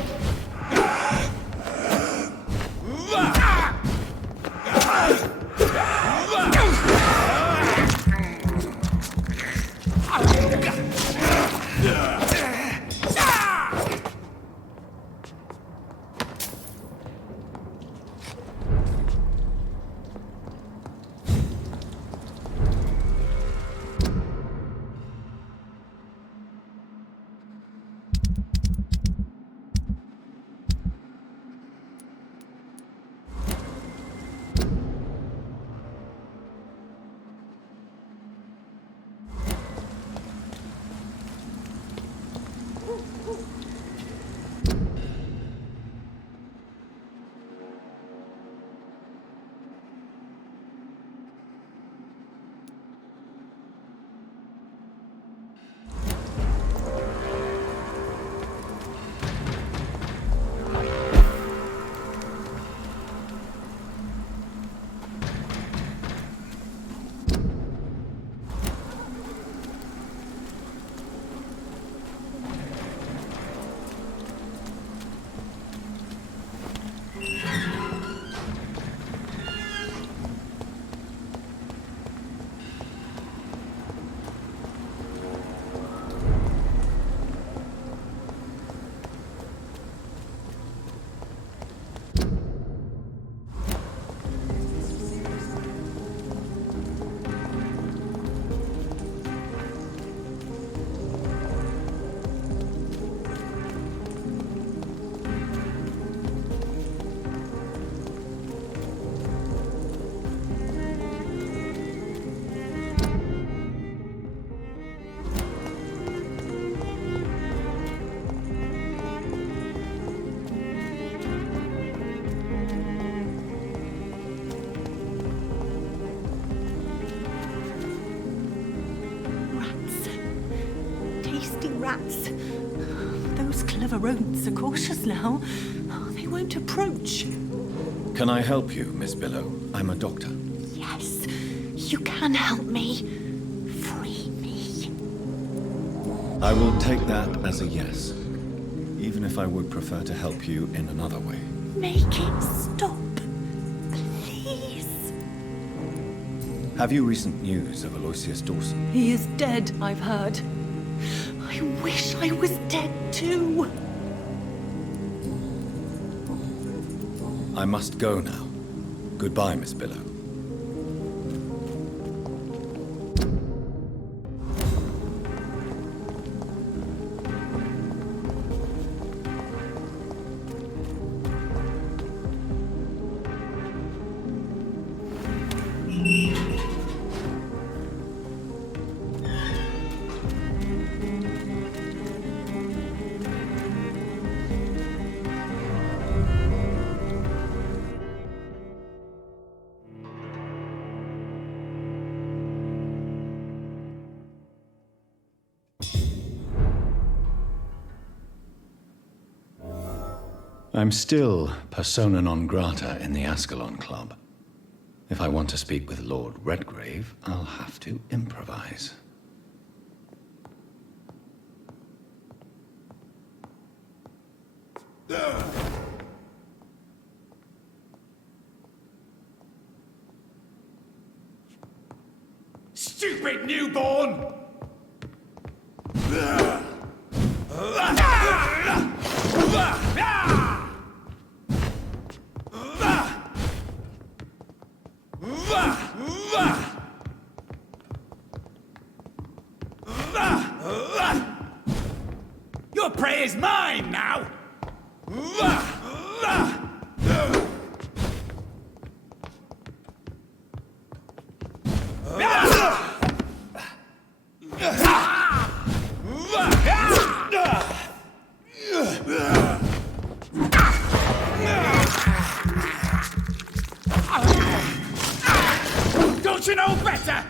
Those clever rodents are cautious now. They won't approach. Can I help you, Miss Billow? I'm a doctor. Yes, you can help me. Free me. I will take that as a yes, even if I would prefer to help you in another way. Make it stop. Please. Have you recent news of Aloysius Dawson? He is dead, I've heard. I wish I was dead too. I must go now. Goodbye, Miss Billow. I'm still persona non grata in the Ascalon Club. If I want to speak with Lord Redgrave, I'll have to improvise. Stupid newborn! Your prey is mine now! Don't you know better?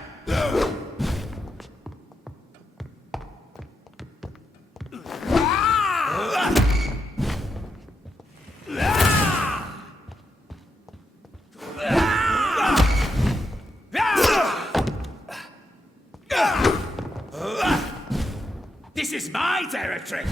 This is my territory!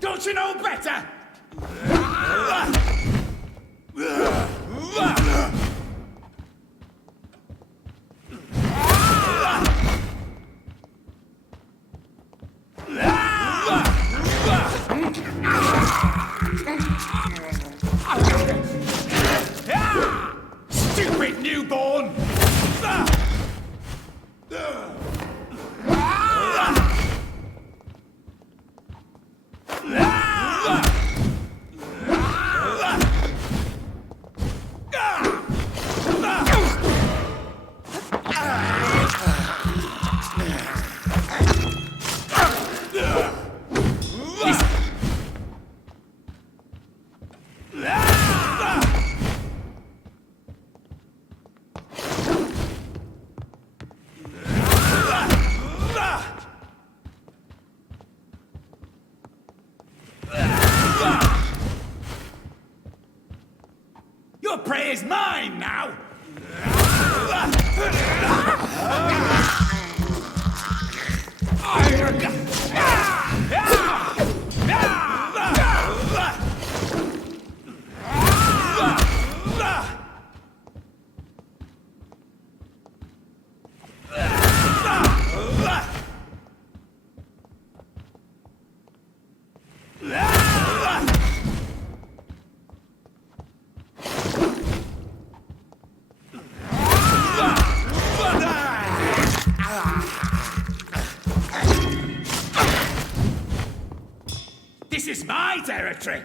Don't you know better? Stupid newborn! This is my territory!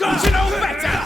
Don't you know better?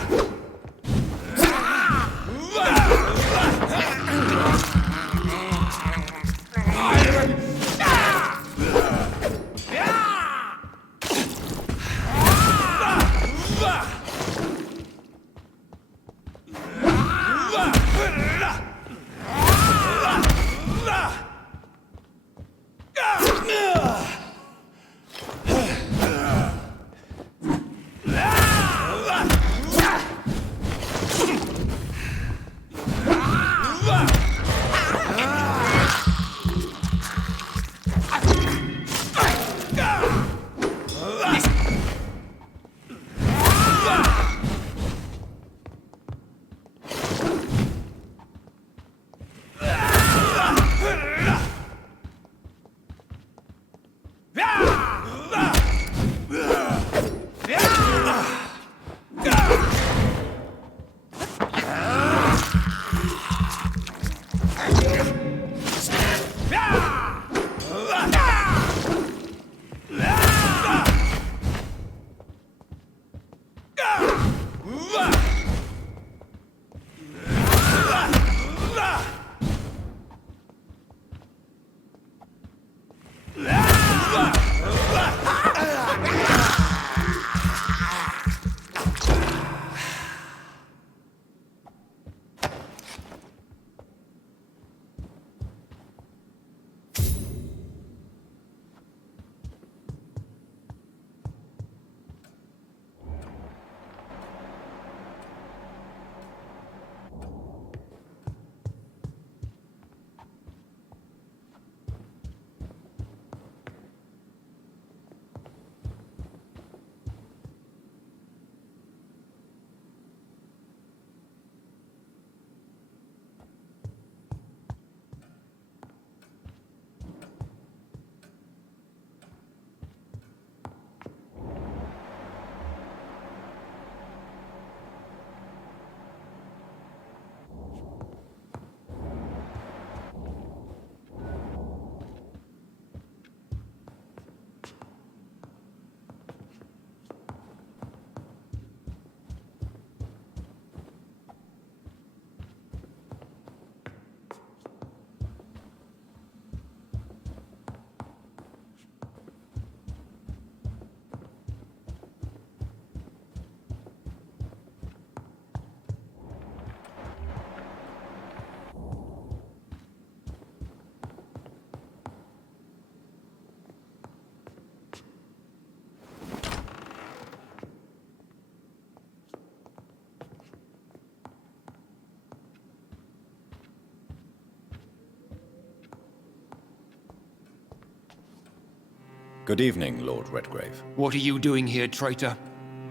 Good evening, Lord Redgrave. What are you doing here, traitor?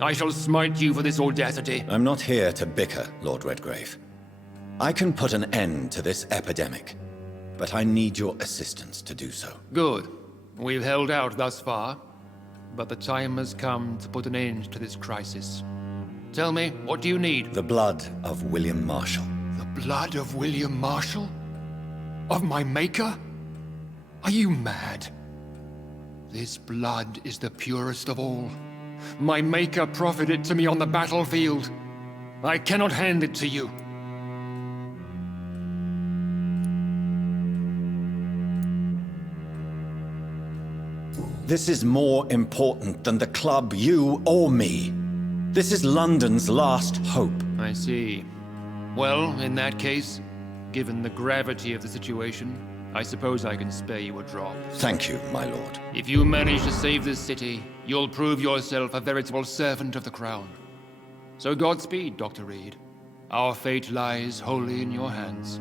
I shall smite you for this audacity. I'm not here to bicker, Lord Redgrave. I can put an end to this epidemic, but I need your assistance to do so. Good. We've held out thus far, but the time has come to put an end to this crisis. Tell me, what do you need? The blood of William Marshall. The blood of William Marshall? Of my maker? Are you mad? This blood is the purest of all. My maker proffered it to me on the battlefield. I cannot hand it to you. This is more important than the club, you, or me. This is London's last hope. I see. Well, in that case, given the gravity of the situation, I suppose I can spare you a drop. Thank you, my lord. If you manage to save this city, you'll prove yourself a veritable servant of the crown. So Godspeed, Dr. Reed. Our fate lies wholly in your hands.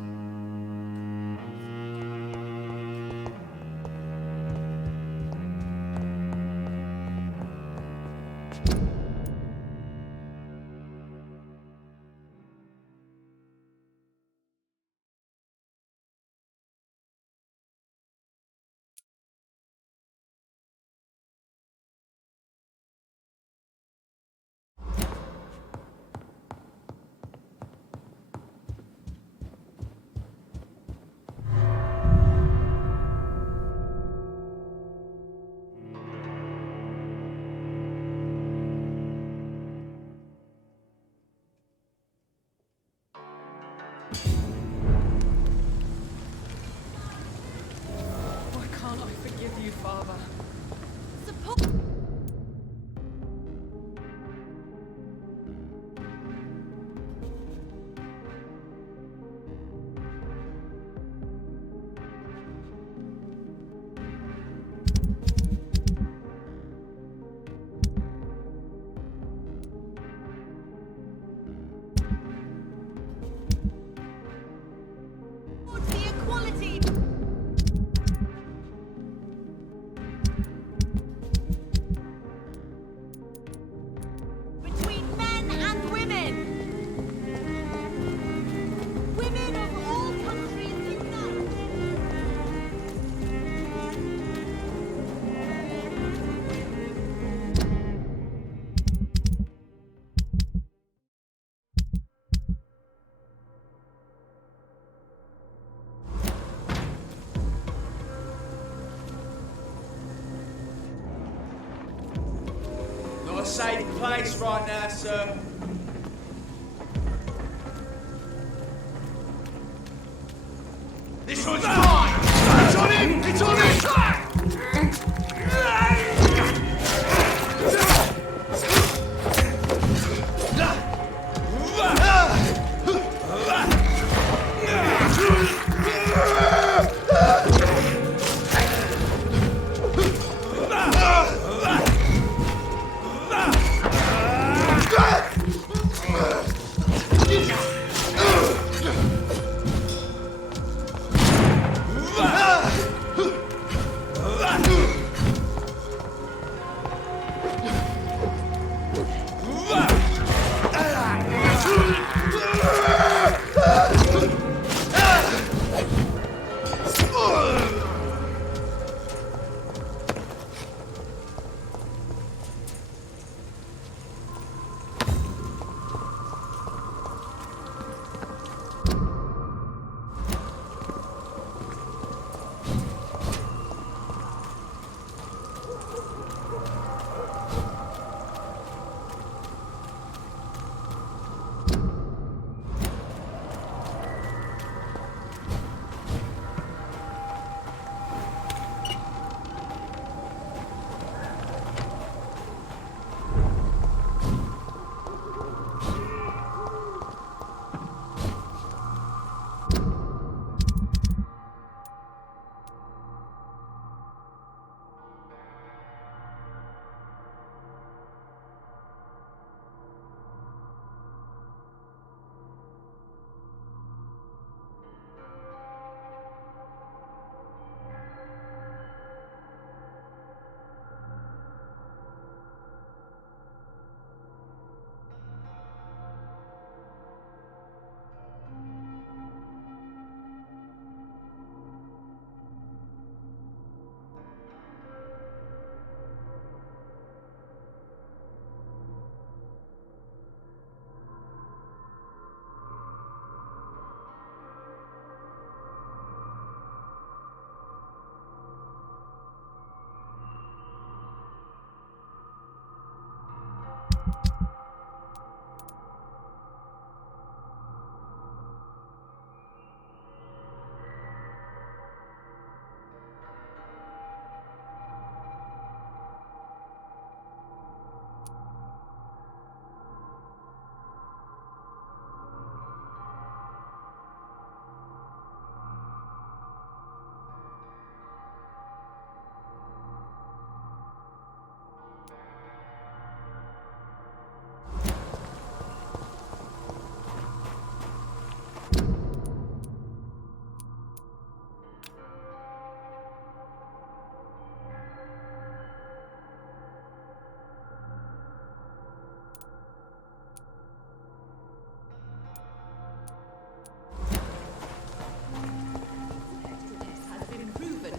Why can't I forgive you, Father? Not a safe place right now, sir. This one's mine! It's on him! It's on him!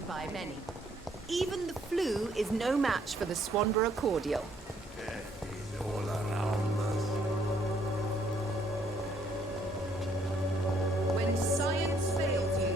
By many. Even the flu is no match for the Swanborough cordial. Death is all around us. When science fails you,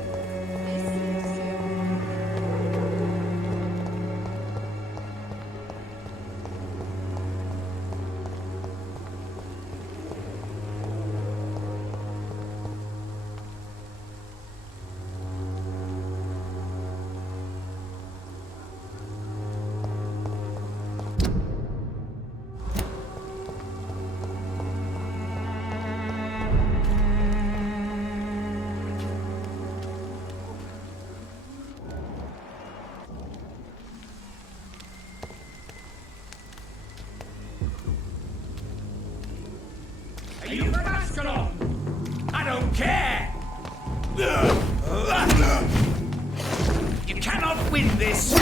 I don't care! You cannot win this!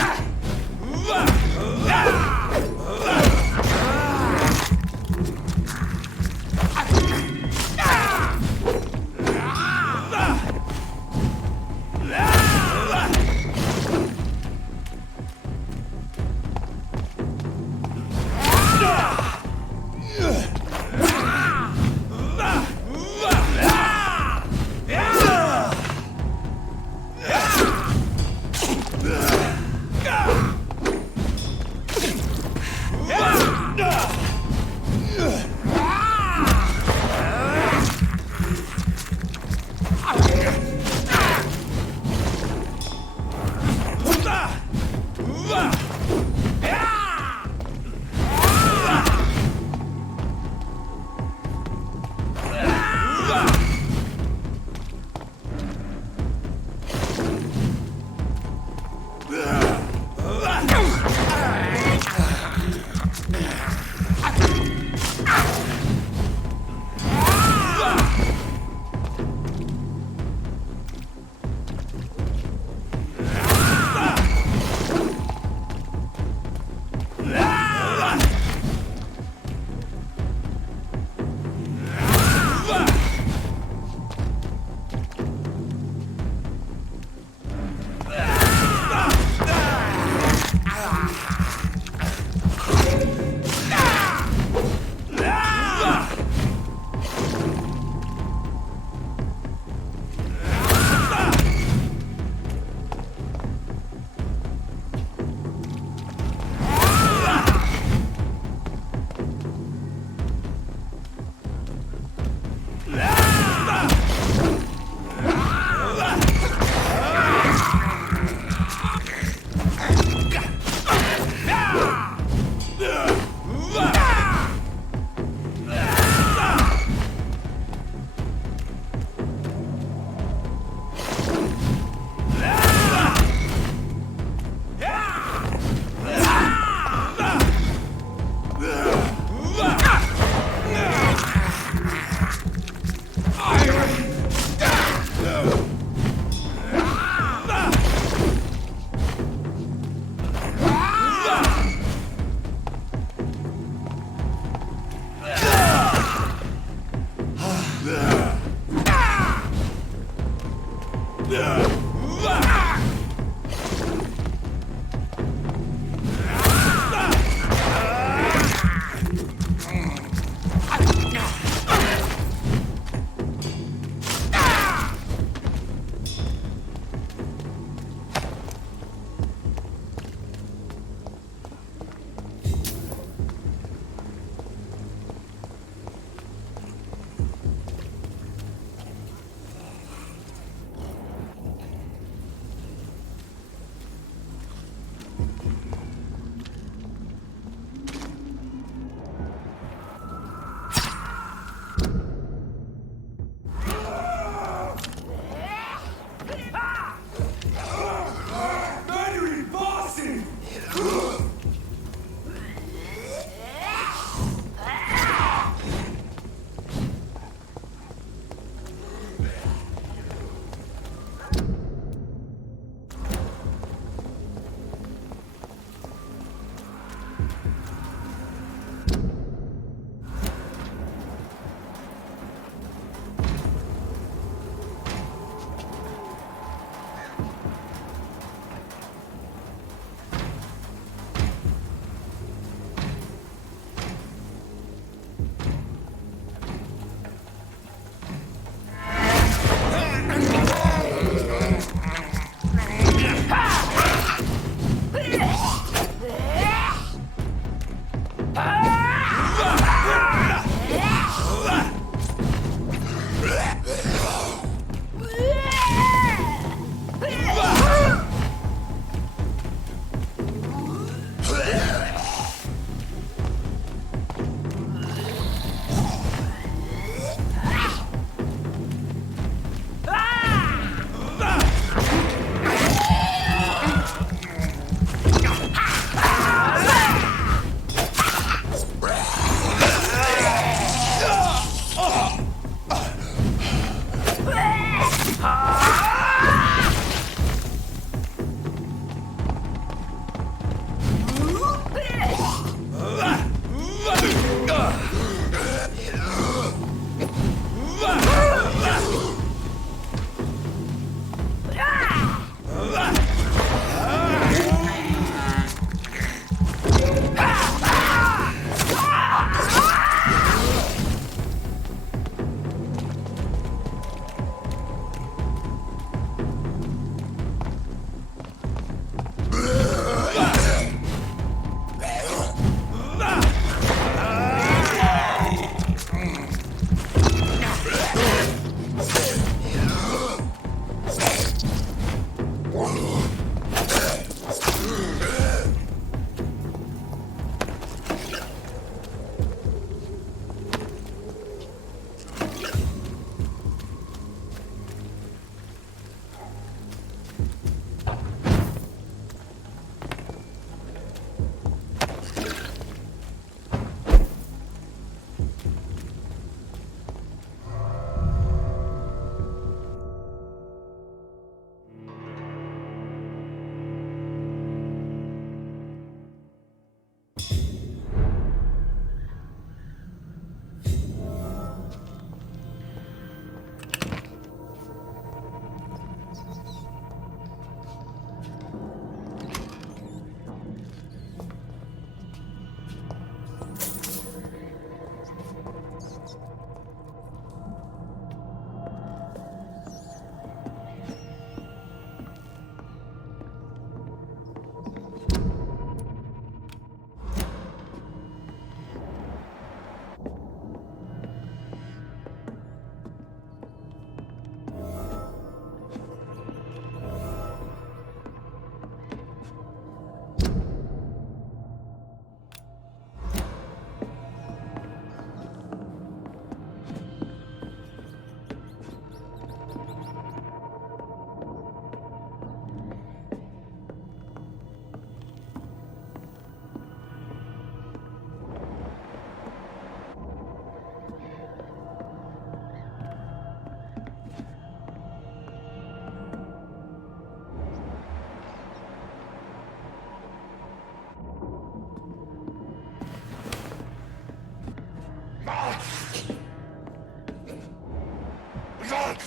Don't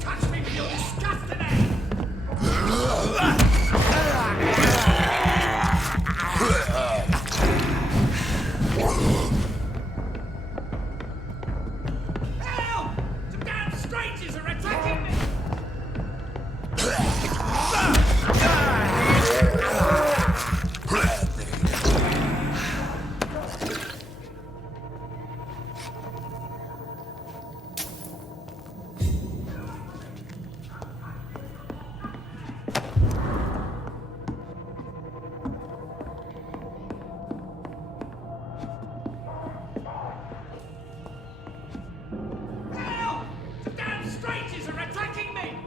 touch me with your disgusting hands! Help! Some damn strangers are attacking me! Help! Some damn strangers are attacking me!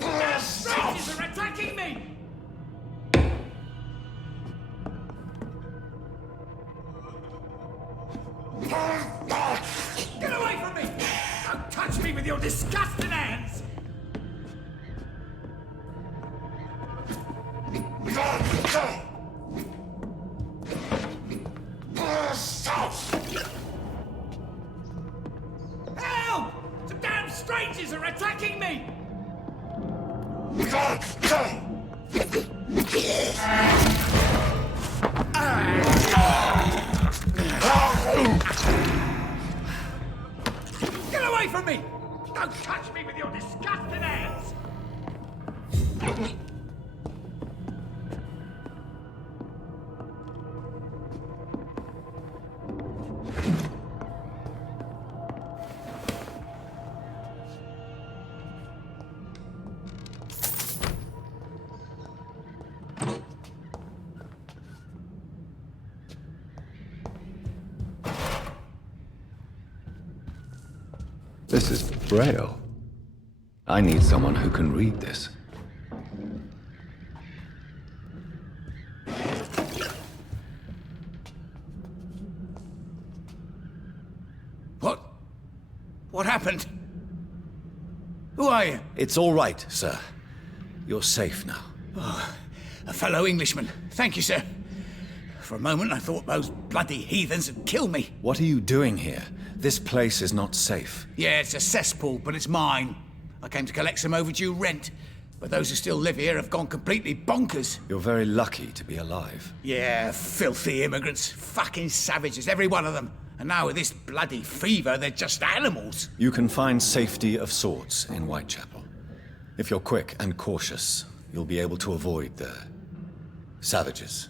Damn strangers are attacking me! Get away from me! Don't touch me with your disgusting hands! Help! Some damn strangers are attacking me! Get away from me! Don't touch me with your disgusting hands! This is Braille. I need someone who can read this. What happened? Who are you? It's all right, sir. You're safe now. Oh, a fellow Englishman. Thank you, sir. For a moment, I thought those bloody heathens had killed me. What are you doing here? This place is not safe. Yeah, it's a cesspool, but it's mine. I came to collect some overdue rent, but those who still live here have gone completely bonkers. You're very lucky to be alive. Yeah, filthy immigrants. Fucking savages, every one of them. And now with this bloody fever, they're just animals. You can find safety of sorts in Whitechapel. If you're quick and cautious, you'll be able to avoid the savages.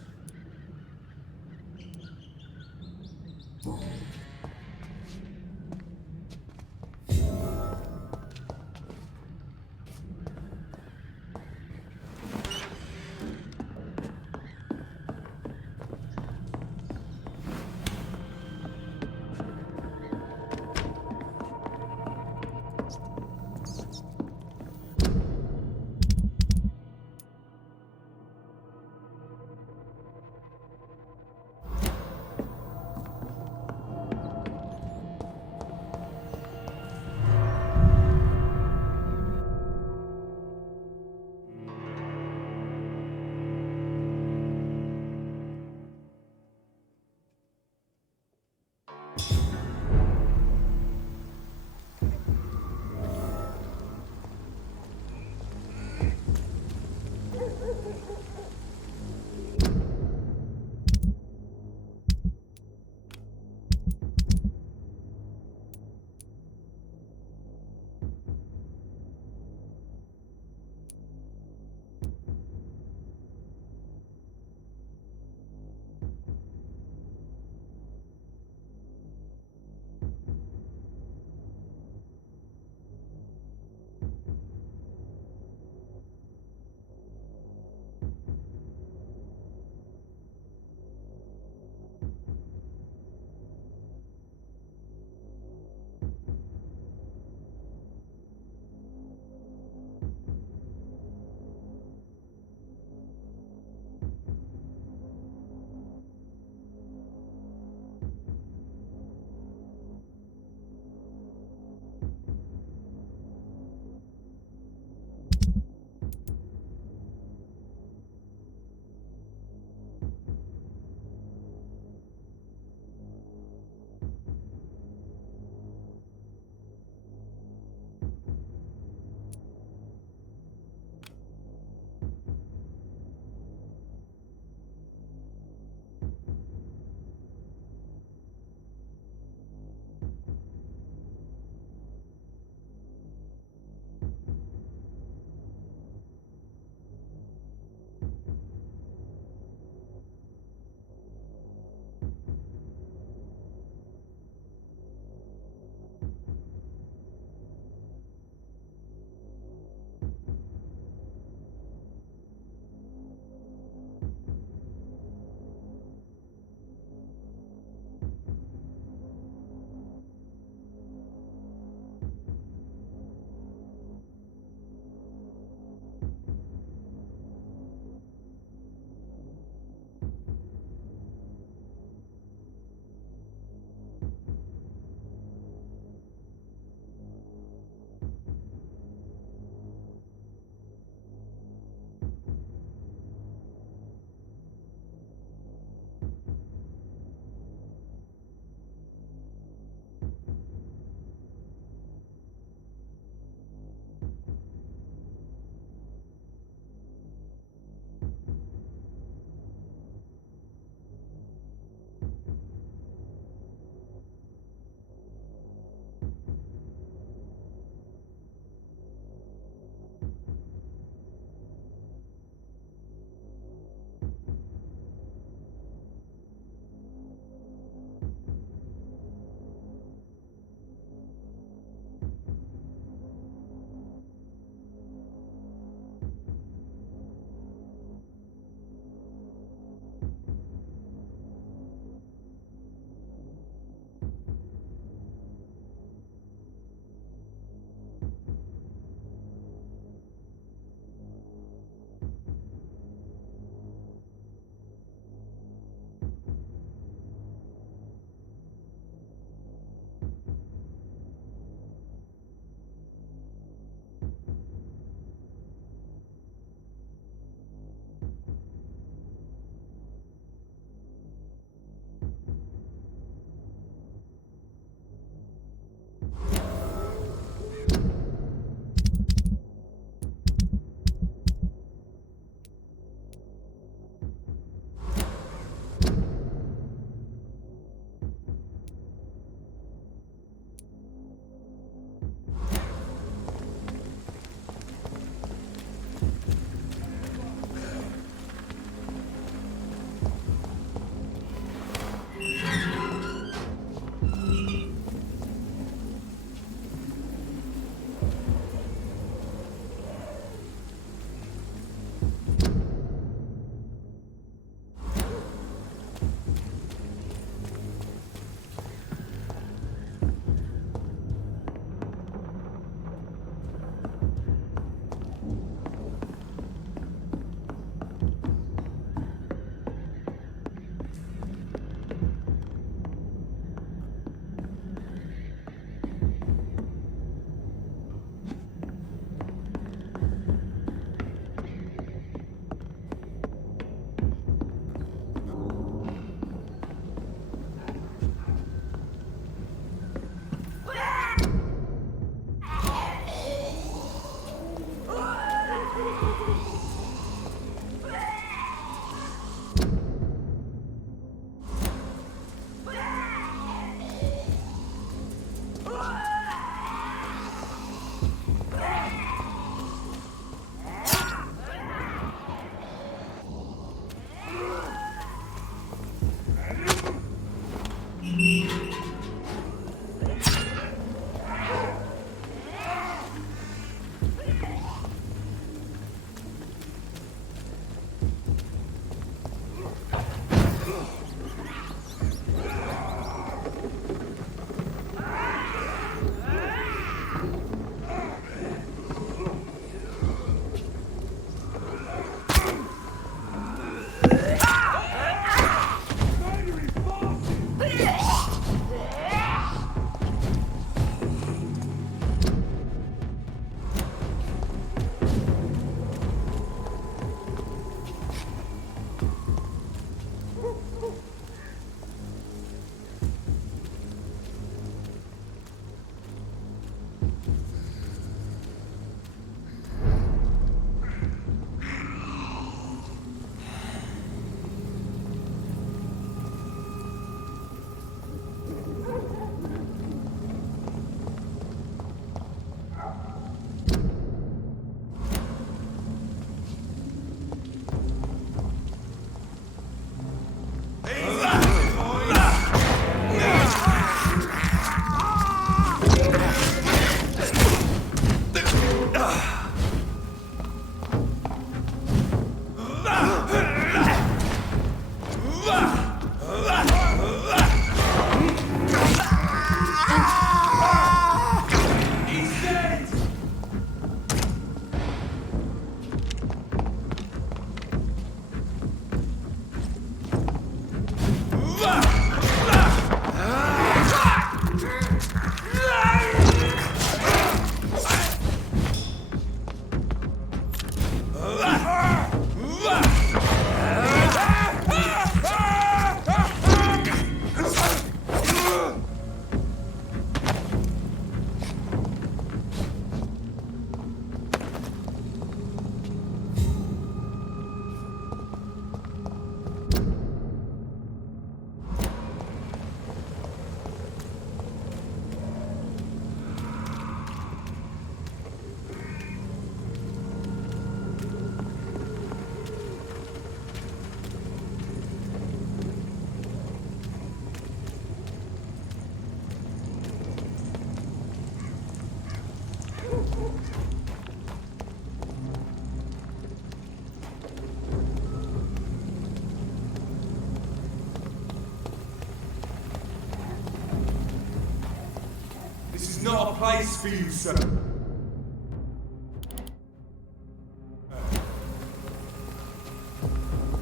Not a place for you, sir.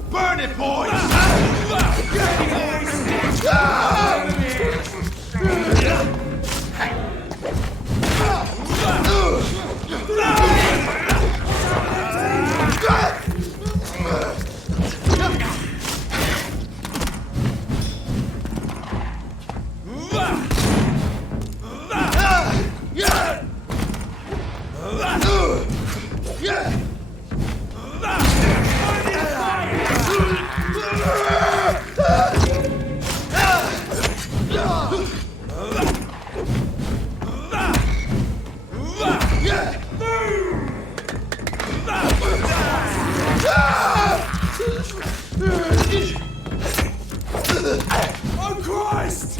Burn it, boys! Oh, Christ!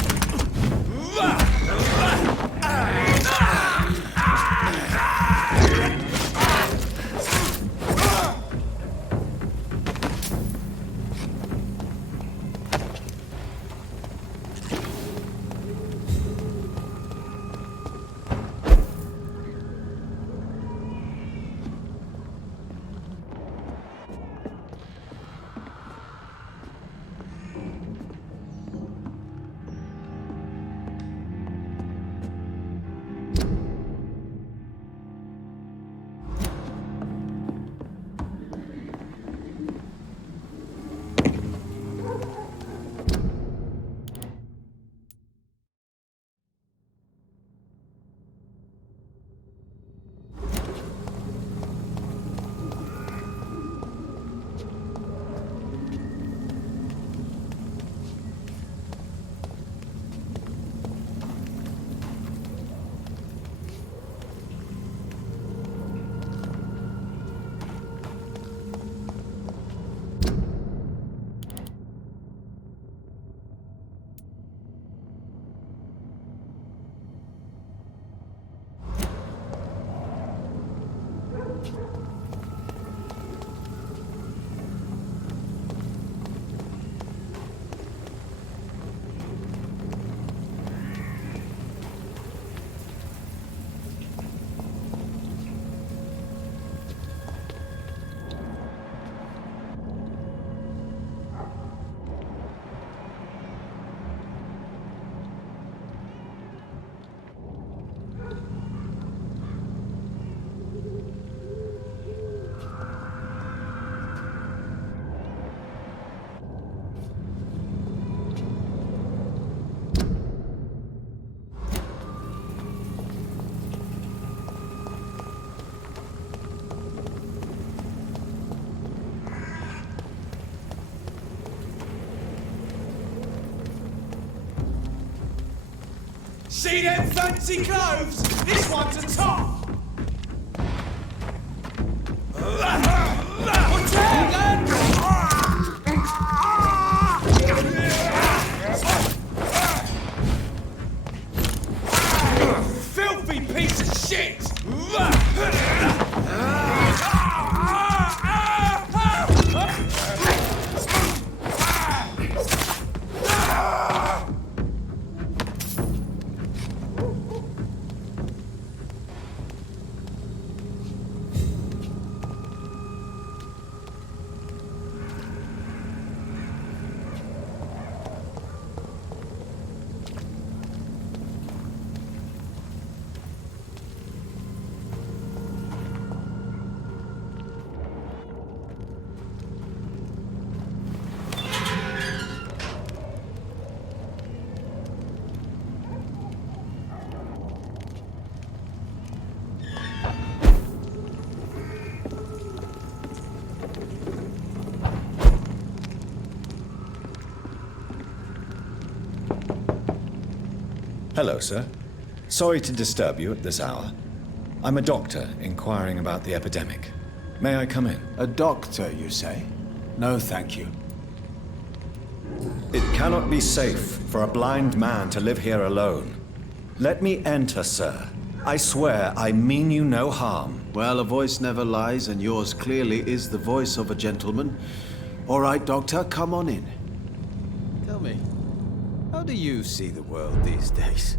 See them fancy clothes? This one's a top! What's that, lad? Filthy piece of shit! Hello, sir. Sorry to disturb you at this hour. I'm a doctor inquiring about the epidemic. May I come in? A doctor, you say? No, thank you. It cannot be safe for a blind man to live here alone. Let me enter, sir. I swear I mean you no harm. Well, a voice never lies, and yours clearly is the voice of a gentleman. All right, Doctor, come on in. Tell me, how do you see the world these days?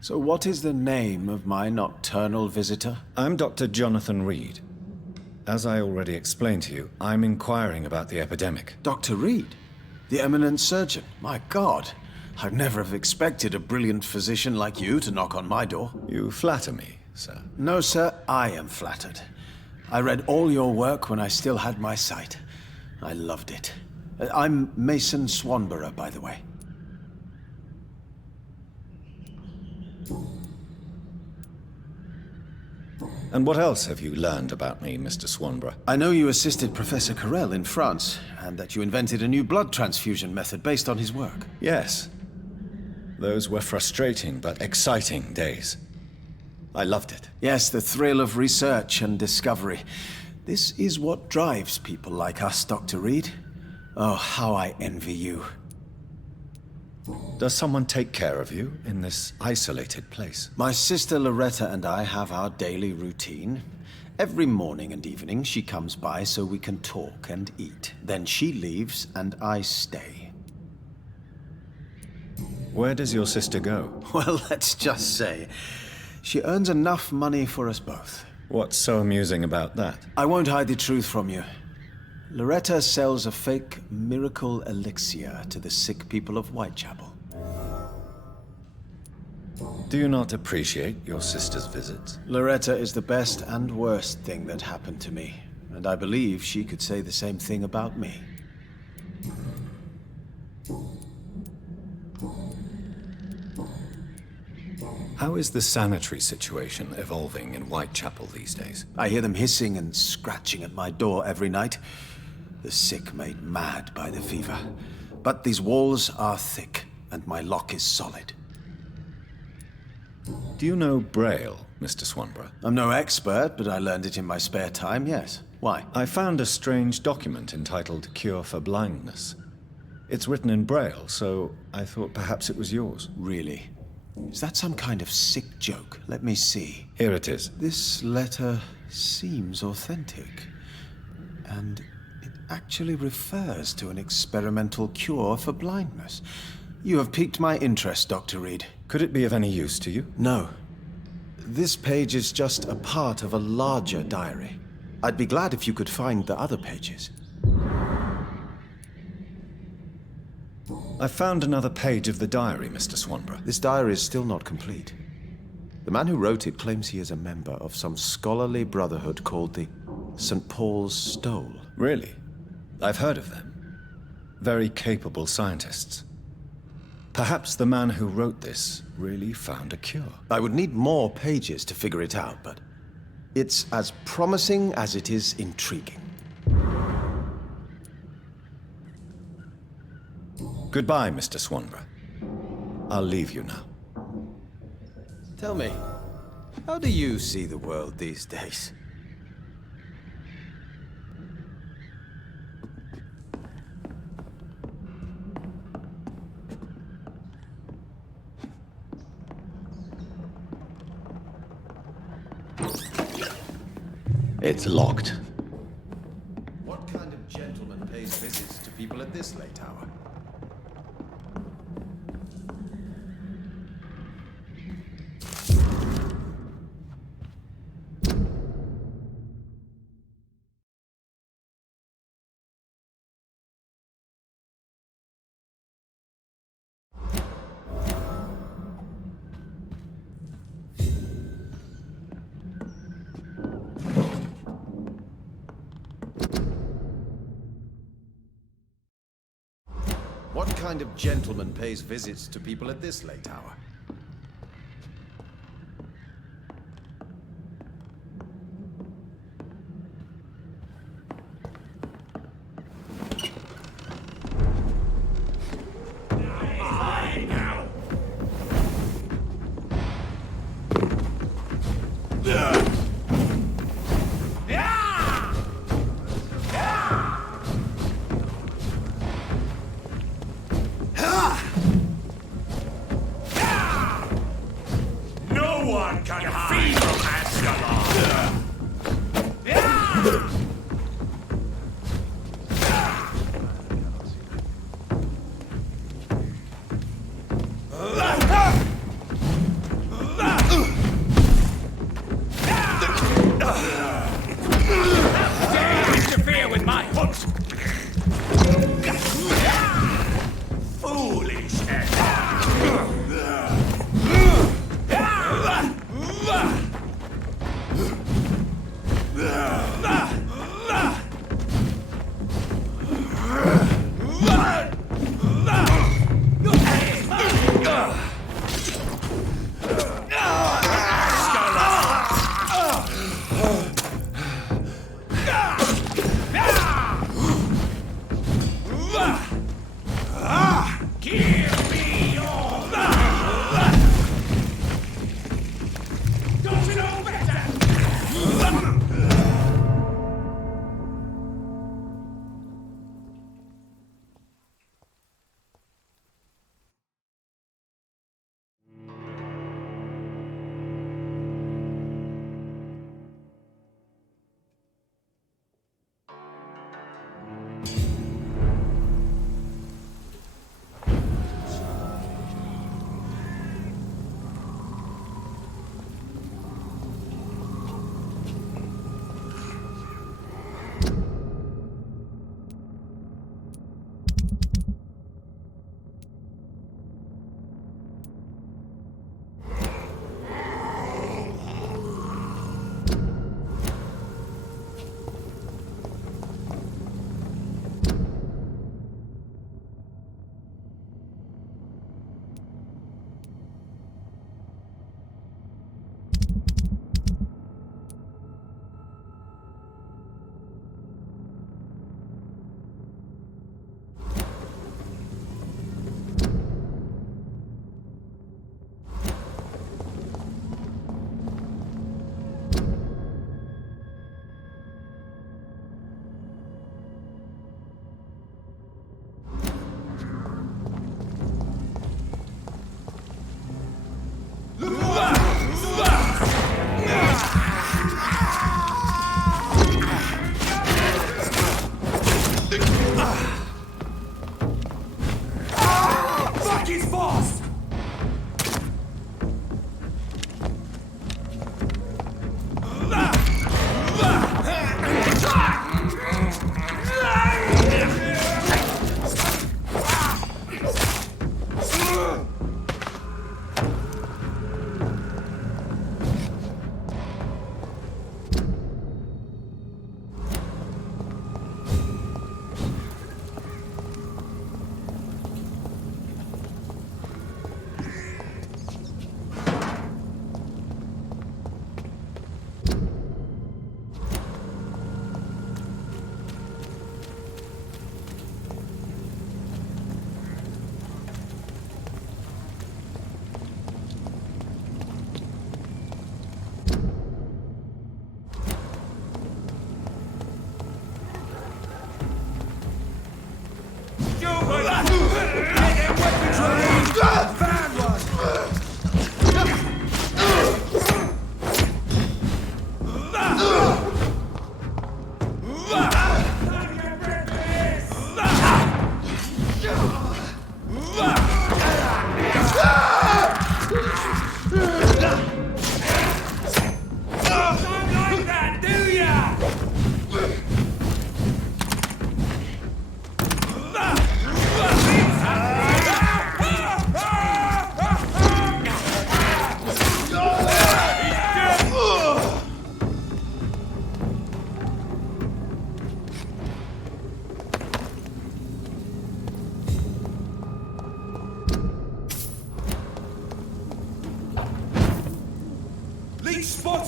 So what is the name of my nocturnal visitor? I'm Dr. Jonathan Reed. As I already explained to you, I'm inquiring about the epidemic. Dr. Reed? The eminent surgeon? My God, I'd never have expected a brilliant physician like you to knock on my door. You flatter me, sir. No, sir, I am flattered. I read all your work when I still had my sight. I loved it. I'm Mason Swanborough, by the way. And what else have you learned about me, Mr. Swanborough? I know you assisted Professor Carrel in France, and that you invented a new blood transfusion method based on his work. Yes. Those were frustrating but exciting days. I loved it. Yes, the thrill of research and discovery. This is what drives people like us, Dr. Reed. Oh, how I envy you. Does someone take care of you in this isolated place? My sister Loretta and I have our daily routine. Every morning and evening she comes by so we can talk and eat. Then she leaves and I stay. Where does your sister go? Well, let's just say, she earns enough money for us both. What's so amusing about that? I won't hide the truth from you. Loretta sells a fake miracle elixir to the sick people of Whitechapel. Do you not appreciate your sister's visits? Loretta is the best and worst thing that happened to me, and I believe she could say the same thing about me. How is the sanitary situation evolving in Whitechapel these days? I hear them hissing and scratching at my door every night. The sick made mad by the fever. But these walls are thick, and my lock is solid. Do you know Braille, Mr. Swanborough? I'm no expert, but I learned it in my spare time, yes. Why? I found a strange document entitled Cure for Blindness. It's written in Braille, so I thought perhaps it was yours. Really? Is that some kind of sick joke? Let me see. Here it is. This letter seems authentic. And it actually refers to an experimental cure for blindness. You have piqued my interest, Dr. Reed. Could it be of any use to you? No. This page is just a part of a larger diary. I'd be glad if you could find the other pages. I found another page of the diary, Mr. Swanborough. This diary is still not complete. The man who wrote it claims he is a member of some scholarly brotherhood called the St. Paul's Stole. Really? I've heard of them. Very capable scientists. Perhaps the man who wrote this really found a cure. I would need more pages to figure it out, but it's as promising as it is intriguing. Goodbye, Mr. Swanborough. I'll leave you now. Tell me, how do you see the world these days? It's locked. What kind of gentleman pays visits to people at this late hour? What kind of gentleman pays visits to people at this late hour?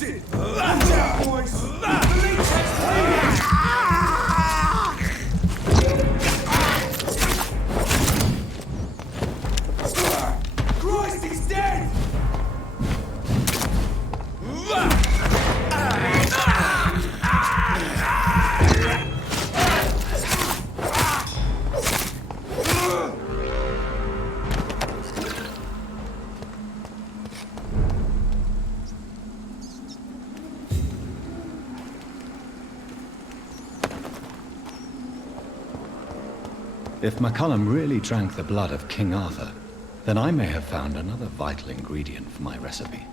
it! Watch out, boys! The leech has taken! Christ, he's dead! If McCullum really drank the blood of King Arthur, then I may have found another vital ingredient for my recipe.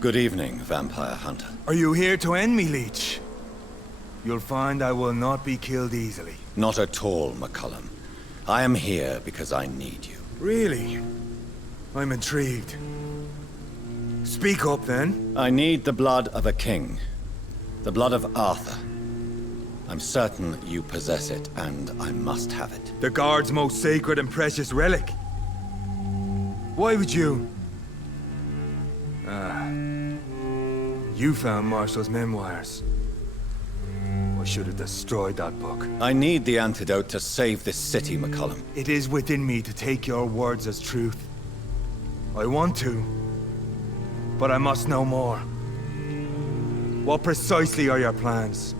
Good evening, Vampire Hunter. Are you here to end me, Leech? You'll find I will not be killed easily. Not at all, McCullum. I am here because I need you. Really? I'm intrigued. Speak up, then. I need the blood of a king. The blood of Arthur. I'm certain you possess it, and I must have it. The Guard's most sacred and precious relic. Why would you? You found Marshall's memoirs. I should have destroyed that book. I need the antidote to save this city, McCullum. It is within me to take your words as truth. I want to, but I must know more. What precisely are your plans?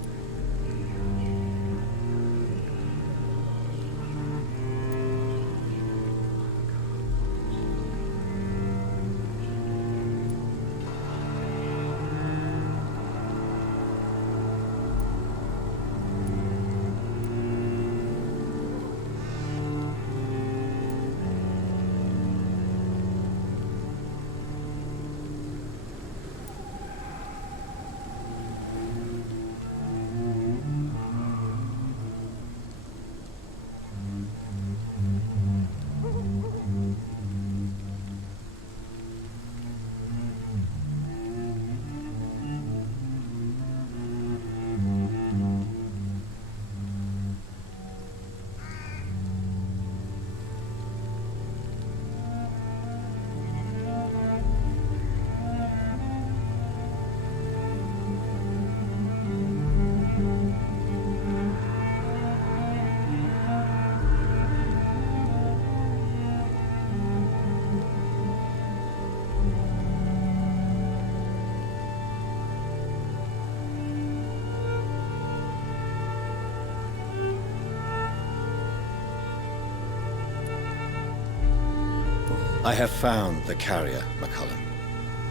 I have found the carrier, McCullum.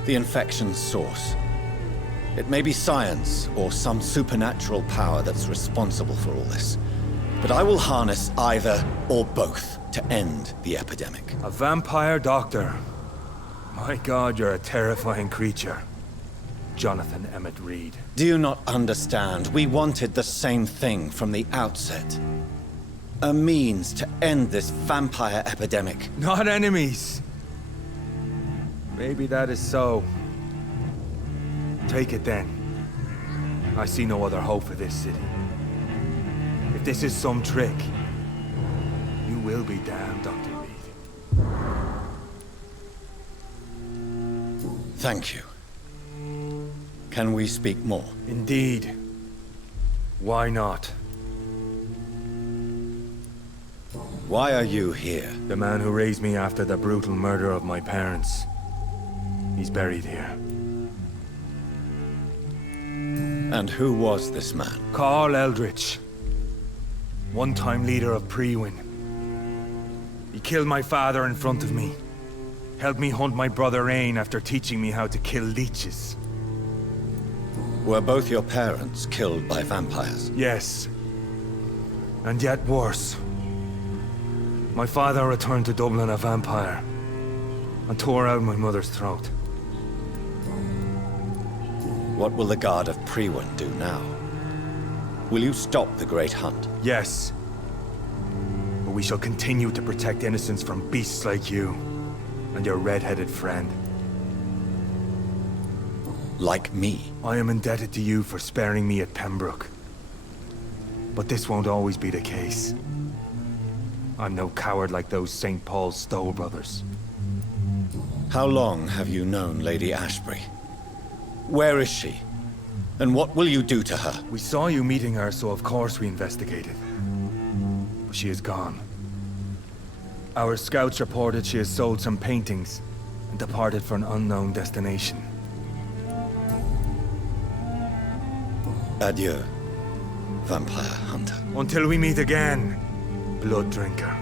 The infection's source. It may be science or some supernatural power that's responsible for all this. But I will harness either or both to end the epidemic. A vampire doctor. My God, you're a terrifying creature. Jonathan Emmett Reed. Do you not understand? We wanted the same thing from the outset. A means to end this vampire epidemic. Not enemies. Maybe that is so. Take it then. I see no other hope for this city. If this is some trick, you will be damned, Dr. Reed. Thank you. Can we speak more? Indeed. Why not? Why are you here? The man who raised me after the brutal murder of my parents. He's buried here. And who was this man? Carl Eldritch. One-time leader of Priwen. He killed my father in front of me. Helped me hunt my brother Ain after teaching me how to kill leeches. Were both your parents killed by vampires? Yes. And yet worse. My father returned to Dublin a vampire and tore out my mother's throat. What will the Guard of Priwen do now? Will you stop the Great Hunt? Yes. But we shall continue to protect innocents from beasts like you and your red-headed friend. Like me? I am indebted to you for sparing me at Pembroke. But this won't always be the case. I'm no coward like those St. Paul's Stowe brothers. How long have you known Lady Ashbury? Where is she? And what will you do to her? We saw you meeting her, so of course we investigated. But she is gone. Our scouts reported she has sold some paintings and departed for an unknown destination. Adieu, vampire hunter. Until we meet again, blood drinker.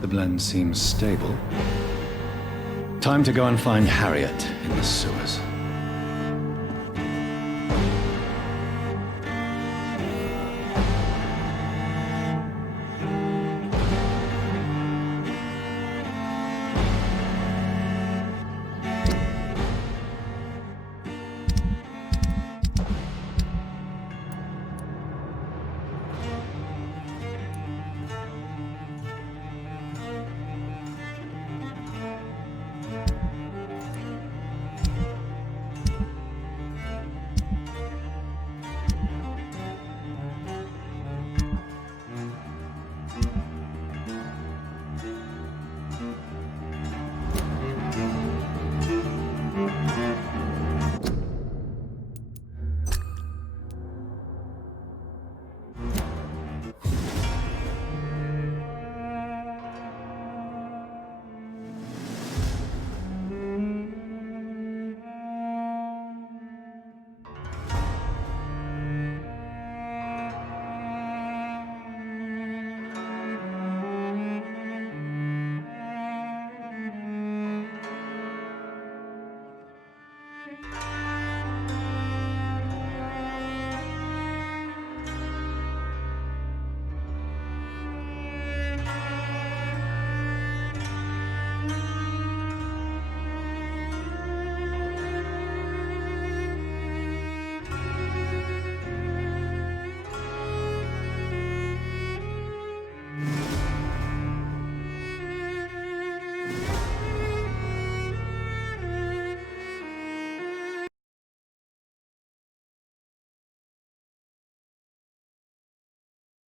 The blend seems stable. Time to go and find Harriet in the sewers.